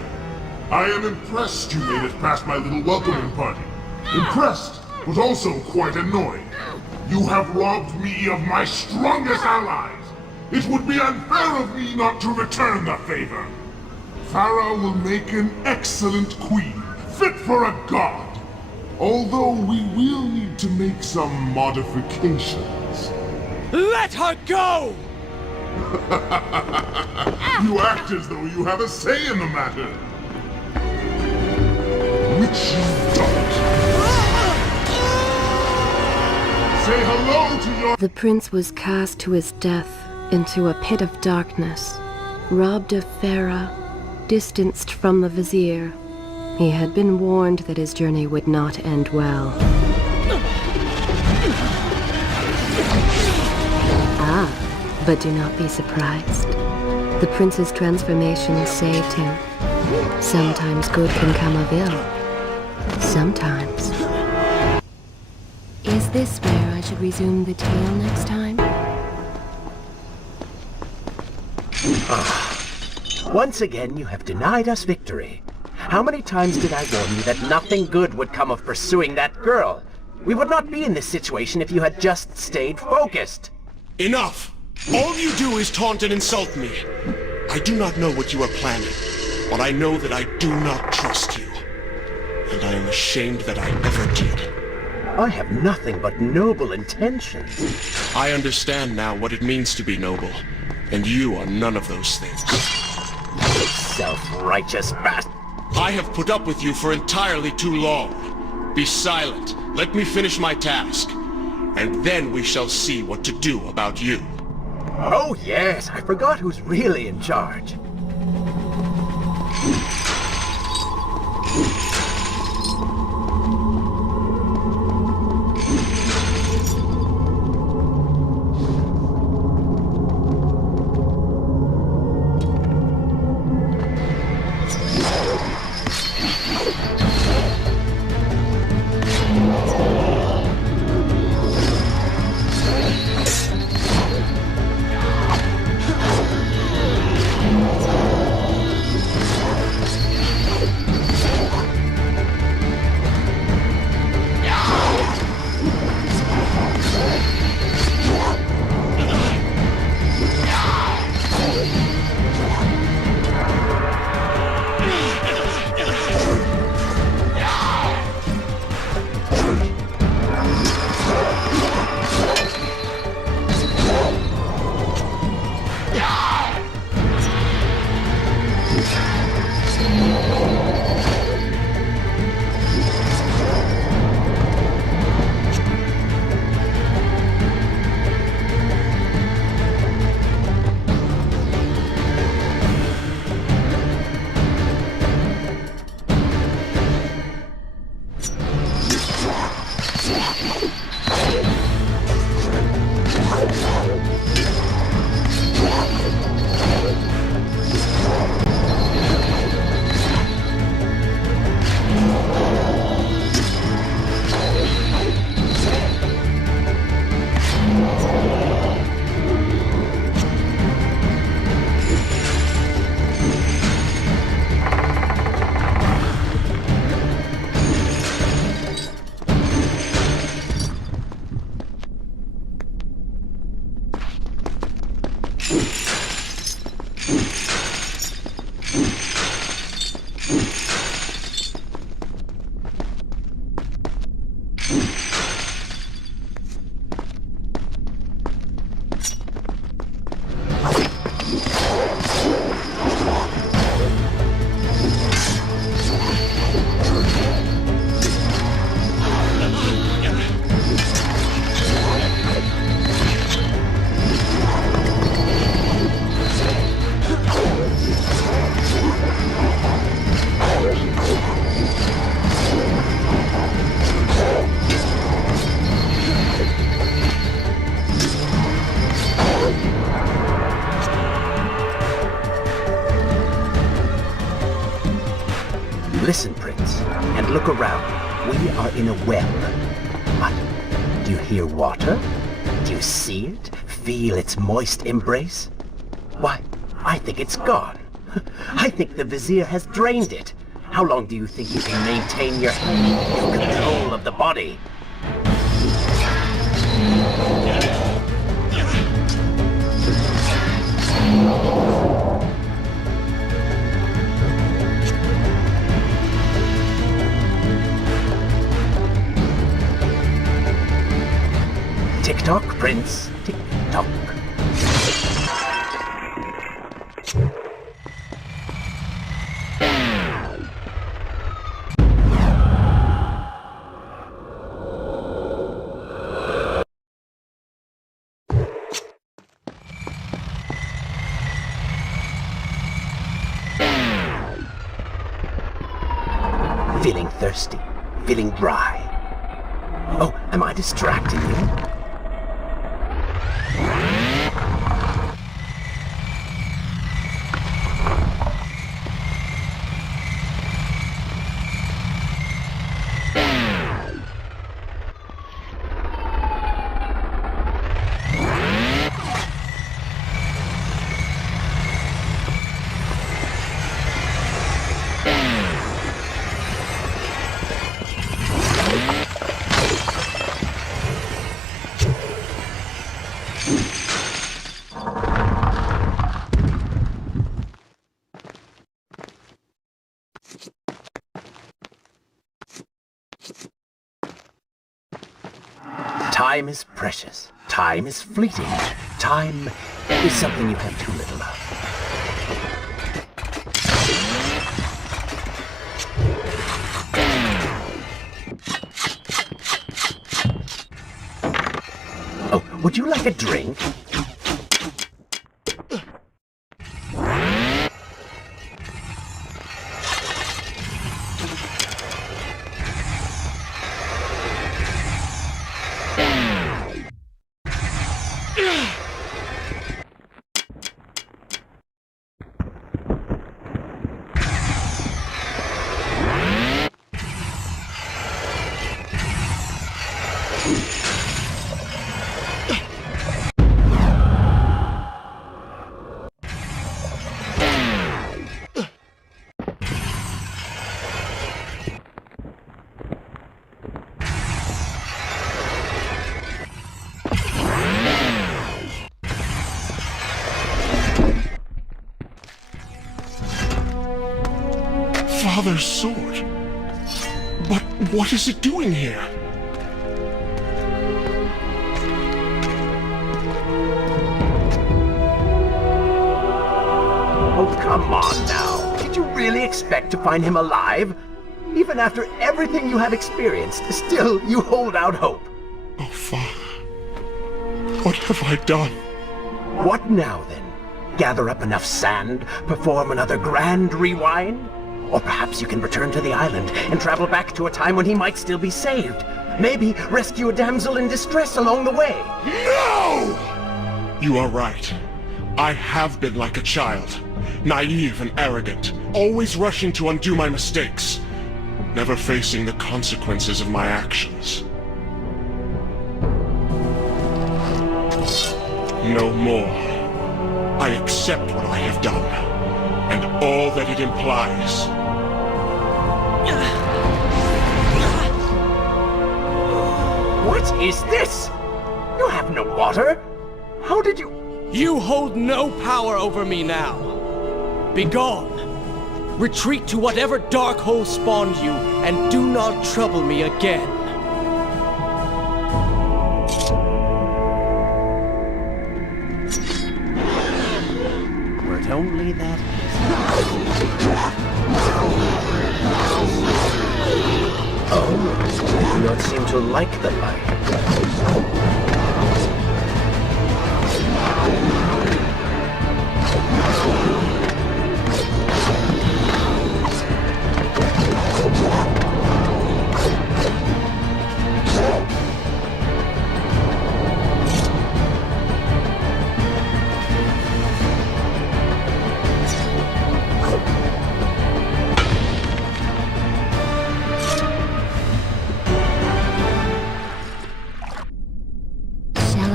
I am impressed you made it past my little welcoming party. Impressed, but also quite annoyed. You have robbed me of my strongest allies. It would be unfair of me not to return the favor. Farah will make an excellent queen, fit for a god. Although we will need to make some modifications. Let her go! You act as though you have a say in the matter. Which you don't. Say hello to your... The prince was cast to his death into a pit of darkness, robbed of Farah, distanced from the vizier. He had been warned that his journey would not end well. But do not be surprised. The prince's transformation saved him. Sometimes good can come of ill. Sometimes. Is this where I should resume the tale next time? Once again, you have denied us victory. How many times did I warn you that nothing good would come of pursuing that girl? We would not be in this situation if you had just stayed focused. Enough! All you do is taunt and insult me. I do not know what you are planning, but I know that I do not trust you. And I am ashamed that I ever did. I have nothing but noble intentions. I understand now what it means to be noble, and you are none of those things. Self-righteous bastard. I have put up with you for entirely too long. Be silent. Let me finish my task. And then we shall see what to do about you. Oh yes, I forgot who's really in charge. look around. We are in a well. What? Do you hear water? Do you see it? Feel its moist embrace? Why, I think it's gone. I think the Vizier has drained it. How long do you think you can maintain your control of the body? Tick-tock, Prince. Tick-tock. Feeling thirsty, feeling dry. Oh, am I distracting you? Time is precious. Time is fleeting. Time is something you have too little of. Oh, would you like a drink? Father's sword. But what is it doing here? Oh, come on now. Did you really expect to find him alive? Even after everything you have experienced, still you hold out hope. Oh, Father. What have I done? What now, then? Gather up enough sand, perform another grand rewind? Or perhaps you can return to the island and travel back to a time when he might still be saved. Maybe rescue a damsel in distress along the way. No! You are right. I have been like a child. Naive and arrogant, always rushing to undo my mistakes, never facing the consequences of my actions. No more. I accept what I have done, and all that it implies. What is this? You have no water? How did you... You hold no power over me now. Begone. Retreat to whatever dark hole spawned you, and do not trouble me again. Were it only that Oh, you do not seem to like the light.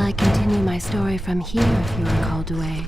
I continue my story from here if you are called away?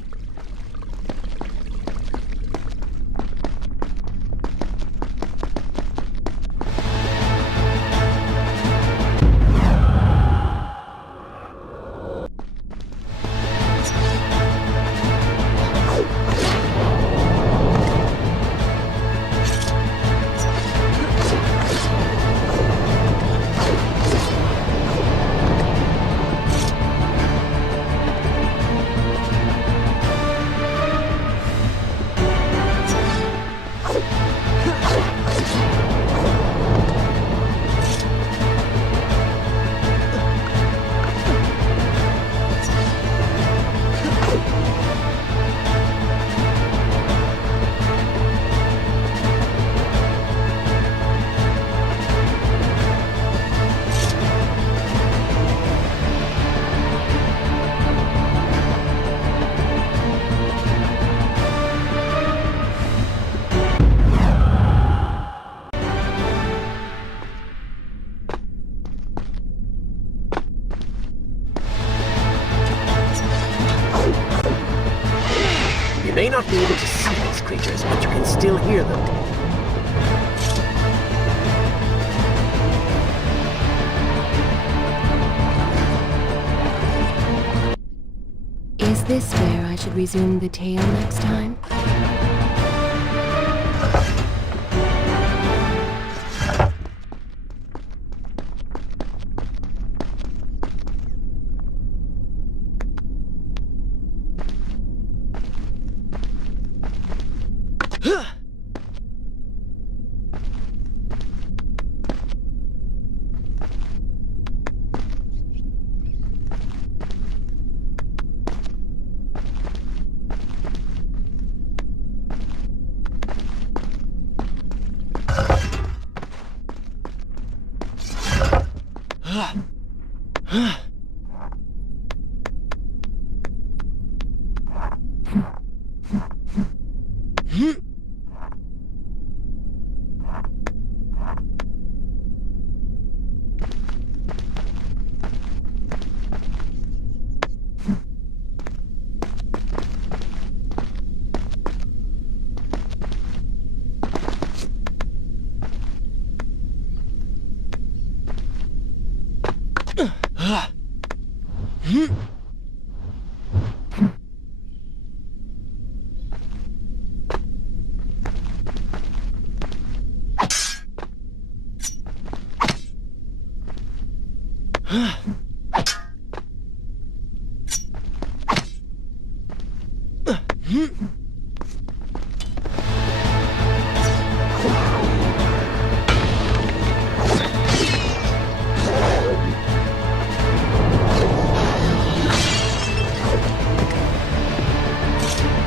You may not be able to see these creatures, but you can still hear them. Is this where I should resume the tale next time?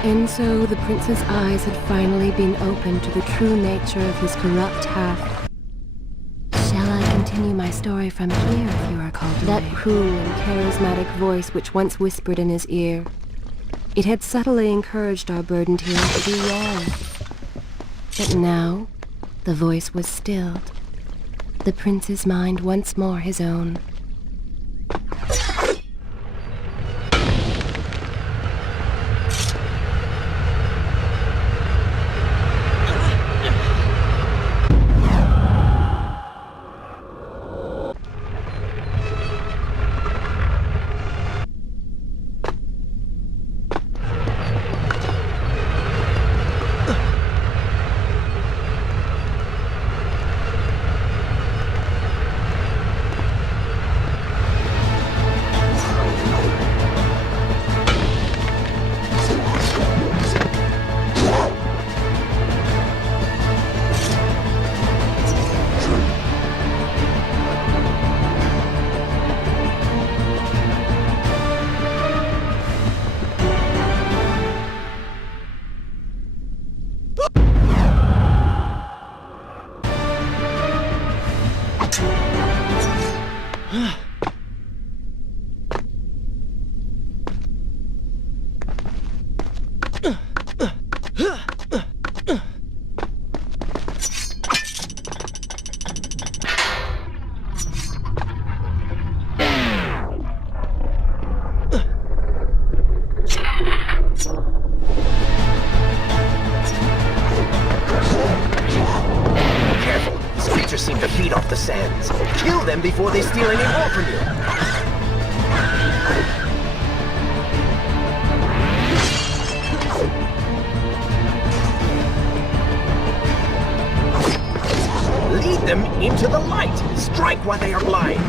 And so the prince's eyes had finally been opened to the true nature of his corrupt half. Shall I continue my story from here if you are called away? That cool and charismatic voice which once whispered in his ear. It had subtly encouraged our burdened hero to do wrong. But now, the voice was stilled. The prince's mind once more his own. them before they steal any more from you. Lead them into the light. Strike while they are blind.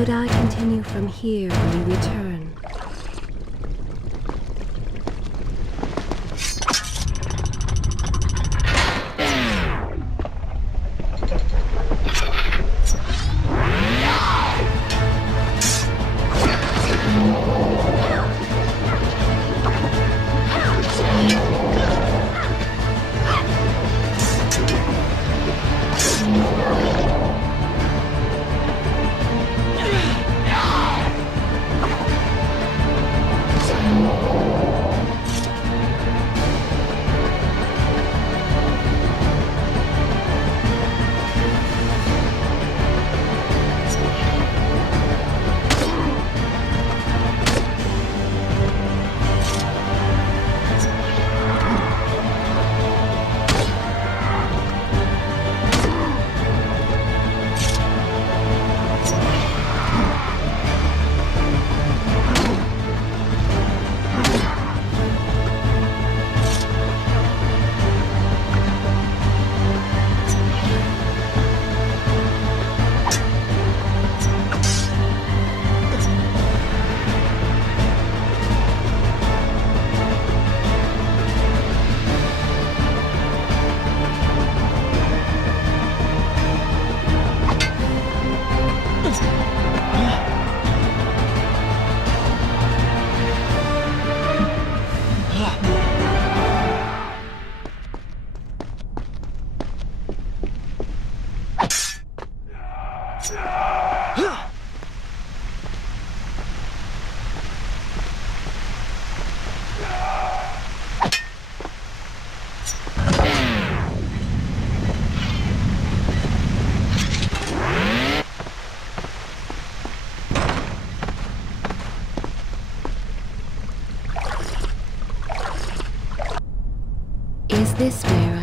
Should I continue from here when we return?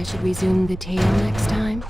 should resume the tale next time?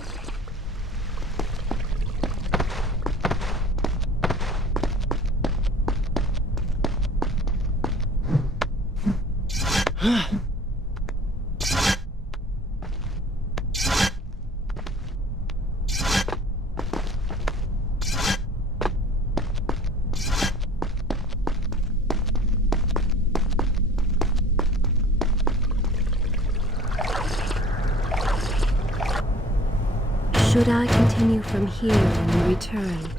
Should I continue from here and return?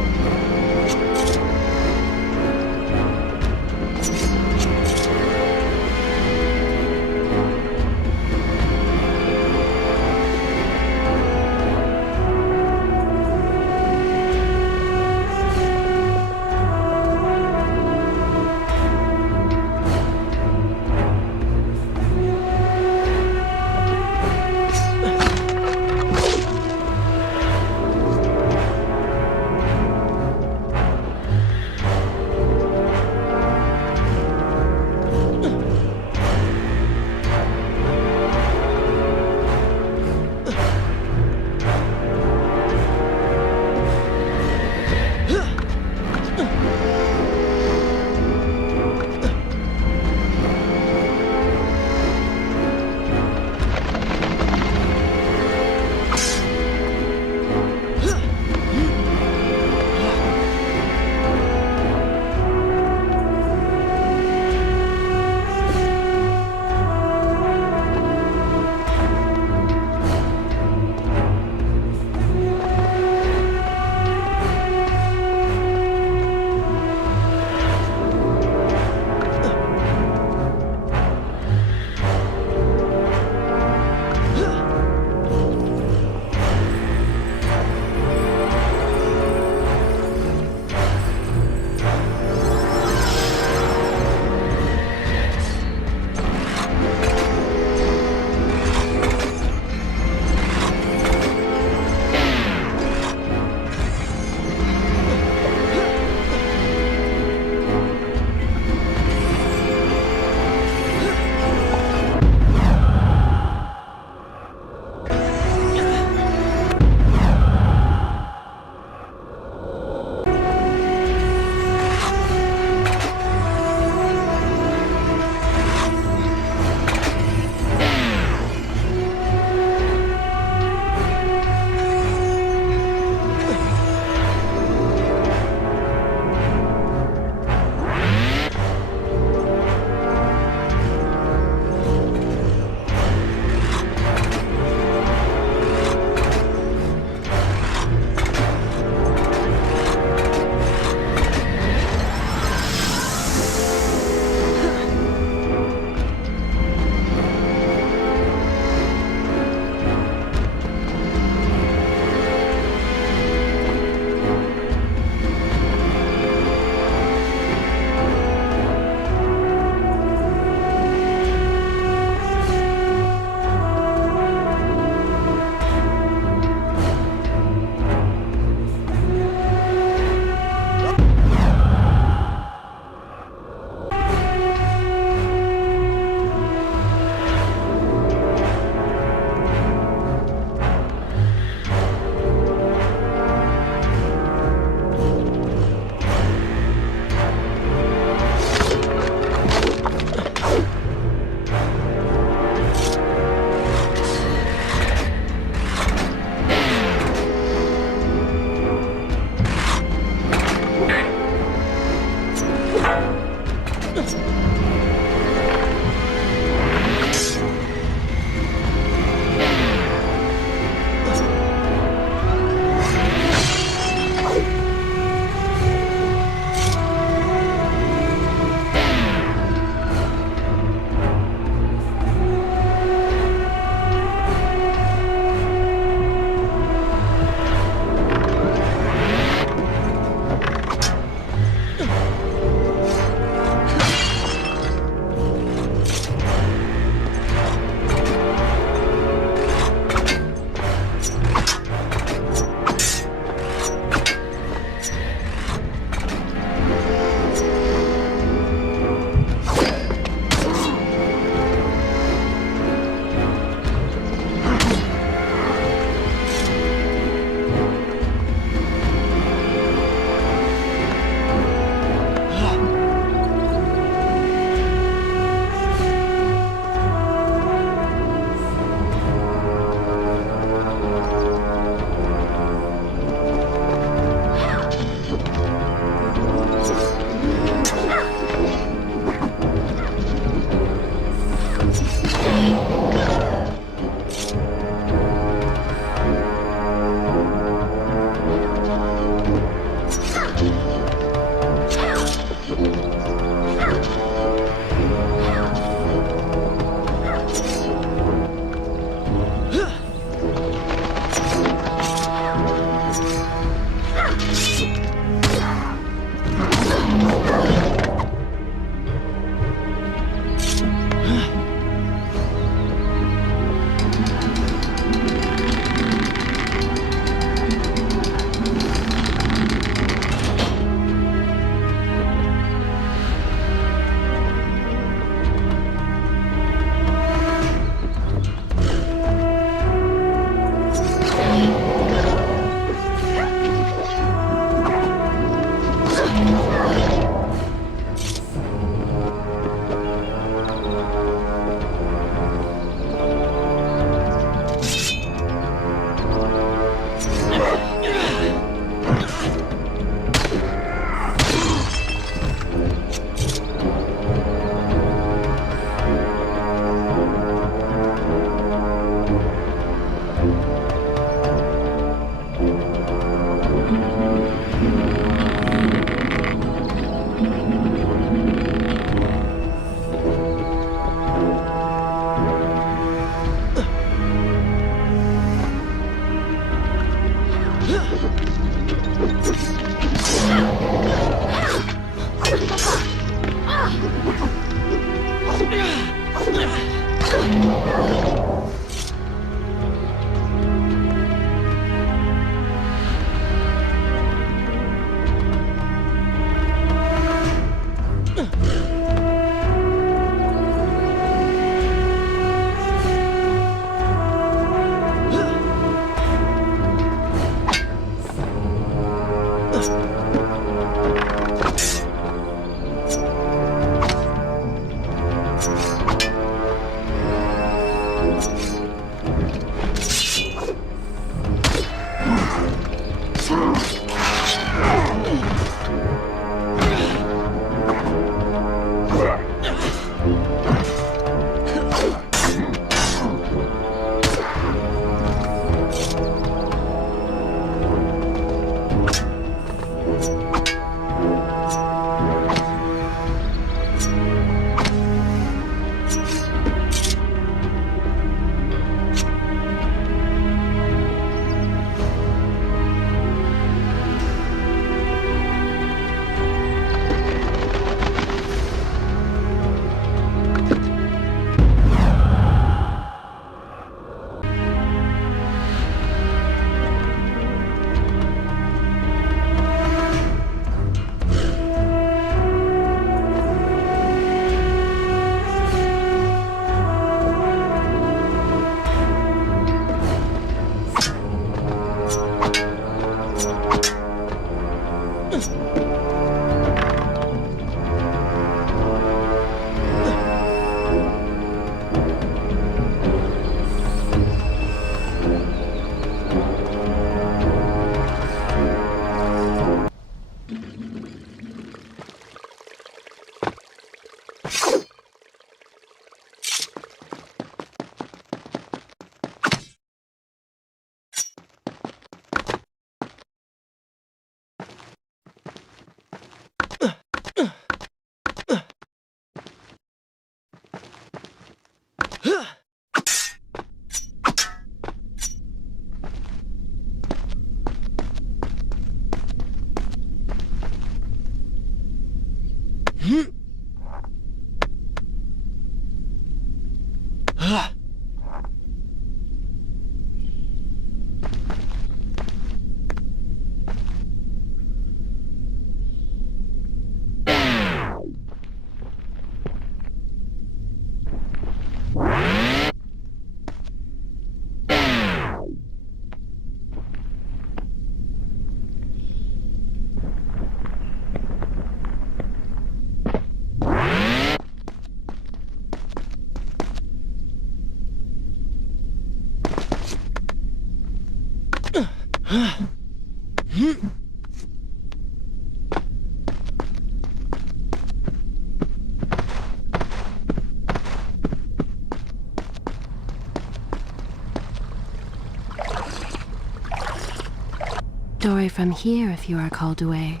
Story from here if you are called away.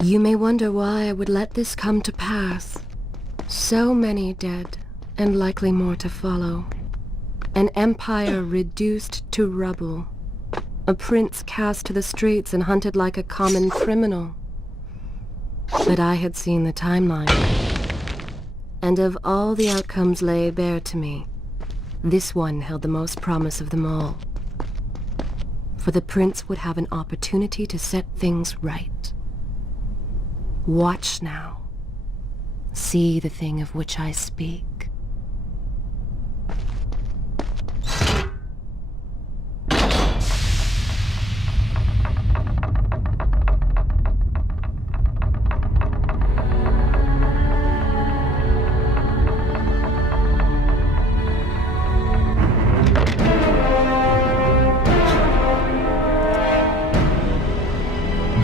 You may wonder why I would let this come to pass. So many dead, and likely more to follow. An empire reduced to rubble. A prince cast to the streets and hunted like a common criminal. But I had seen the timeline. And of all the outcomes lay bare to me, this one held the most promise of them all. For the prince would have an opportunity to set things right. Watch now. See the thing of which I speak.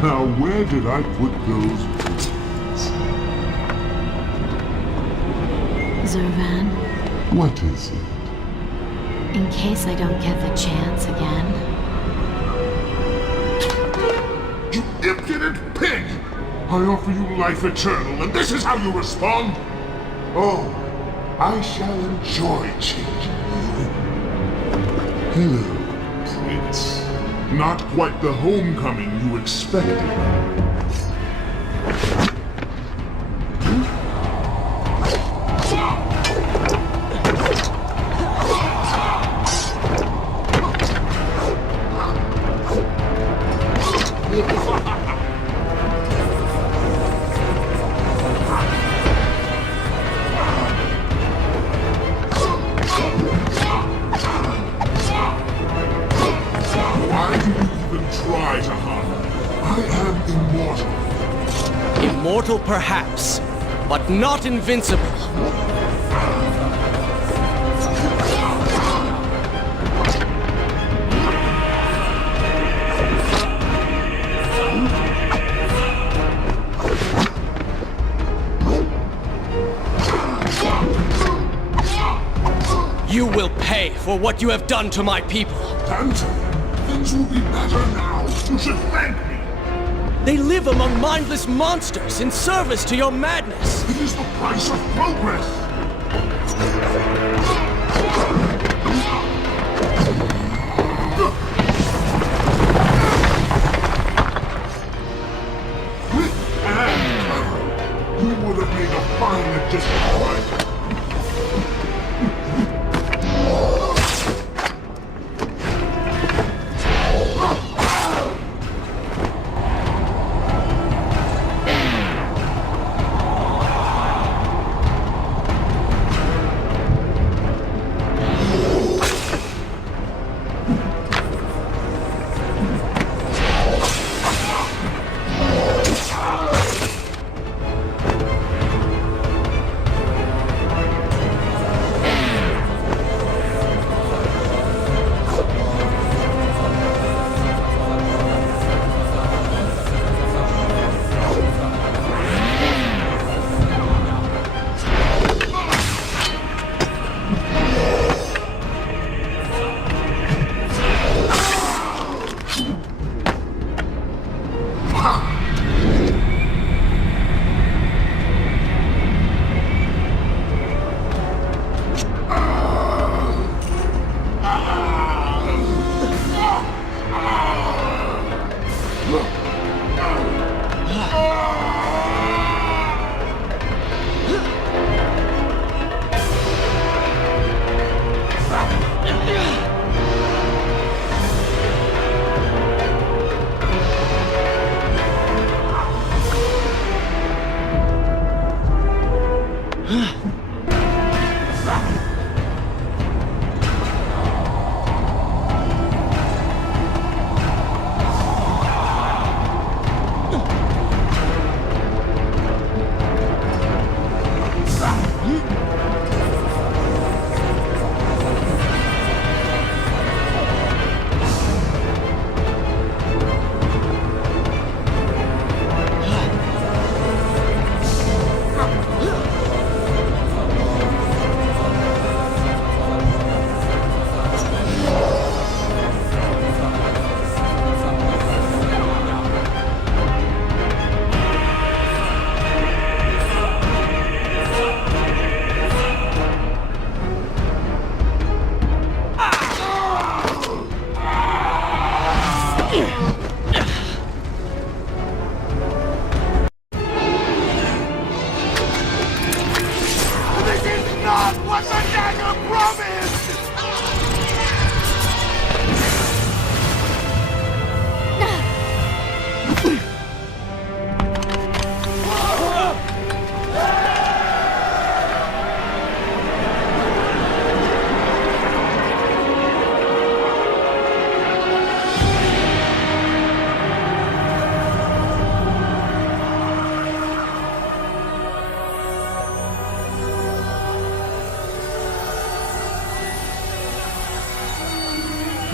Now, where did I put those bullets? Zurvan, What is it? in case I don't get the chance again. You impudent pig! I offer you life eternal, and this is how you respond? Oh, I shall enjoy changing you. Hello, Prince. Not quite the homecoming you expected. Why do you even try to harm me? I am immortal. Immortal perhaps, but not invincible. You will pay for what you have done to my people. Panda, things will be better now. You should thank me. They live among mindless monsters in service to your madness. It is the price of progress. Quick and clever. You would have made a fine something that just right.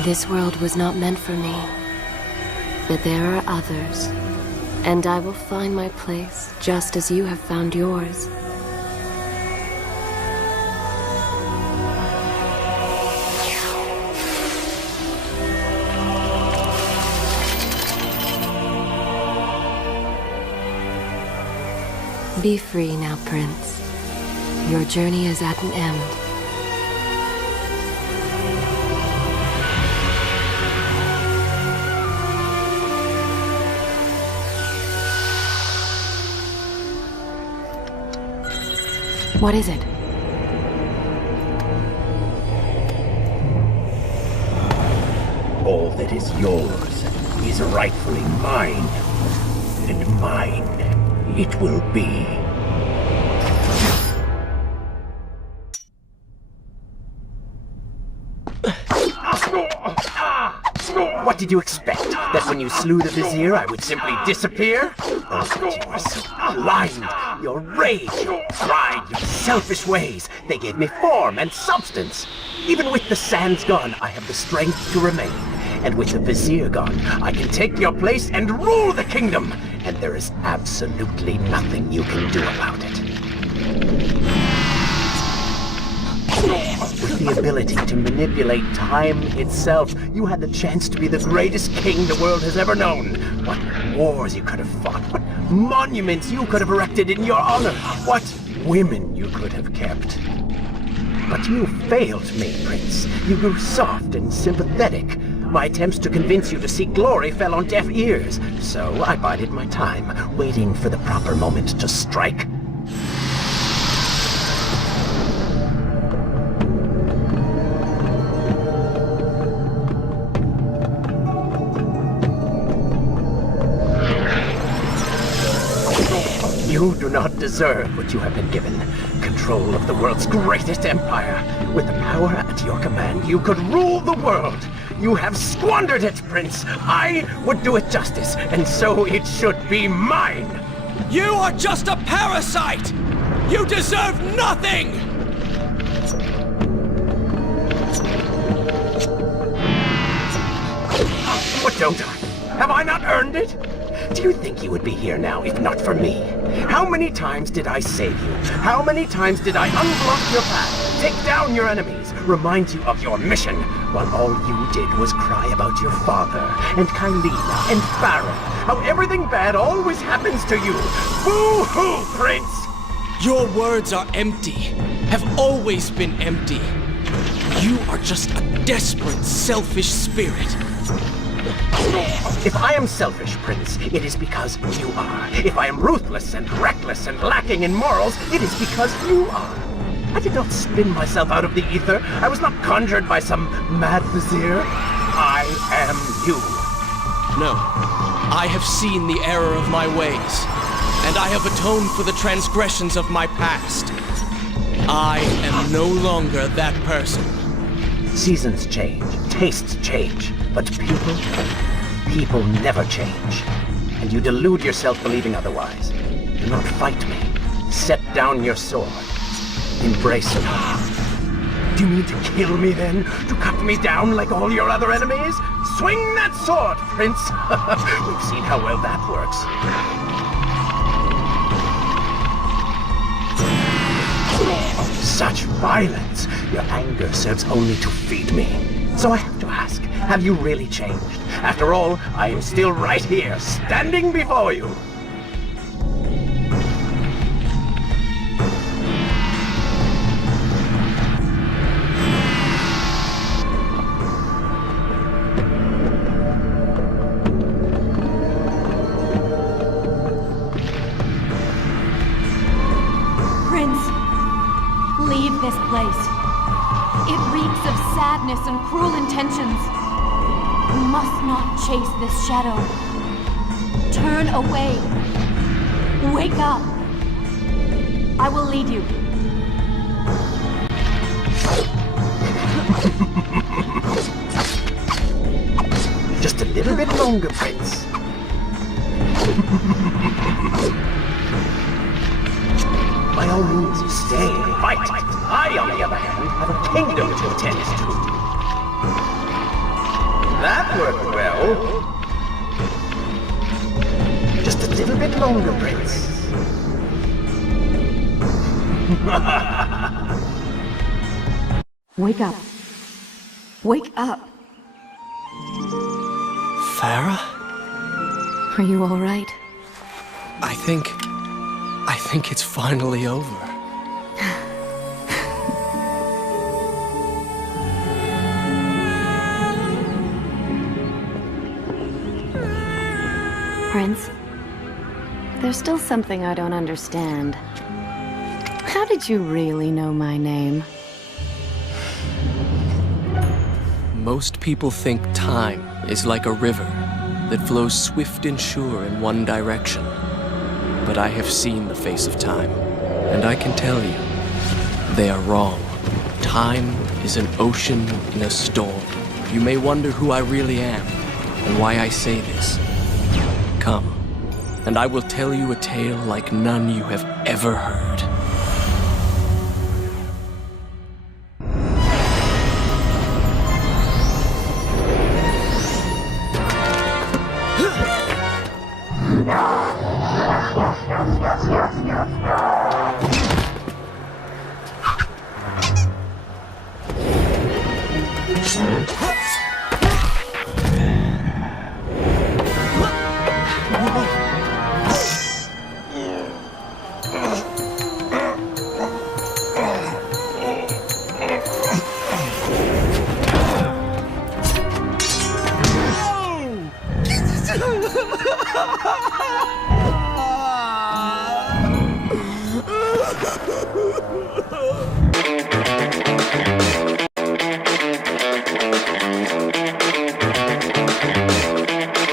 This world was not meant for me, but there are others, and I will find my place just as you have found yours. Be free now, Prince. Your journey is at an end. What is it? All that is yours is rightfully mine, and mine it will be. What did you expect? That when you slew the Vizier, I would simply disappear? Oh, but you are so blind! Your rage, your pride, your selfish ways, they gave me form and substance. Even with the sands gone, I have the strength to remain. And with the Vizier gone, I can take your place and rule the kingdom. And there is absolutely nothing you can do about it. With the ability to manipulate time itself, you had the chance to be the greatest king the world has ever known. What wars you could have fought, what monuments you could have erected in your honor, what women you could have kept. But you failed me, Prince. You grew soft and sympathetic. My attempts to convince you to seek glory fell on deaf ears, so I bided my time, waiting for the proper moment to strike. not deserve what you have been given. Control of the world's greatest empire. With the power at your command, you could rule the world. You have squandered it, Prince. I would do it justice, and so it should be mine. You are just a parasite! You deserve nothing! What don't I? Have I not earned it? Do you think you would be here now if not for me? How many times did I save you? How many times did I unblock your path, take down your enemies, remind you of your mission, while all you did was cry about your father, and Kylina, and Farron, how everything bad always happens to you? Boo-hoo, Prince! Your words are empty, have always been empty. You are just a desperate, selfish spirit. If I am selfish, Prince, it is because you are. If I am ruthless and reckless and lacking in morals, it is because you are. I did not spin myself out of the ether. I was not conjured by some mad vizier. I am you. No, I have seen the error of my ways, and I have atoned for the transgressions of my past. I am no longer that person. Seasons change, tastes change, but people never change. And you delude yourself believing otherwise. Do not fight me. Set down your sword. Embrace me. Do you mean to kill me then? To cut me down like all your other enemies? Swing that sword, Prince! We've seen how well that works. Such violence! Your anger serves only to feed me. So I have to ask, have you really changed? After all, I am still right here, standing before you. Leave this place. It reeks of sadness and cruel intentions. You must not chase this shadow. Turn away. Wake up. I will lead you. Just a little bit longer, Prince. By all means, stay and fight. I, on the other hand, have a kingdom to attend to. That worked well. Just a little bit longer, Prince. Wake up. Wake up. Farah? Are you all right? I think it's finally over. Prince, there's still something I don't understand. How did you really know my name? Most people think time is like a river that flows swift and sure in one direction. But I have seen the face of time, and I can tell you, they are wrong. Time is an ocean in a storm. You may wonder who I really am, and why I say this. Come, and I will tell you a tale like none you have ever heard.